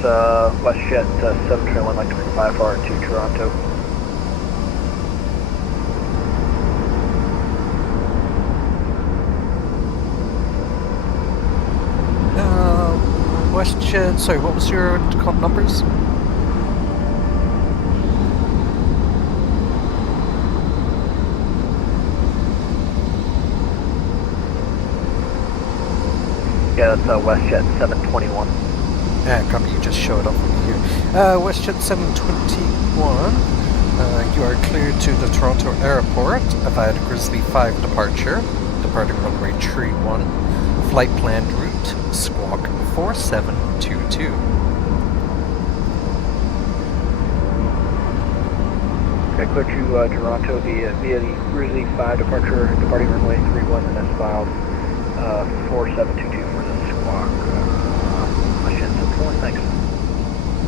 WestJet 731, like to bring 5R to Toronto. WestJet, sorry, what was your numbers? Yeah, that's WestJet 721. Copy, you just showed up here. WestJet 721, you are cleared to the Toronto airport via the Grizzly 5 departure, departing runway 31, flight planned route, squawk 4722. Okay, clear to Toronto via the Grizzly 5 departure, departing runway 31, and that's filed. 4722 for the squawk. WestJet 721, thanks.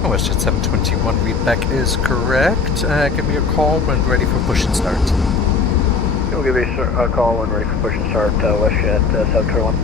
WestJet 721 readback is correct. Give me a call when ready for push and start. We'll give you a call when ready for push and start, WestJet 721.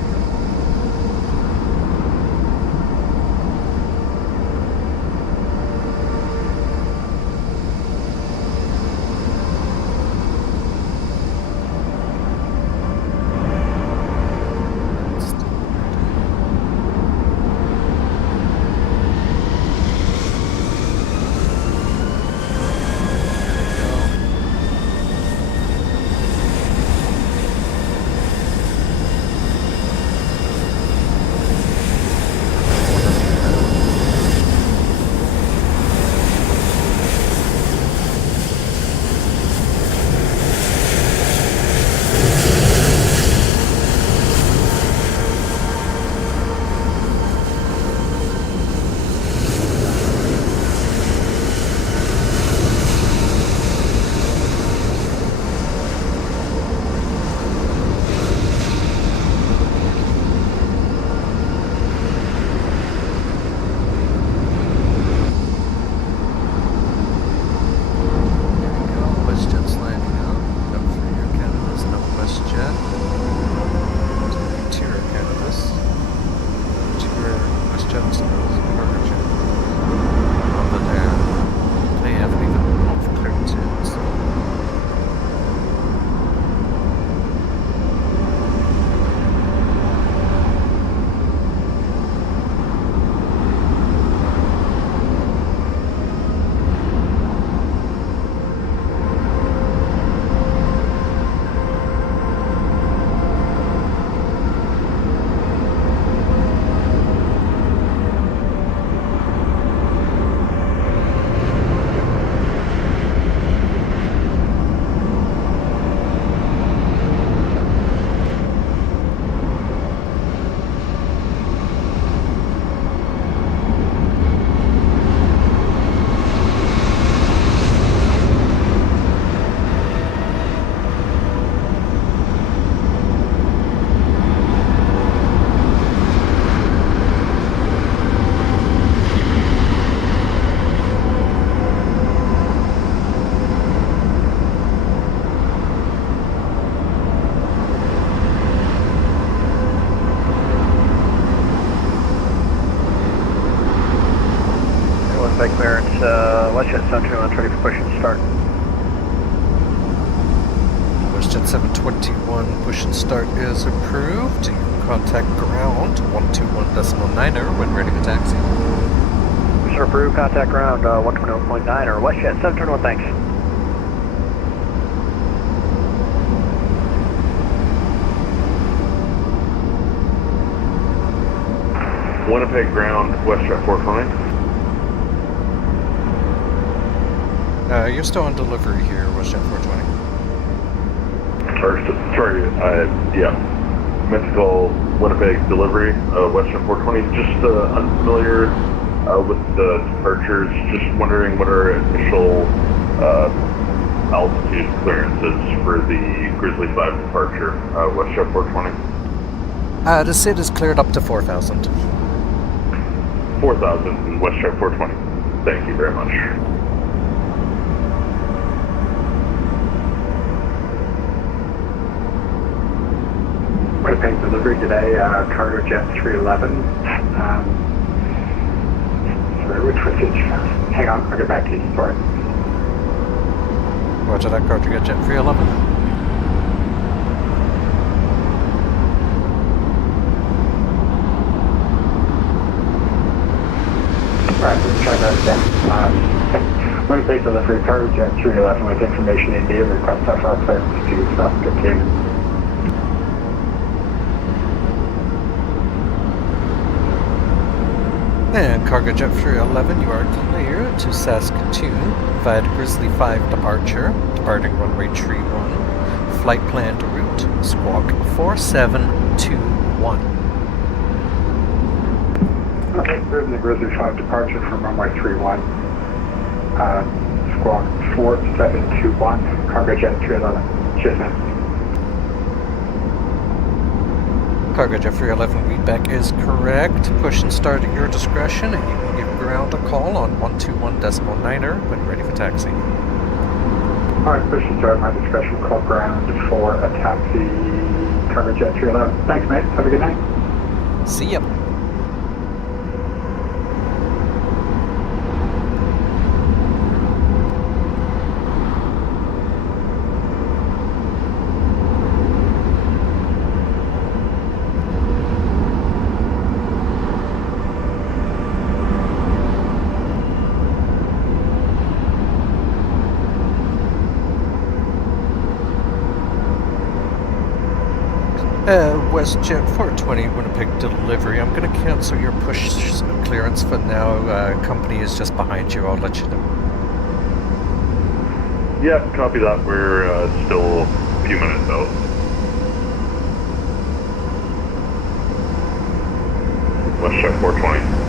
Clearance, WestJet 721, ready for push and start. WestJet 721 push and start is approved. You can contact ground 121.9er when ready for taxi. Sir, approved. Contact ground 121.9 or WestJet 721, thanks. Winnipeg ground, WestJet 420. You're still on delivery here, WestJet 420. Sorry, yeah. Mythical Winnipeg delivery, WestJet 420. Just unfamiliar with the departures. Just wondering what our initial altitude clearances for the Grizzly 5 departure, WestJet 420. The SID is cleared up to 4,000. 4,000, WestJet 420. Thank you very much. Winnipeg delivery today, cargo jet 311. Sorry, which footage? Hang on, I'll get back to you. Sorry. Roger that, cargo jet 311. Alright, let's try that again. Winnipeg delivery, cargo jet 311 with information India, request FR clearance to South Containment. And Cargo Jet 311, you are clear to Saskatoon via Grizzly 5 departure, departing runway 31, flight planned route, squawk 4721. Okay, approving the Grizzly 5 departure from runway 31, squawk 4721, Cargo Jet 311, cheers man. Cargo Jet 311 readback is correct. Push and start at your discretion, and you can give ground a call on 121.9er when ready for taxi. Alright, push and start at my discretion, call ground for a taxi, Cargo Jet 311. Thanks, mate. Have a good night. See ya. WestJet 420 Winnipeg delivery. I'm going to cancel your push clearance for now. Company is just behind you. I'll let you know. Yeah, copy that. We're still a few minutes out. WestJet 420.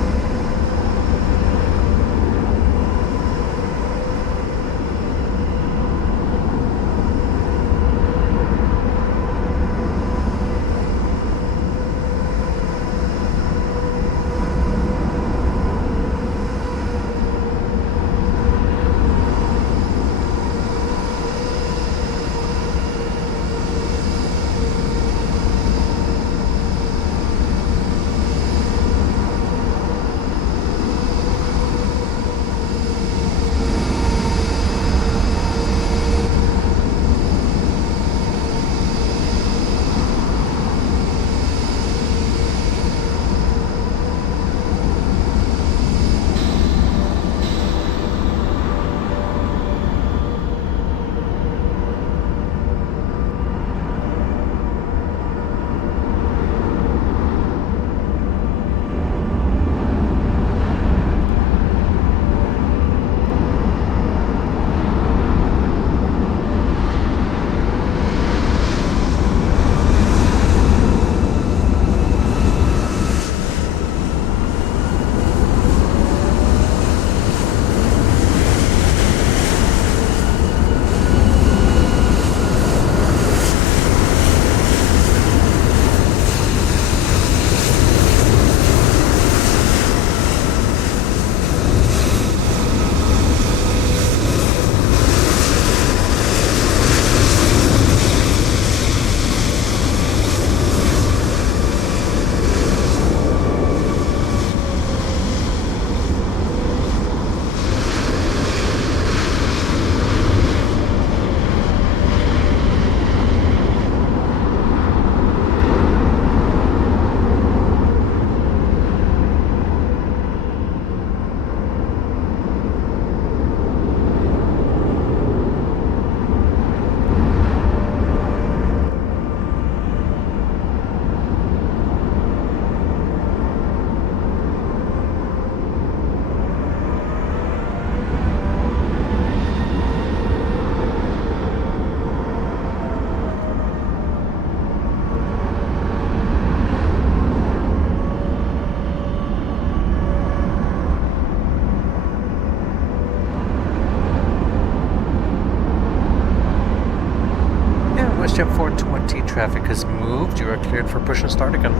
WestJet 420 traffic has moved. You are cleared for push and start again.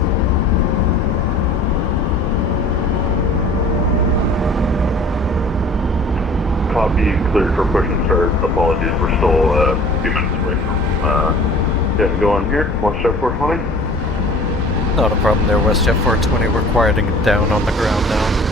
Copy, cleared for push and start. Apologies, we're still a few minutes away from getting going here. WestJet 420. Not a problem there, WestJet 420. We're quieting it down on the ground now.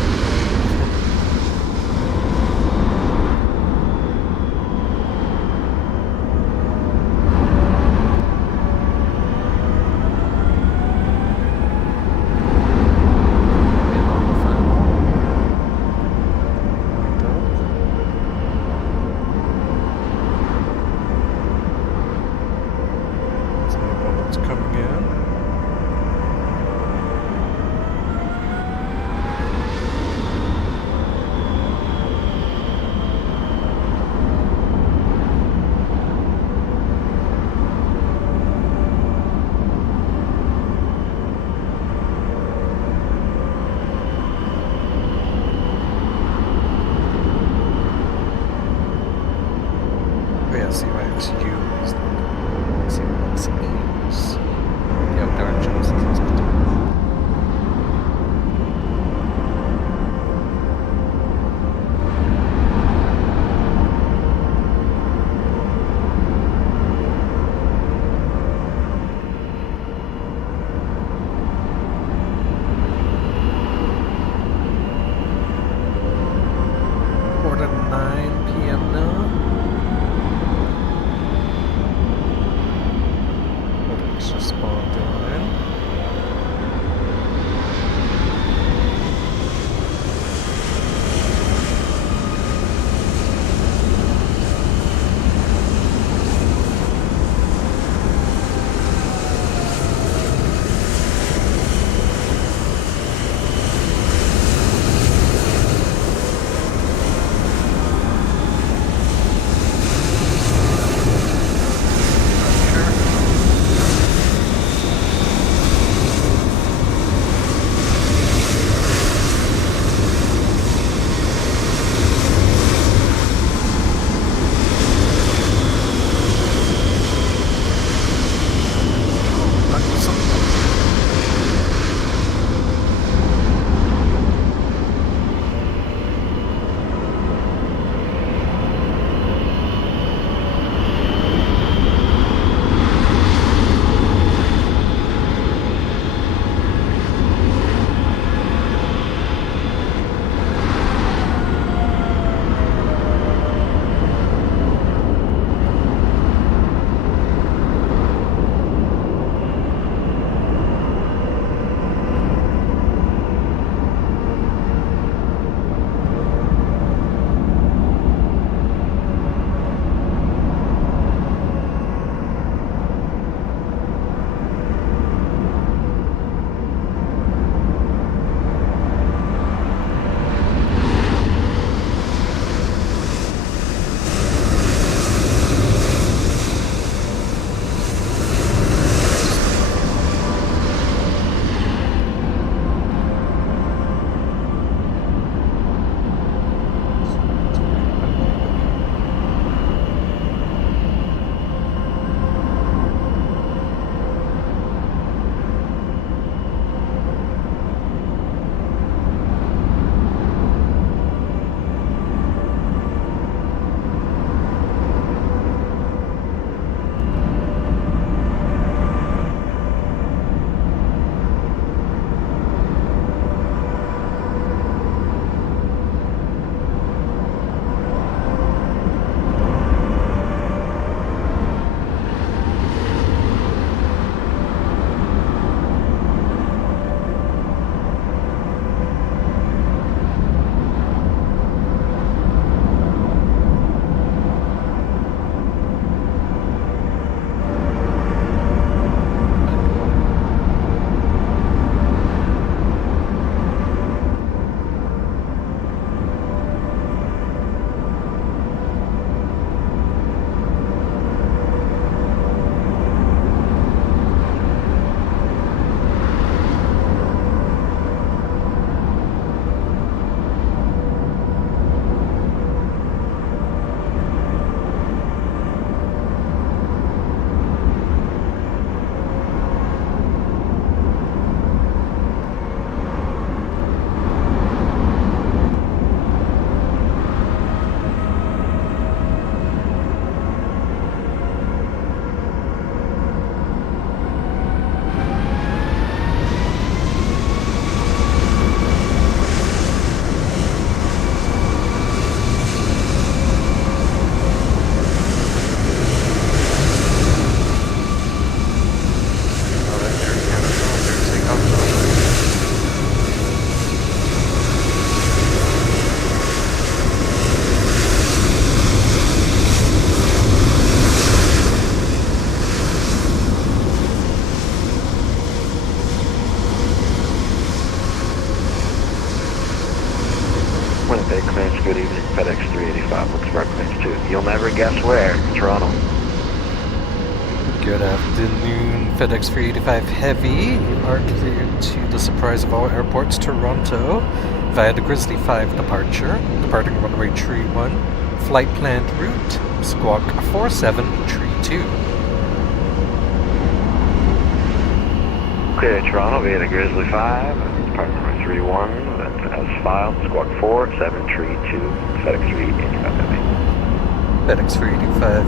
CYXE. the out directions. Quarter to 9 p.m. now. Let's just spawn down in. Winnipeg claims good evening, FedEx 385, looks for claims 2. You'll never guess where, Toronto. Good afternoon, FedEx 385 Heavy. You are cleared to the surprise of all airports, Toronto, via the Grizzly 5 departure, departing runway 31, flight planned route, squawk 4732. Clear Toronto via the Grizzly 5, departure number 31, as filed, squawk 4732, FedEx 385. FedEx 385,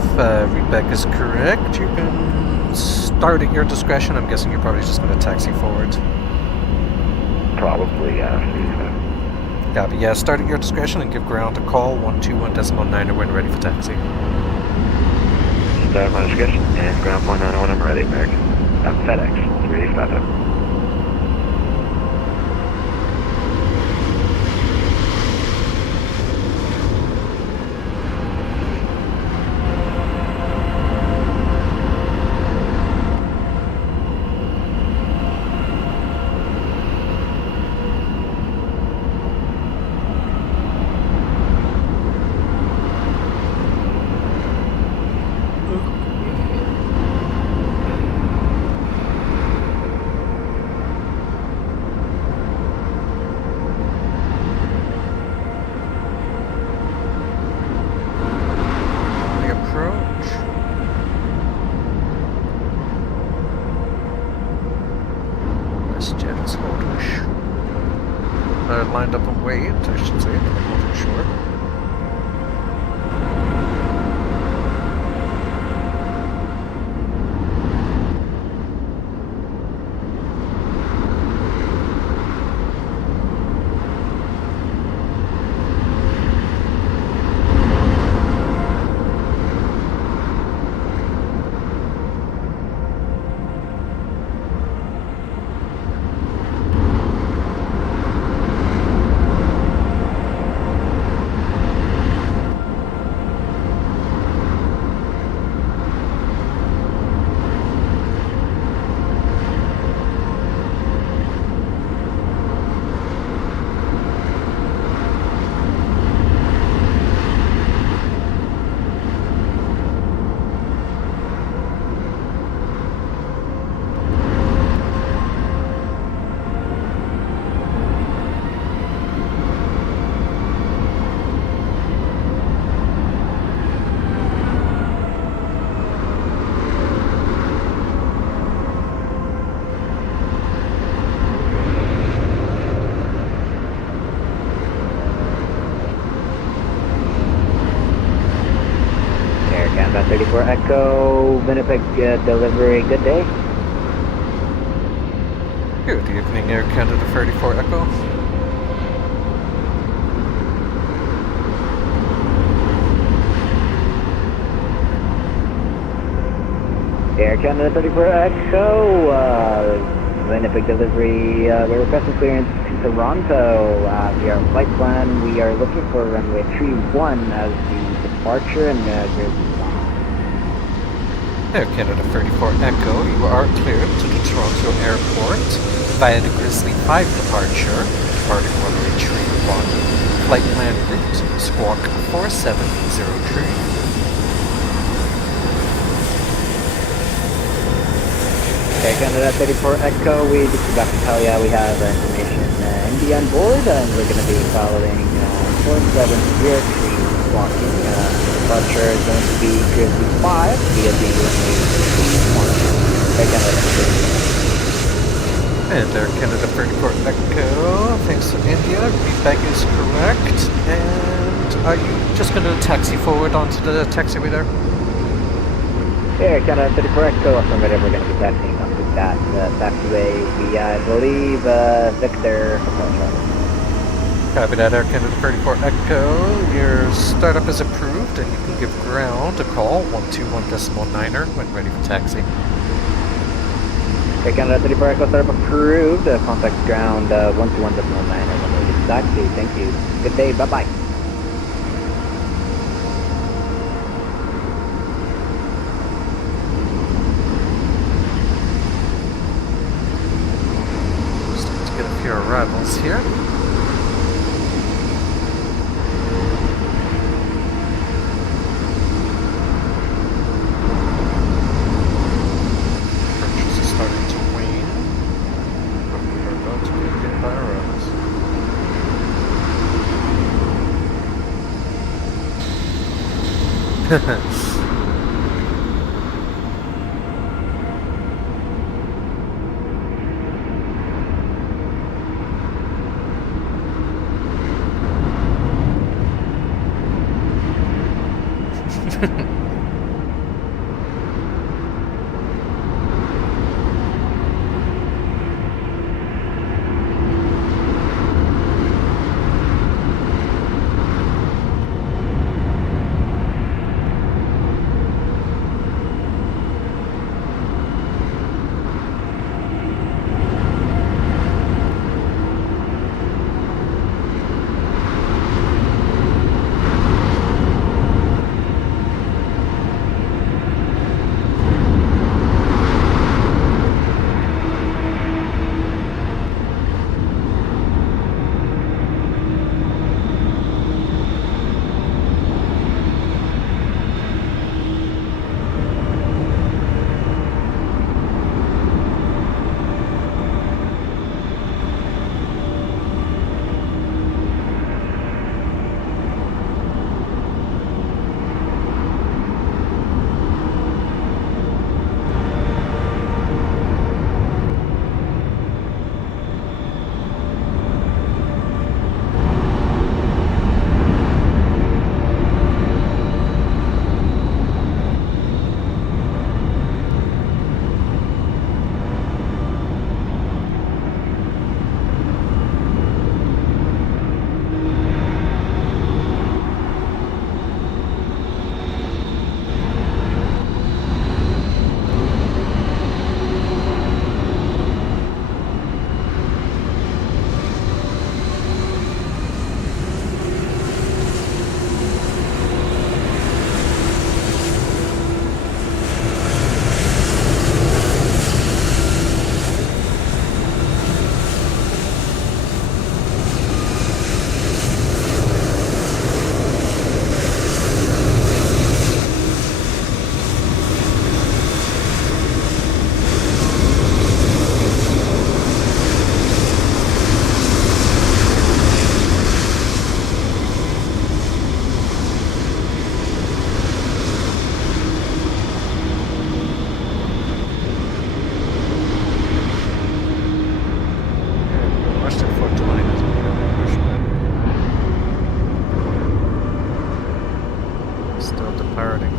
readback is correct. You can start at your discretion. I'm guessing you're probably just going to taxi forward. Probably, yeah. Copy, yeah, start at your discretion and give ground a call, 121.9 when ready for taxi. Start my discretion and ground point 901, I'm ready, American. I'm FedEx 385. Lined up and wait, I should say, but I wasn't sure. Canada 34 Echo, Winnipeg delivery, good day. Good evening, Air Canada 34 Echo. Air Canada 34 Echo, Winnipeg delivery, we're requesting clearance to Toronto. We are on flight plan, we are looking for runway 31 as the departure and Air Canada 34 Echo, you are cleared to the Toronto Airport via the Grizzly 5 departure, departing runway 31, flight plan route, squawk 4703. Air Canada 34 Echo, we just forgot to tell you we have information India on board, and we're going to be following 4703 squawking. Departure is going to be Grizzly 5 via the runway 31. Air Canada 34. And Air Canada 34 Echo, thanks to India, readback is correct. And are you just going to taxi forward onto the taxiway there? Air Canada 34 Echo, affirmative, we're going to be taxiing onto that taxiway via, I believe, Victor Hotel. Copy that, Air Canada 34 Echo. Your startup is approved, and you can give ground a call, 121.9 when ready for taxi. Air Canada 34 Echo, startup approved. Contact ground 121.9 when ready for taxi. Thank you. Good day. Bye-bye. Just need to get a few arrivals here.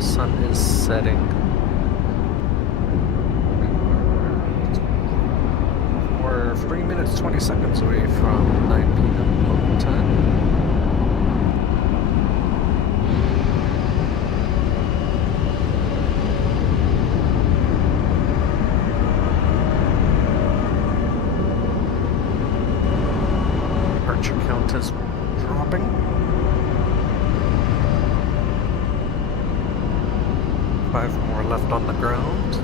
Sun is setting. We're 3 minutes 20 seconds away from 9 p.m. local time. Departure count is dropping. 5 more left on the ground.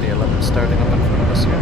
The 11 starting up in front of us here.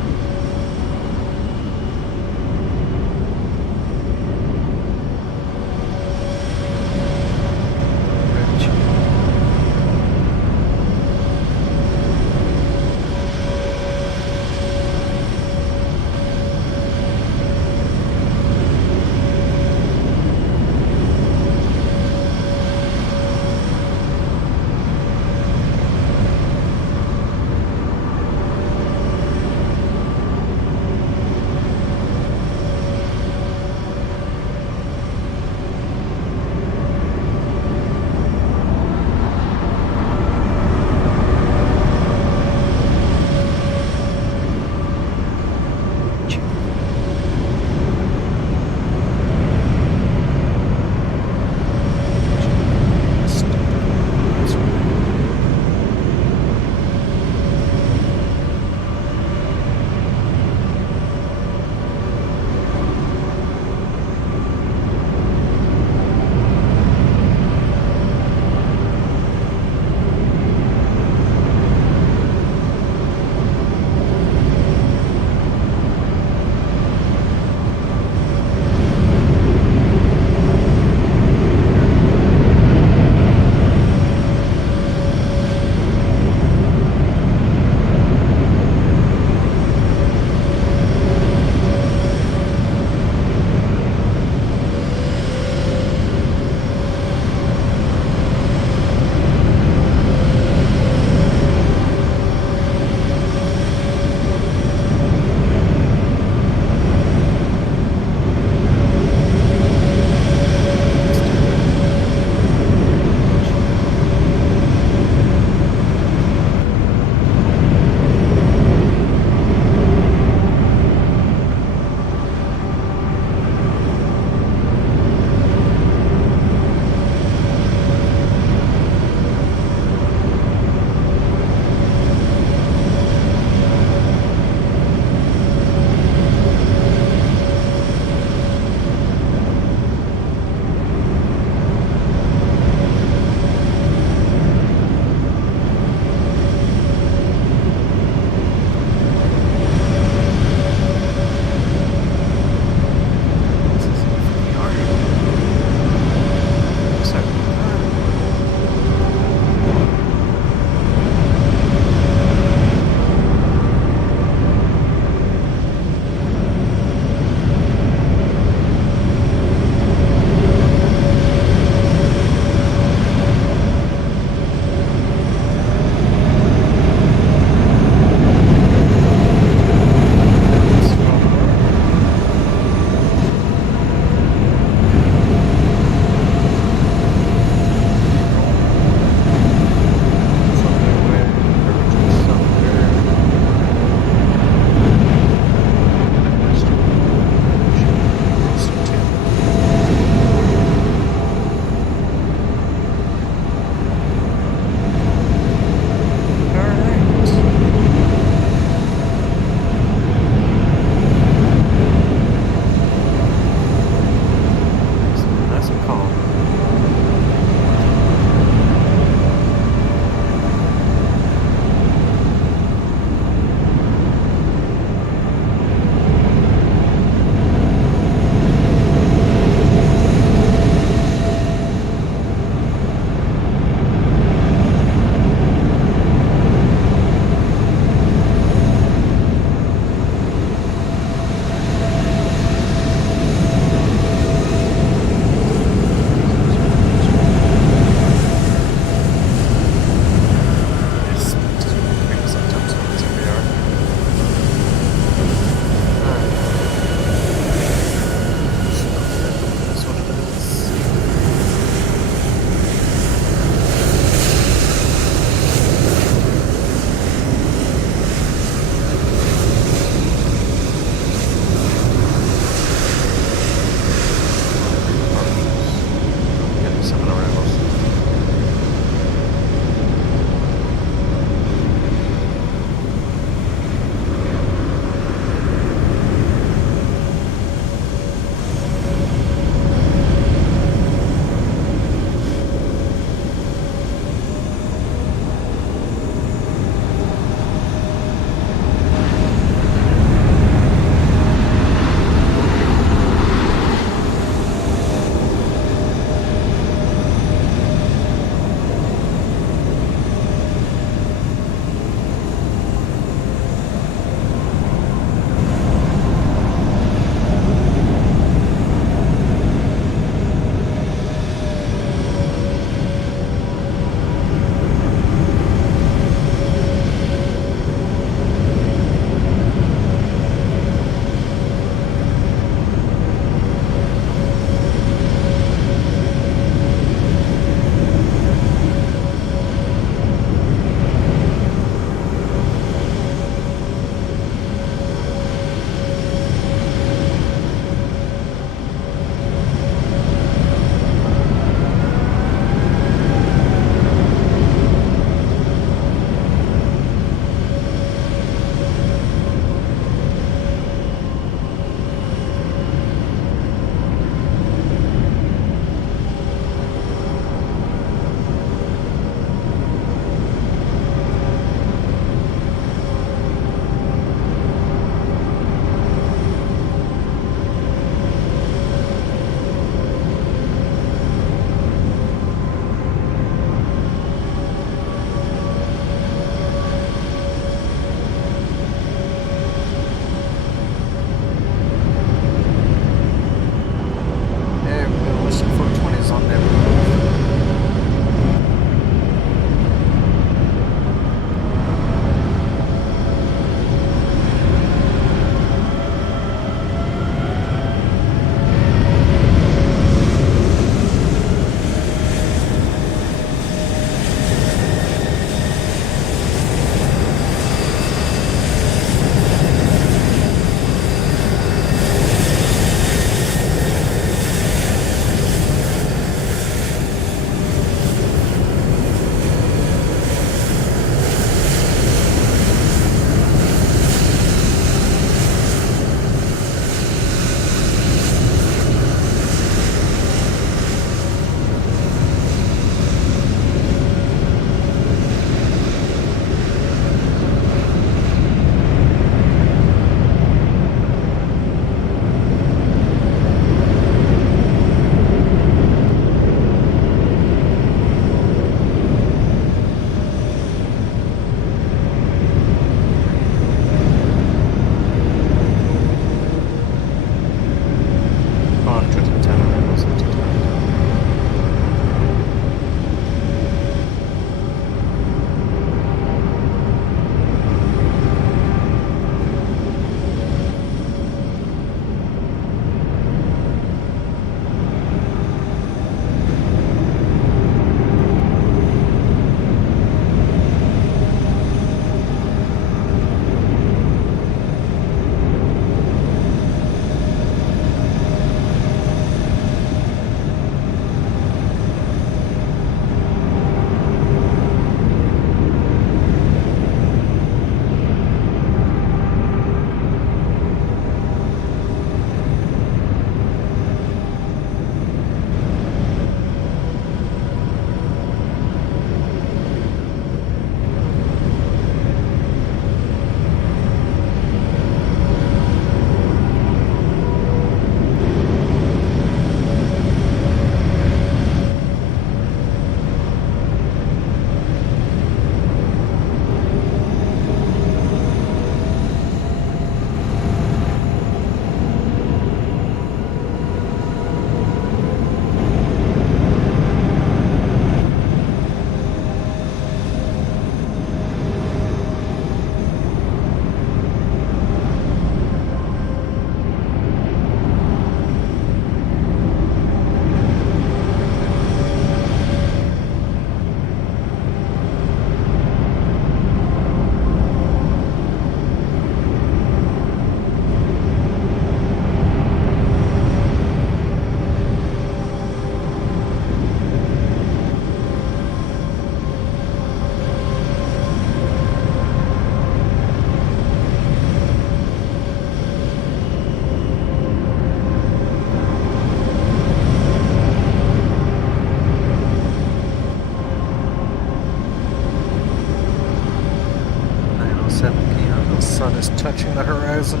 7 p.m. The sun is touching the horizon.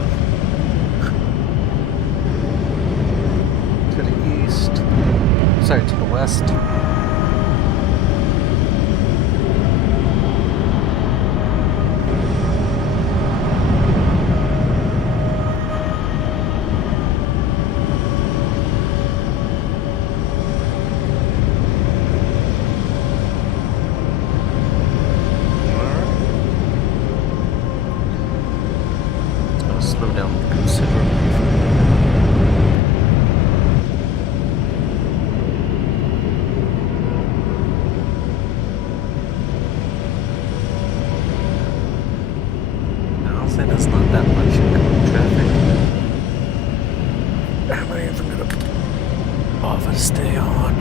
To the east. Sorry, to the west. Slow down considerably. I'll say there's not that much incoming traffic. Am I even gonna bother to stay on?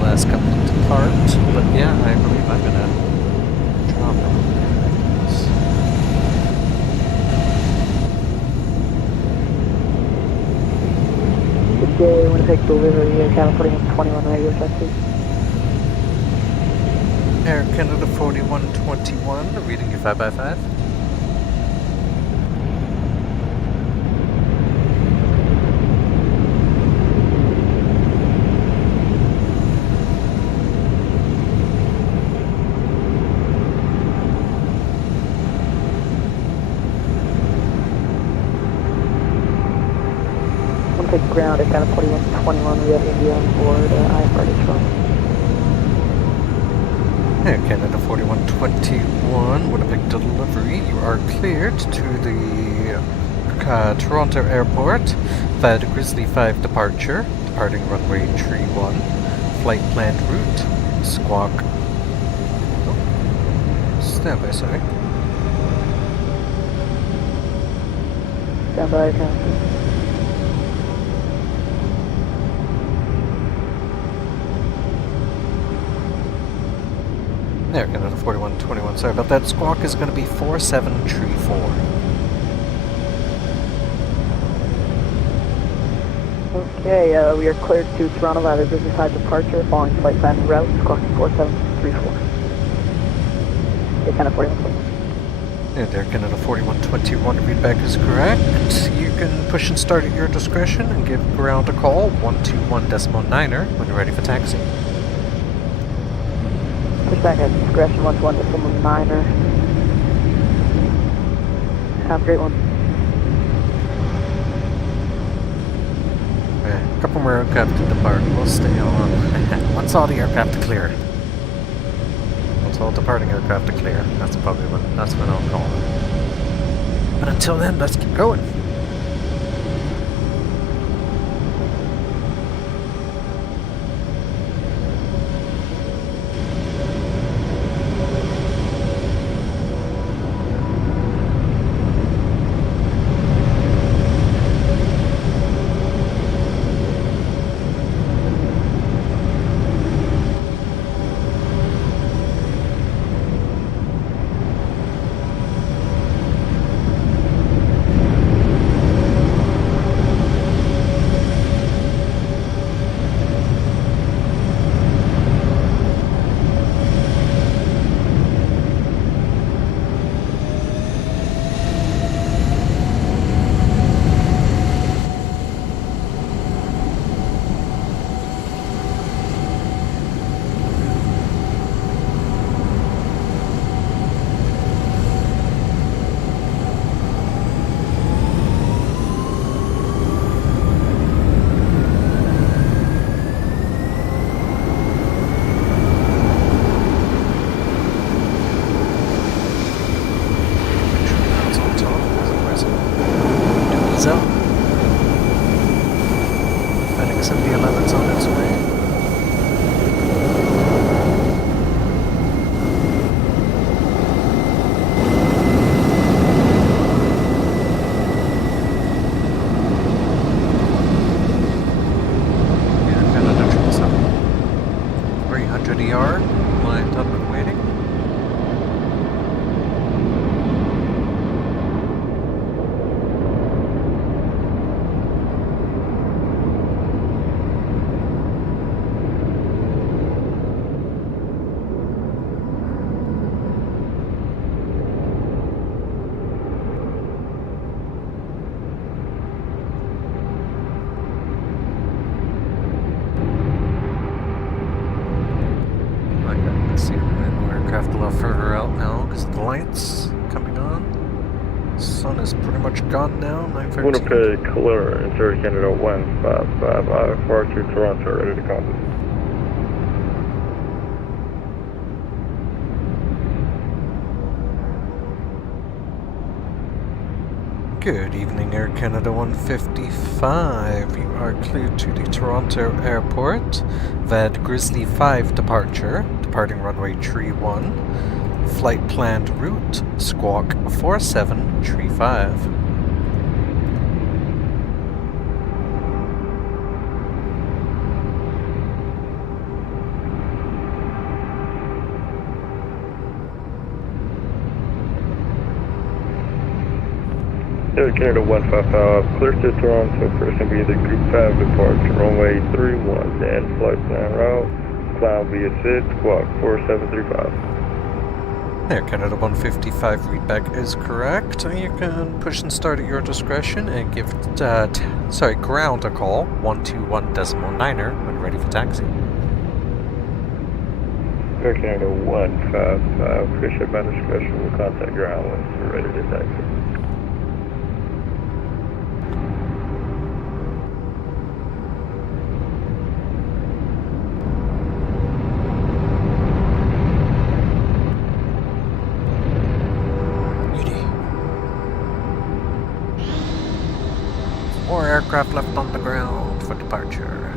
Last couple to part, but yeah, I believe I'm gonna drop this. Good day, Winnipeg delivery, California 21 radio taxi. Air Canada 4121, reading you 5x5. Ground at Canada 4121, we have India on board, IFR Toronto. Air Canada 4121, Winnipeg delivery, you are cleared to the Toronto Airport via the Grizzly 5 departure, departing runway 31, flight planned route, squawk, stand by, sorry. Stand by, Captain. There, Canada 4121. Sorry about that. Squawk is going to be 4734. Okay, we are cleared to Toronto via the Grizzly 5 departure, following flight plan route, squawk 4734. Yeah, Canada 4121. Yeah, there, Canada 4121. Readback is correct. You can push and start at your discretion and give ground a call, 121.9er, when you're ready for taxi. Pushback at discretion, 121.9er. Have a great one. Okay, a couple more aircraft to depart. We'll stay on. Once all the aircraft are clear. Once all departing aircraft are clear. That's probably when I'll call it. But until then, let's keep going. Pilot's on its way. Air Canada 777. 300 ER, lined up and waiting. Let's see, aircraft a lot further out now because the lights coming on. Sun is pretty much gone now, 9:13. Winnipeg, clear, Interior Canada 155, far to Toronto, ready to copy. Good evening, Air Canada 155. You are cleared to the Toronto airport. VAD Grizzly 5 departure, departing runway 31. Flight planned route, squawk 4735. Air Canada 155, clear to Toronto, person be the Group 5 departure, runway 31, and flight plan route, cloud via SID, squawk 4735. Air Canada 155 readback is correct. You can push and start at your discretion and give ground a call, 121.9er when ready for taxi. Air Canada 155, appreciate my discretion, we'll contact ground when we're ready to taxi. More aircraft left on the ground for departure.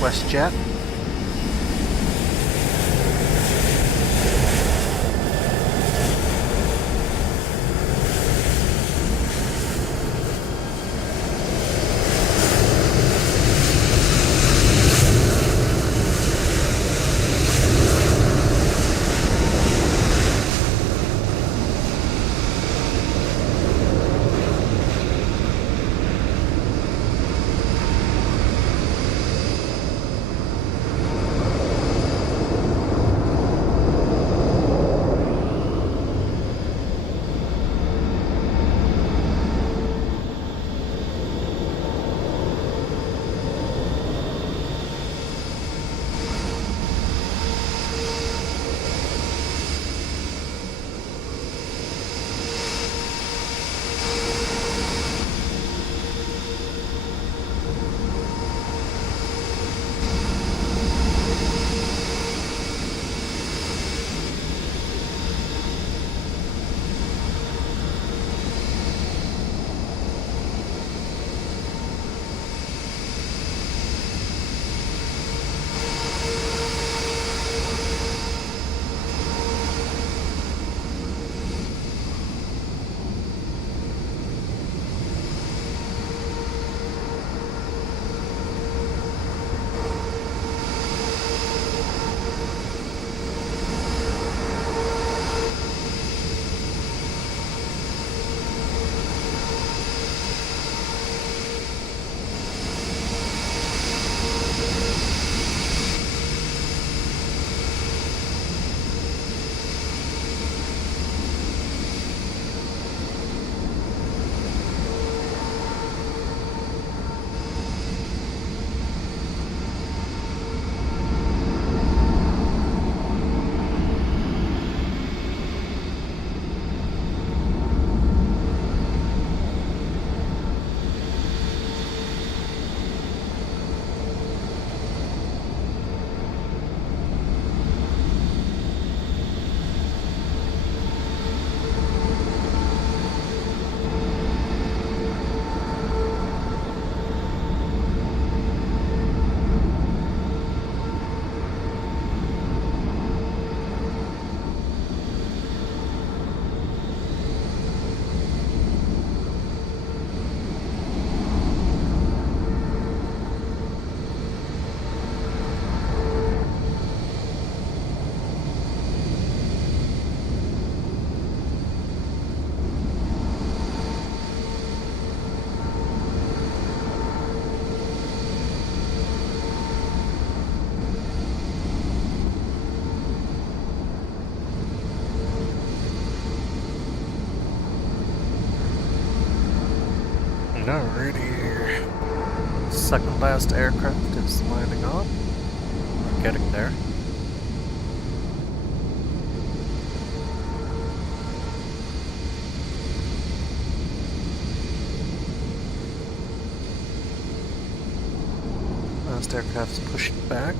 WestJet. Alrighty. Second last aircraft is landing on. We're getting there. Last aircraft's pushing back.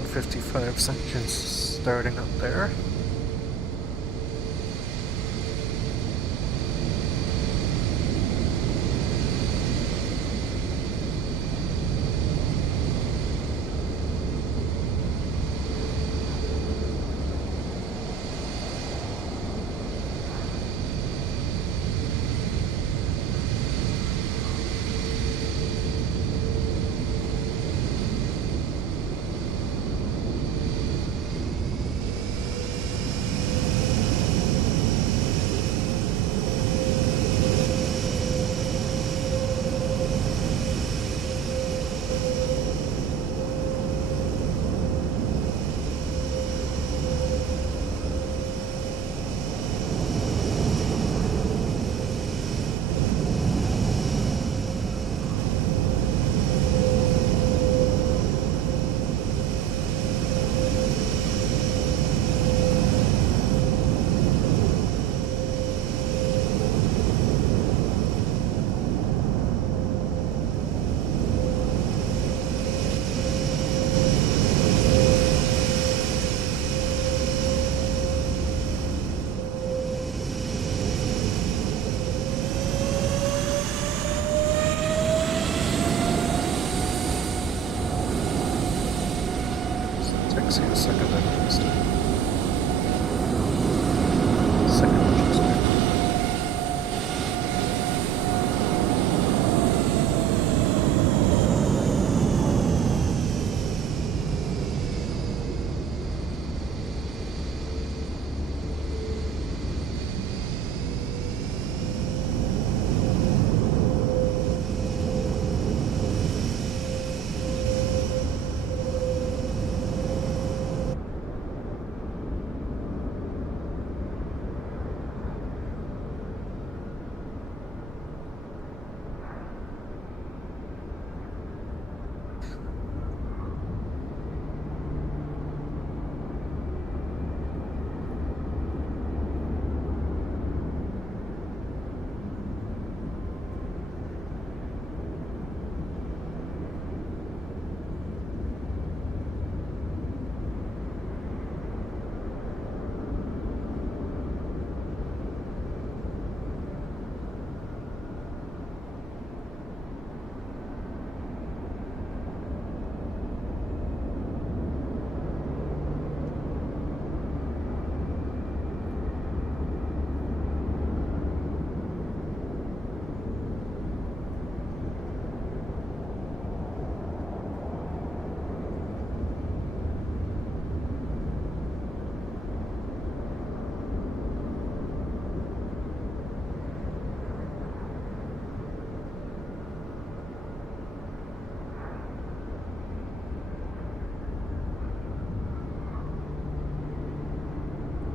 155 sections starting up there. See a second engine start. Second engine start.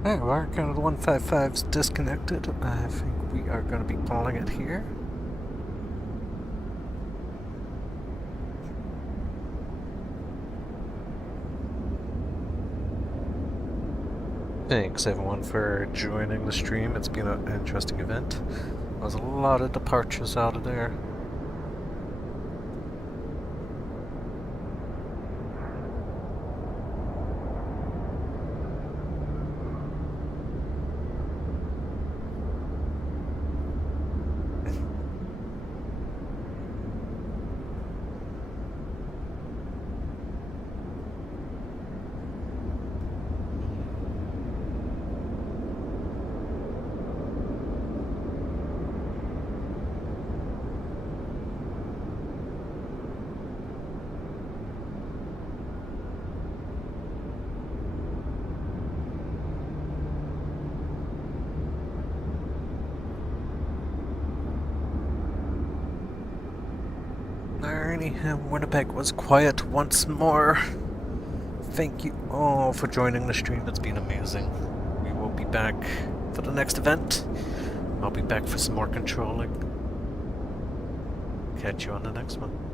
Alright, well, our Canada 155's disconnected. I think we are going to be calling it here. Thanks everyone for joining the stream. It's been an interesting event. There's a lot of departures out of there. Winnipeg was quiet once more. Thank you all for joining the stream. It's been amazing. We will be back for the next event. I'll be back for some more controlling. Catch you on the next one.